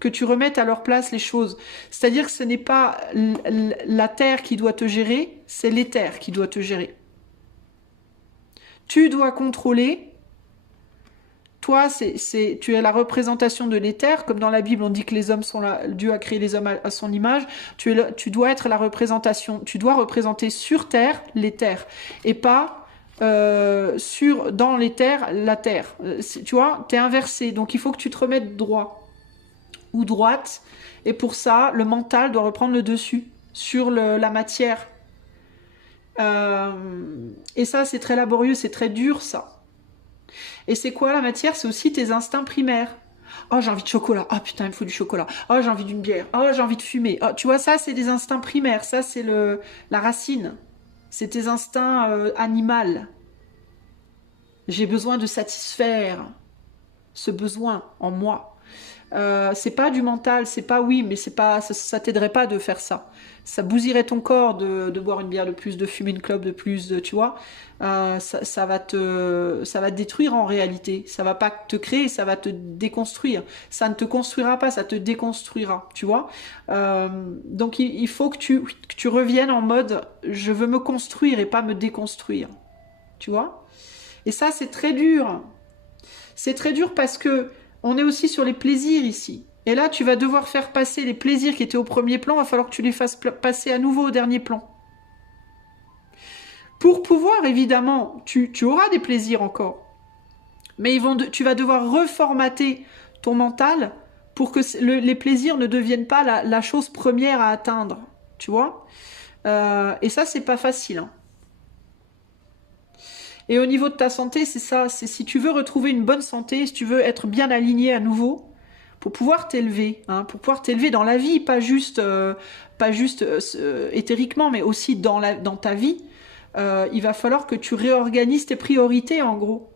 Que tu remettes à leur place les choses. C'est-à-dire que ce n'est pas la terre qui doit te gérer, c'est l'éther qui doit te gérer. Tu dois contrôler. Toi, tu es la représentation de l'éther, comme dans la Bible, on dit que les hommes sont là, Dieu a créé les hommes à son image. Tu dois être la représentation, tu dois représenter sur terre l'éther, et pas dans l'éther la terre. Tu vois, t'es inversé, donc il faut que tu te remettes droit ou droite, et pour ça, le mental doit reprendre le dessus sur la matière. Et ça, c'est très laborieux, c'est très dur, ça. Et c'est quoi la matière? C'est aussi tes instincts primaires. Oh, j'ai envie de chocolat. Oh putain, il me faut du chocolat. Oh, j'ai envie d'une bière. Oh, j'ai envie de fumer. Oh, tu vois, ça, c'est des instincts primaires. Ça, c'est la racine. C'est tes instincts animaux. J'ai besoin de satisfaire ce besoin en moi. C'est pas du mental, c'est pas oui, mais c'est pas, ça t'aiderait pas de faire ça. Ça bousillerait ton corps de boire une bière de plus, de fumer une clope de plus, tu vois. Ça va te détruire en réalité. Ça va pas te créer, ça va te déconstruire. Ça ne te construira pas, ça te déconstruira, tu vois. Donc il faut que tu reviennes en mode je veux me construire et pas me déconstruire, tu vois. Et ça c'est très dur. C'est très dur parce que on est aussi sur les plaisirs ici. Et là, tu vas devoir faire passer les plaisirs qui étaient au premier plan, il va falloir que tu les fasses passer à nouveau au dernier plan. Pour pouvoir, évidemment, tu auras des plaisirs encore. Mais tu vas devoir reformater ton mental pour que les plaisirs ne deviennent pas la chose première à atteindre. Tu vois? Et ça, c'est pas facile. Hein. Et au niveau de ta santé, c'est ça. C'est si tu veux retrouver une bonne santé, si tu veux être bien aligné à nouveau, pour pouvoir t'élever, hein, pour pouvoir t'élever dans la vie, pas juste éthériquement, mais aussi dans ta vie, il va falloir que tu réorganises tes priorités en gros,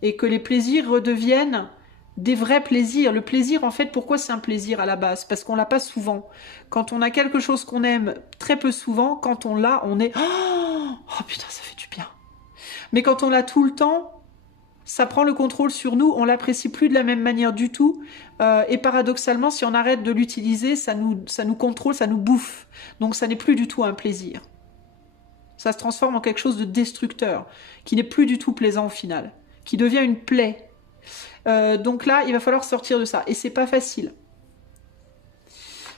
et que les plaisirs redeviennent des vrais plaisirs. Le plaisir, en fait, pourquoi c'est un plaisir à la base? Parce qu'on l'a pas souvent. Quand on a quelque chose qu'on aime très peu souvent, quand on l'a, on est oh putain, ça fait du bien. Mais quand on l'a tout le temps, ça prend le contrôle sur nous, on l'apprécie plus de la même manière du tout. Et paradoxalement, si on arrête de l'utiliser, ça nous contrôle, ça nous bouffe. Donc ça n'est plus du tout un plaisir. Ça se transforme en quelque chose de destructeur, qui n'est plus du tout plaisant au final, qui devient une plaie. Donc là, il va falloir sortir de ça. Et c'est pas facile.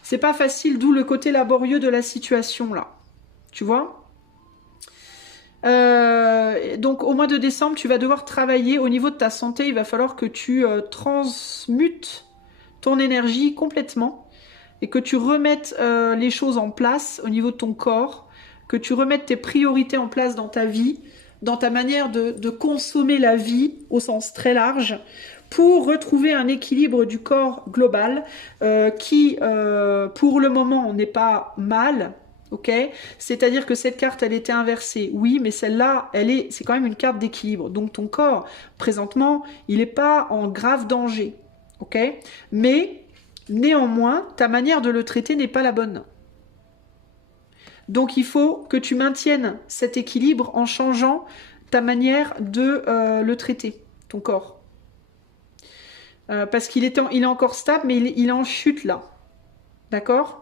C'est pas facile, d'où le côté laborieux de la situation là. Tu vois ? Donc au mois de décembre, tu vas devoir travailler au niveau de ta santé. Il va falloir que tu transmutes ton énergie complètement et que tu remettes les choses en place au niveau de ton corps, que tu remettes tes priorités en place dans ta vie, dans ta manière de consommer la vie au sens très large, pour retrouver un équilibre du corps global qui, pour le moment, n'est pas mal. Ok, c'est-à-dire que cette carte, elle était inversée, oui, mais celle-là, c'est quand même une carte d'équilibre. Donc ton corps, présentement, il n'est pas en grave danger, ok. Mais néanmoins, ta manière de le traiter n'est pas la bonne. Donc il faut que tu maintiennes cet équilibre en changeant ta manière de le traiter, ton corps. Parce qu'il est encore stable, mais il est en chute là, d'accord.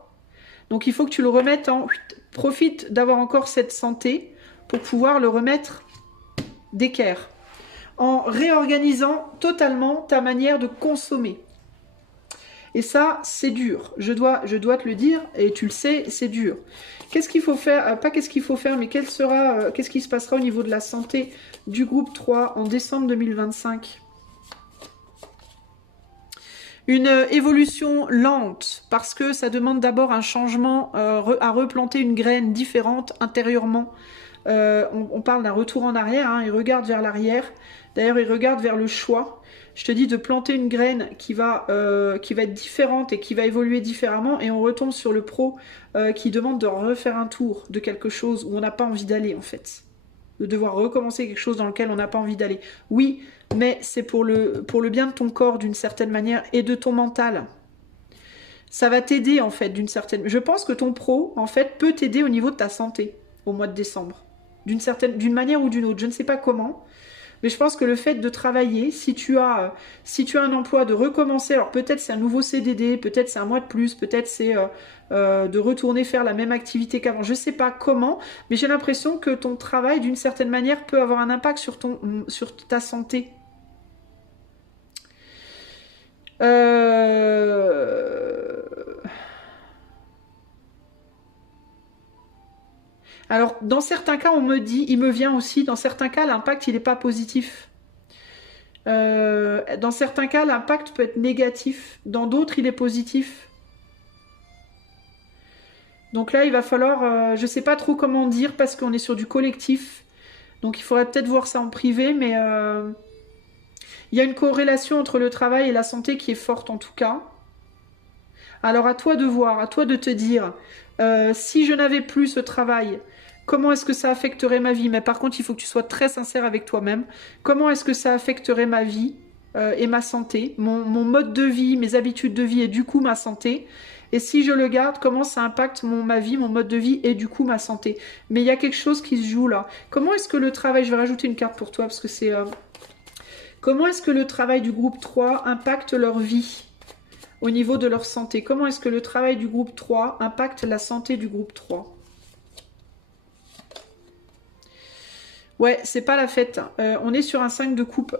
Donc il faut que tu le remettes en... Profite d'avoir encore cette santé pour pouvoir le remettre d'équerre. En réorganisant totalement ta manière de consommer. Et ça, c'est dur. Je dois te le dire, et tu le sais, c'est dur. Qu'est-ce qu'il faut faire? Pas qu'est-ce qu'il faut faire, mais qu'est-ce qui se passera au niveau de la santé du groupe 3 en décembre 2025? Une évolution lente, parce que ça demande d'abord un changement, à replanter une graine différente intérieurement. On parle d'un retour en arrière, hein, il regarde vers l'arrière. D'ailleurs, il regarde vers le choix. Je te dis de planter une graine qui va être différente et qui va évoluer différemment. Et on retombe sur le pro qui demande de refaire un tour de quelque chose où on n'a pas envie d'aller en fait. de devoir recommencer quelque chose dans lequel on n'a pas envie d'aller. Oui, mais c'est pour le bien de ton corps d'une certaine manière et de ton mental. Ça va t'aider en fait d'une certaine... Je pense que ton pro en fait peut t'aider au niveau de ta santé au mois de décembre. D'une manière ou d'une autre. Je ne sais pas comment. Mais je pense que le fait de travailler, si tu as un emploi, de recommencer, alors peut-être c'est un nouveau CDD, peut-être c'est un mois de plus, peut-être c'est de retourner faire la même activité qu'avant. Je ne sais pas comment, mais j'ai l'impression que ton travail, d'une certaine manière, peut avoir un impact sur ta santé. Alors, dans certains cas, on me dit, il me vient aussi, dans certains cas, l'impact, il n'est pas positif. Dans certains cas, l'impact peut être négatif. Dans d'autres, il est positif. Donc là, il va falloir... je ne sais pas trop comment dire parce qu'on est sur du collectif. Donc il faudrait peut-être voir ça en privé, mais... il y a une corrélation entre le travail et la santé qui est forte en tout cas. Alors à toi de voir, à toi de te dire, si je n'avais plus ce travail, comment est-ce que ça affecterait ma vie? Mais par contre, il faut que tu sois très sincère avec toi-même. Comment est-ce que ça affecterait ma vie et ma santé, mon mode de vie, mes habitudes de vie et du coup ma santé? Et si je le garde, comment ça impacte ma vie, mon mode de vie et du coup ma santé? Mais il y a quelque chose qui se joue là. Comment est-ce que le travail... Je vais rajouter une carte pour toi parce que c'est... Comment est-ce que le travail du groupe 3 impacte leur vie au niveau de leur santé? Comment est-ce que le travail du groupe 3 impacte la santé du groupe 3? Ouais, c'est pas la fête. On est sur un 5 de coupe.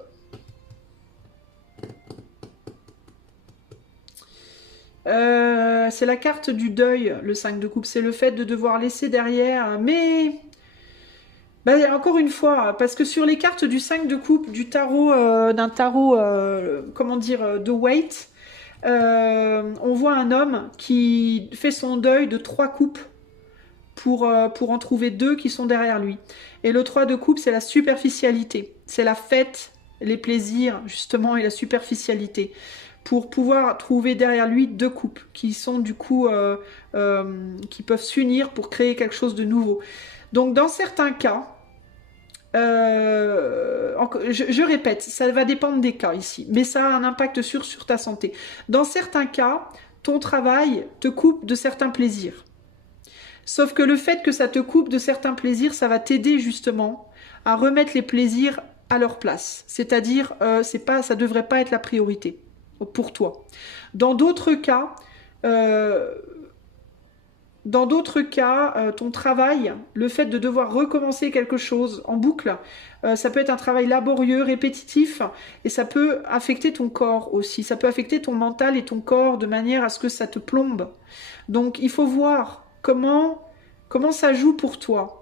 C'est la carte du deuil, le 5 de coupe. C'est le fait de devoir laisser derrière. Mais... bah, encore une fois, parce que sur les cartes du 5 de coupe, du tarot, d'un tarot, comment dire, de Waite, on voit un homme qui fait son deuil de 3 coupes pour en trouver 2 qui sont derrière lui. Et le 3 de coupe, c'est la superficialité. C'est la fête, les plaisirs, justement, et la superficialité. Pour pouvoir trouver derrière lui 2 coupes qui sont du coup, qui peuvent s'unir pour créer quelque chose de nouveau. Donc dans certains cas, je répète, ça va dépendre des cas ici, mais ça a un impact sur ta santé. Dans certains cas, ton travail te coupe de certains plaisirs. Sauf que le fait que ça te coupe de certains plaisirs, ça va t'aider justement à remettre les plaisirs à leur place. C'est-à-dire, ça devrait pas être la priorité pour toi. Dans d'autres cas, ton travail, le fait de devoir recommencer quelque chose en boucle, ça peut être un travail laborieux, répétitif, et ça peut affecter ton corps aussi. Ça peut affecter ton mental et ton corps de manière à ce que ça te plombe. Donc, il faut voir comment ça joue pour toi.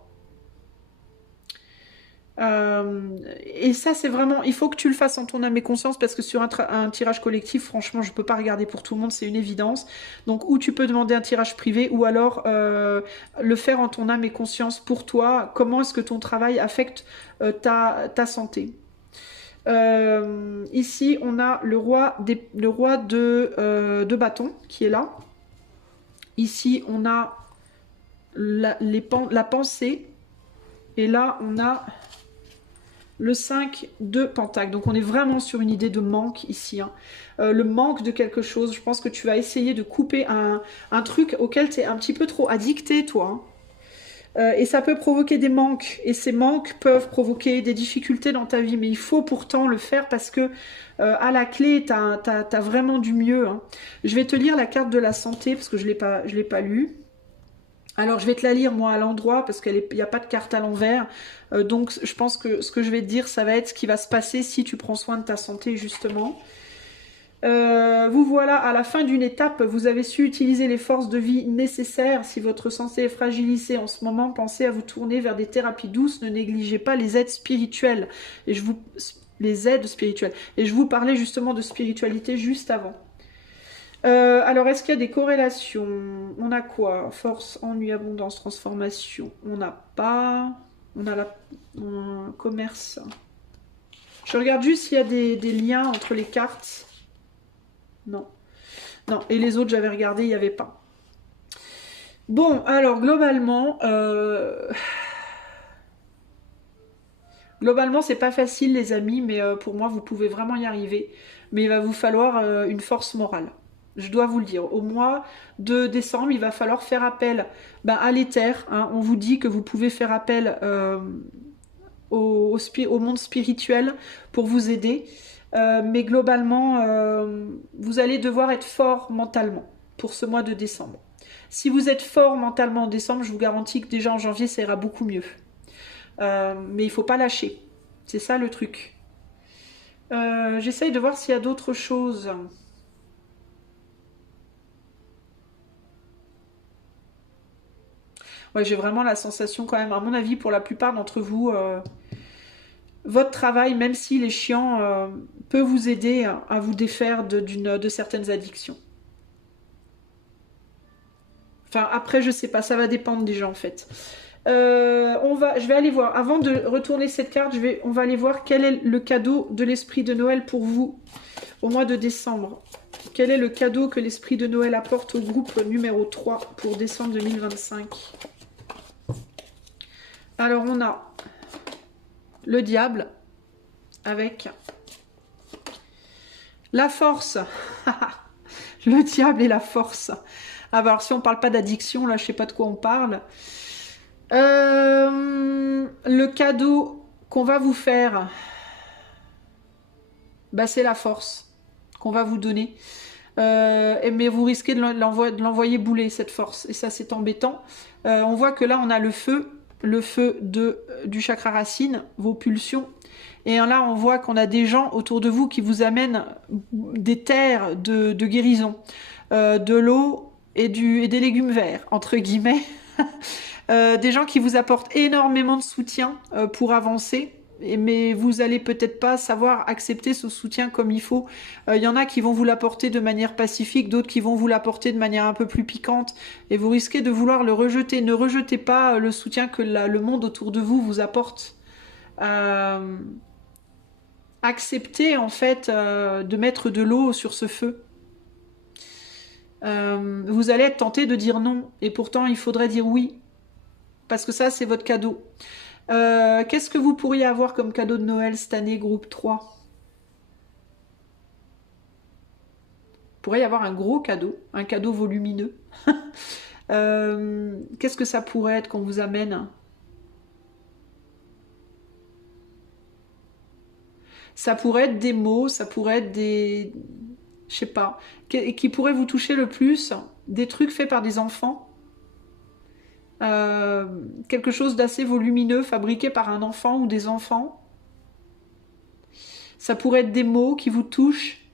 Et ça, c'est vraiment... Il faut que tu le fasses en ton âme et conscience parce que sur un tirage collectif, franchement, je ne peux pas regarder pour tout le monde, c'est une évidence. Donc, ou tu peux demander un tirage privé ou alors le faire en ton âme et conscience pour toi. Comment est-ce que ton travail affecte ta santé? Ici, on a le roi de bâton qui est là. Ici, on a la pensée. Et là, on a le 5 de pentacle. Donc, on est vraiment sur une idée de manque ici. Hein. Le manque de quelque chose. Je pense que tu vas essayer de couper un truc auquel tu es un petit peu trop addicté, toi. Hein. Et ça peut provoquer des manques. Et ces manques peuvent provoquer des difficultés dans ta vie. Mais il faut pourtant le faire parce que à la clé, tu as vraiment du mieux. Hein. Je vais te lire la carte de la santé parce que je ne l'ai pas lue. Alors, je vais te la lire, moi, à l'endroit, parce qu'il n'y a pas de carte à l'envers. Donc, je pense que ce que je vais te dire, ça va être ce qui va se passer si tu prends soin de ta santé, justement. Vous voilà à la fin d'une étape. Vous avez su utiliser les forces de vie nécessaires. Si votre santé est fragilisée en ce moment, pensez à vous tourner vers des thérapies douces. Ne négligez pas les aides spirituelles. Les aides spirituelles. Et je vous parlais justement de spiritualité juste avant. Alors, est-ce qu'il y a des corrélations? On a quoi? Force, ennui, abondance, transformation. On n'a pas. On a commerce. Je regarde juste s'il y a des liens entre les cartes. Non. Non, et les autres, j'avais regardé, il n'y avait pas. Bon, alors, globalement... Globalement, c'est pas facile, les amis, mais pour moi, vous pouvez vraiment y arriver. Mais il va vous falloir une force morale. Je dois vous le dire. Au mois de décembre, il va falloir faire appel à l'éther. Hein. On vous dit que vous pouvez faire appel au monde spirituel pour vous aider. Mais globalement, vous allez devoir être fort mentalement pour ce mois de décembre. Si vous êtes fort mentalement en décembre, je vous garantis que déjà en janvier, ça ira beaucoup mieux. Mais il faut pas lâcher. C'est ça le truc. J'essaye de voir s'il y a d'autres choses. Ouais, j'ai vraiment la sensation quand même, à mon avis, pour la plupart d'entre vous, votre travail, même s'il est chiant, peut vous aider à vous défaire de certaines addictions. Enfin, après, je sais pas, ça va dépendre des gens en fait. Je vais aller voir, avant de retourner cette carte, on va aller voir quel est le cadeau de l'esprit de Noël pour vous au mois de décembre. Quel est le cadeau que l'esprit de Noël apporte au groupe numéro 3 pour décembre 2025? Alors, on a le diable avec la force. Le diable et la force. Ah bah alors si on parle pas d'addiction, là je sais pas de quoi on parle. Le cadeau qu'on va vous faire, c'est la force qu'on va vous donner. Mais vous risquez de l'envoyer bouler cette force. Et ça c'est embêtant. On voit que là on a le feu du chakra racine, vos pulsions. Et là, on voit qu'on a des gens autour de vous qui vous amènent des terres de guérison, de l'eau et des légumes verts, entre guillemets. Des gens qui vous apportent énormément de soutien pour avancer. Mais vous allez peut-être pas savoir accepter ce soutien comme il faut. Il y en a qui vont vous l'apporter de manière pacifique, d'autres qui vont vous l'apporter de manière un peu plus piquante, et vous risquez de vouloir le rejeter. Ne rejetez pas le soutien que le monde autour de vous apporte. Acceptez en fait de mettre de l'eau sur ce feu. Vous allez être tenté de dire non, et pourtant il faudrait dire oui, parce que ça c'est votre cadeau. Qu'est-ce que vous pourriez avoir comme cadeau de Noël cette année, groupe 3? Il pourrait y avoir un gros cadeau, un cadeau volumineux. Qu'est-ce que ça pourrait être qu'on vous amène? Ça pourrait être des mots, ça pourrait être des... Je sais pas. Qui pourraient vous toucher le plus. Des trucs faits par des enfants. Quelque chose d'assez volumineux, fabriqué par un enfant ou des enfants. Ça pourrait être des mots qui vous touchent.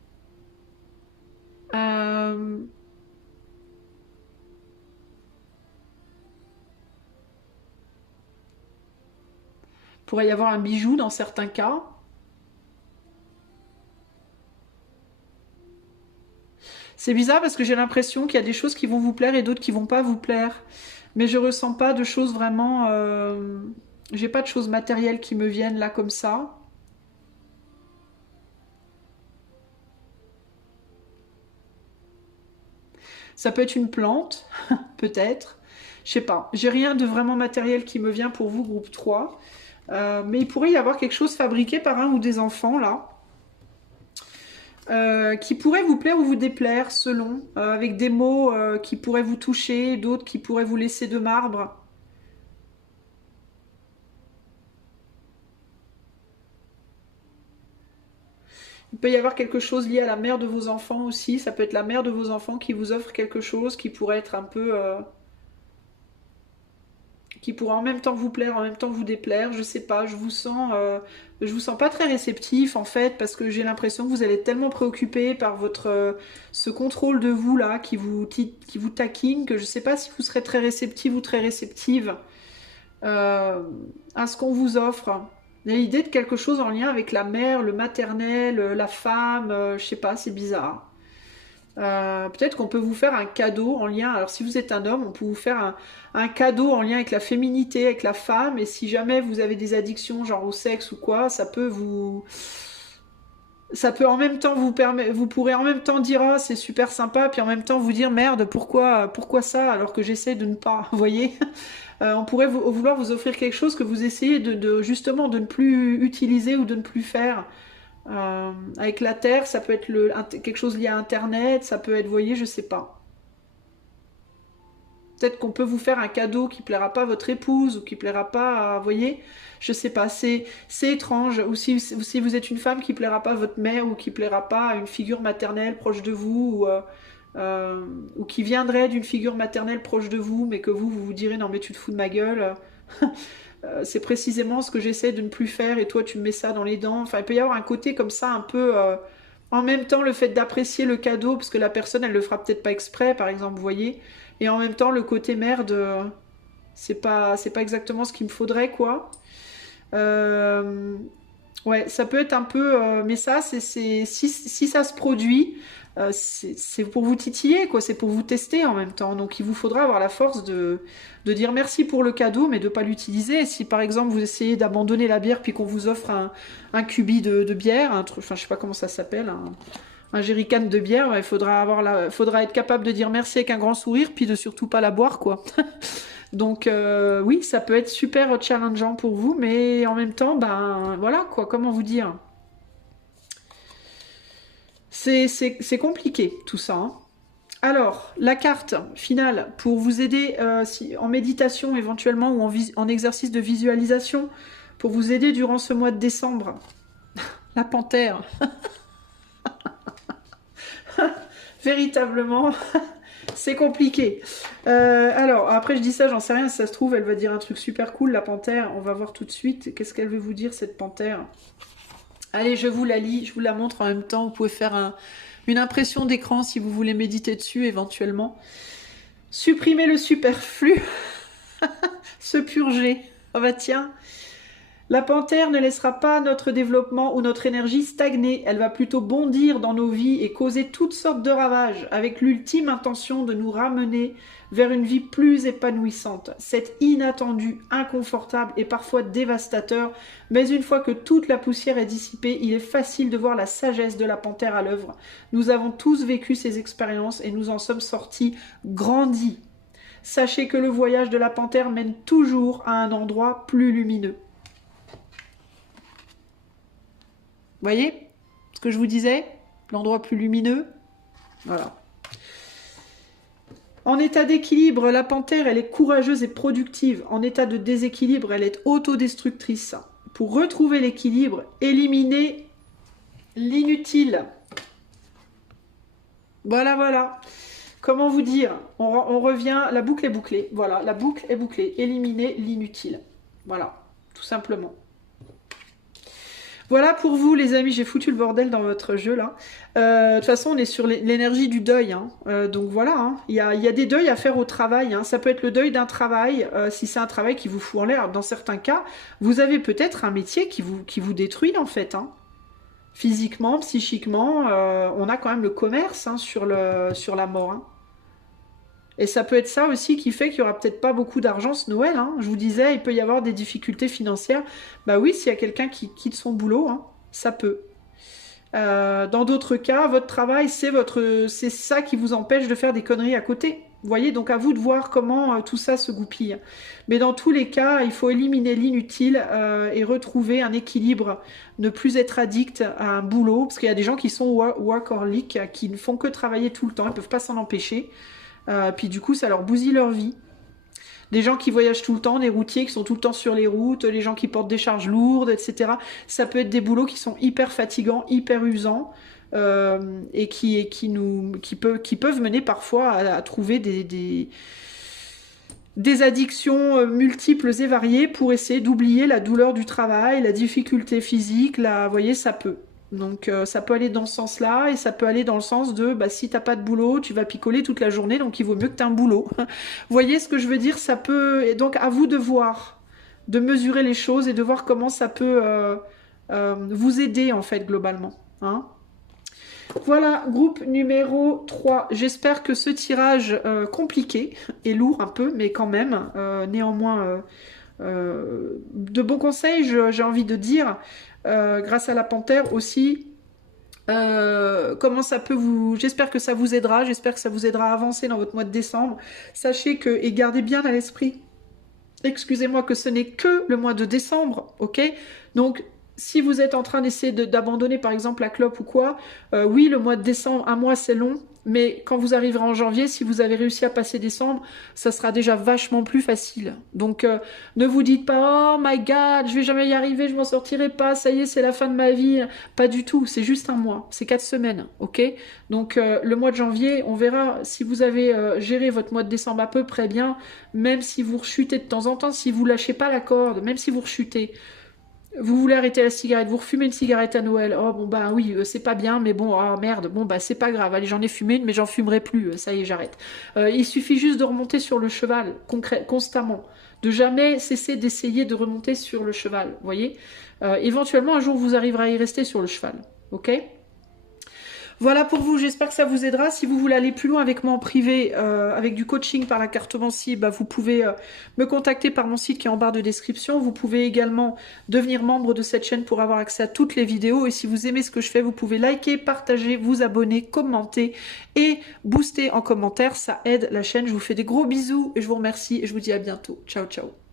Il pourrait y avoir un bijou dans certains cas. C'est bizarre parce que j'ai l'impression qu'il y a des choses qui vont vous plaire et d'autres qui vont pas vous plaire. Mais je ressens pas de choses vraiment... J'ai pas de choses matérielles qui me viennent là comme ça. Ça peut être une plante, peut-être. Je sais pas. J'ai rien de vraiment matériel qui me vient pour vous, groupe 3. Mais il pourrait y avoir quelque chose fabriqué par un ou des enfants, là. Qui pourrait vous plaire ou vous déplaire, selon. Avec des mots qui pourraient vous toucher, d'autres qui pourraient vous laisser de marbre. Il peut y avoir quelque chose lié à la mère de vos enfants aussi. Ça peut être la mère de vos enfants qui vous offre quelque chose qui pourrait être un peu... qui pourrait en même temps vous plaire, en même temps vous déplaire. Je sais pas, je vous sens pas très réceptif en fait, parce que j'ai l'impression que vous allez être tellement préoccupé par ce contrôle de vous là, qui vous taquine, que je sais pas si vous serez très réceptif ou très réceptive à ce qu'on vous offre. Il y a l'idée de quelque chose en lien avec la mère, le maternel, la femme, je sais pas, c'est bizarre. Peut-être qu'on peut vous faire un cadeau en lien, alors si vous êtes un homme, on peut vous faire un cadeau en lien avec la féminité, avec la femme, et si jamais vous avez des addictions genre au sexe ou quoi, ça peut vous Ça peut en même temps vous permettre, vous pourrez en même temps dire ah c'est super sympa, puis en même temps vous dire merde pourquoi ça alors que j'essaie de ne pas, vous voyez. On pourrait vouloir vous offrir quelque chose que vous essayez justement de ne plus utiliser ou de ne plus faire. Avec la Terre, ça peut être quelque chose lié à Internet, ça peut être, vous voyez, je sais pas. Peut-être qu'on peut vous faire un cadeau qui plaira pas à votre épouse ou qui plaira pas à, vous voyez, je sais pas, c'est étrange. Ou si vous êtes une femme qui plaira pas à votre mère ou qui plaira pas à une figure maternelle proche de vous ou qui viendrait d'une figure maternelle proche de vous, mais que vous vous direz non mais tu te fous de ma gueule. C'est précisément ce que j'essaie de ne plus faire et toi tu me mets ça dans les dents. Enfin, il peut y avoir un côté comme ça un peu. En même temps, le fait d'apprécier le cadeau, parce que la personne elle le fera peut-être pas exprès, par exemple, vous voyez. Et en même temps, le côté merde, c'est pas exactement ce qu'il me faudrait, quoi. Euh, ouais, ça peut être un peu. Mais ça, si ça se produit, c'est pour vous titiller, quoi. C'est pour vous tester en même temps. Donc, il vous faudra avoir la force de dire merci pour le cadeau, mais de pas l'utiliser. Si par exemple vous essayez d'abandonner la bière puis qu'on vous offre un cubi de bière, un truc, enfin je sais pas comment ça s'appelle, un jerrycan de bière, il faudra être capable de dire merci avec un grand sourire, puis de surtout pas la boire, quoi. Donc oui, ça peut être super challengeant pour vous, mais en même temps, ben voilà, quoi, comment vous dire. C'est compliqué tout ça, hein. Alors, la carte finale pour vous aider en méditation éventuellement ou en exercice de visualisation, pour vous aider durant ce mois de décembre. La panthère. Véritablement, c'est compliqué. Alors, après je dis ça, j'en sais rien, si ça se trouve, elle va dire un truc super cool, la panthère. On va voir tout de suite. Qu'est-ce qu'elle veut vous dire, cette panthère? Allez, je vous la lis, je vous la montre en même temps. Vous pouvez faire une impression d'écran si vous voulez méditer dessus éventuellement. Supprimer le superflu. Se purger. Oh bah tiens. La panthère ne laissera pas notre développement ou notre énergie stagner. Elle va plutôt bondir dans nos vies et causer toutes sortes de ravages, avec l'ultime intention de nous ramener vers une vie plus épanouissante. C'est inattendu, inconfortable et parfois dévastateur, mais une fois que toute la poussière est dissipée, il est facile de voir la sagesse de la panthère à l'œuvre. Nous avons tous vécu ces expériences et nous en sommes sortis grandis. Sachez que le voyage de la panthère mène toujours à un endroit plus lumineux. Vous voyez ce que je vous disais? L'endroit plus lumineux. Voilà. En état d'équilibre, la panthère, elle est courageuse et productive. En état de déséquilibre, elle est autodestructrice. Pour retrouver l'équilibre, éliminer l'inutile. Voilà, voilà. Comment vous dire? On revient, la boucle est bouclée. Voilà, la boucle est bouclée. Éliminer l'inutile. Voilà, tout simplement. Voilà pour vous les amis, j'ai foutu le bordel dans votre jeu là. De toute façon on est sur l'énergie du deuil, hein. Donc voilà, hein. Il y a des deuils à faire au travail, hein. Ça peut être le deuil d'un travail, si c'est un travail qui vous fout en l'air. Dans certains cas, vous avez peut-être un métier qui vous détruit en fait, hein. Physiquement, psychiquement, on a quand même le commerce, hein, sur la mort, hein. Et ça peut être ça aussi qui fait qu'il n'y aura peut-être pas beaucoup d'argent ce Noël, hein. Je vous disais, il peut y avoir des difficultés financières. Bah oui, s'il y a quelqu'un qui quitte son boulot, hein, ça peut. Dans d'autres cas, votre travail, c'est ça qui vous empêche de faire des conneries à côté. Vous voyez, donc à vous de voir comment tout ça se goupille. Mais dans tous les cas, il faut éliminer l'inutile et retrouver un équilibre, ne plus être addict à un boulot, parce qu'il y a des gens qui sont workaholic, qui ne font que travailler tout le temps, ils ne peuvent pas s'en empêcher. Puis du coup, ça leur bousille leur vie. Des gens qui voyagent tout le temps, des routiers qui sont tout le temps sur les routes, les gens qui portent des charges lourdes, etc. Ça peut être des boulots qui sont hyper fatigants, hyper usants, et qui peuvent mener parfois à trouver des addictions multiples et variées pour essayer d'oublier la douleur du travail, la difficulté physique, vous voyez, ça peut. Donc ça peut aller dans ce sens-là et ça peut aller dans le sens de si t'as pas de boulot, tu vas picoler toute la journée, donc il vaut mieux que t'aies un boulot. Vous voyez ce que je veux dire? Ça peut, et donc à vous de voir, de mesurer les choses et de voir comment ça peut vous aider en fait globalement, hein. Voilà, groupe numéro 3. J'espère que ce tirage compliqué et lourd un peu, mais quand même, néanmoins de bons conseils, j'ai envie de dire. Grâce à la panthère aussi, comment ça peut vous... J'espère que ça vous aidera, j'espère que ça vous aidera à avancer dans votre mois de décembre. Sachez que, et gardez bien à l'esprit, excusez-moi, que ce n'est que le mois de décembre, ok? Donc, si vous êtes en train d'essayer d'abandonner par exemple la clope ou quoi, oui, le mois de décembre, un mois c'est long, mais quand vous arriverez en janvier, si vous avez réussi à passer décembre, ça sera déjà vachement plus facile. Donc ne vous dites pas, oh my god, je vais jamais y arriver, je m'en sortirai pas, ça y est, c'est la fin de ma vie. Pas du tout, c'est juste un mois, c'est 4 semaines, ok? Donc le mois de janvier, on verra si vous avez géré votre mois de décembre à peu près bien, même si vous rechutez de temps en temps, si vous lâchez pas la corde, même si vous rechutez. Vous voulez arrêter la cigarette, vous refumez une cigarette à Noël. Oh bon bah oui, c'est pas bien, mais bon, oh merde, bon bah c'est pas grave. Allez, j'en ai fumé une, mais j'en fumerai plus. Ça y est, j'arrête. Il suffit juste de remonter sur le cheval, constamment. De jamais cesser d'essayer de remonter sur le cheval, vous voyez. Éventuellement, un jour, vous arriverez à y rester sur le cheval, ok? Voilà pour vous, j'espère que ça vous aidera. Si vous voulez aller plus loin avec moi en privé, avec du coaching par la cartomancie, bah, vous pouvez me contacter par mon site qui est en barre de description. Vous pouvez également devenir membre de cette chaîne pour avoir accès à toutes les vidéos. Et si vous aimez ce que je fais, vous pouvez liker, partager, vous abonner, commenter et booster en commentaire. Ça aide la chaîne. Je vous fais des gros bisous et je vous remercie et je vous dis à bientôt. Ciao, ciao.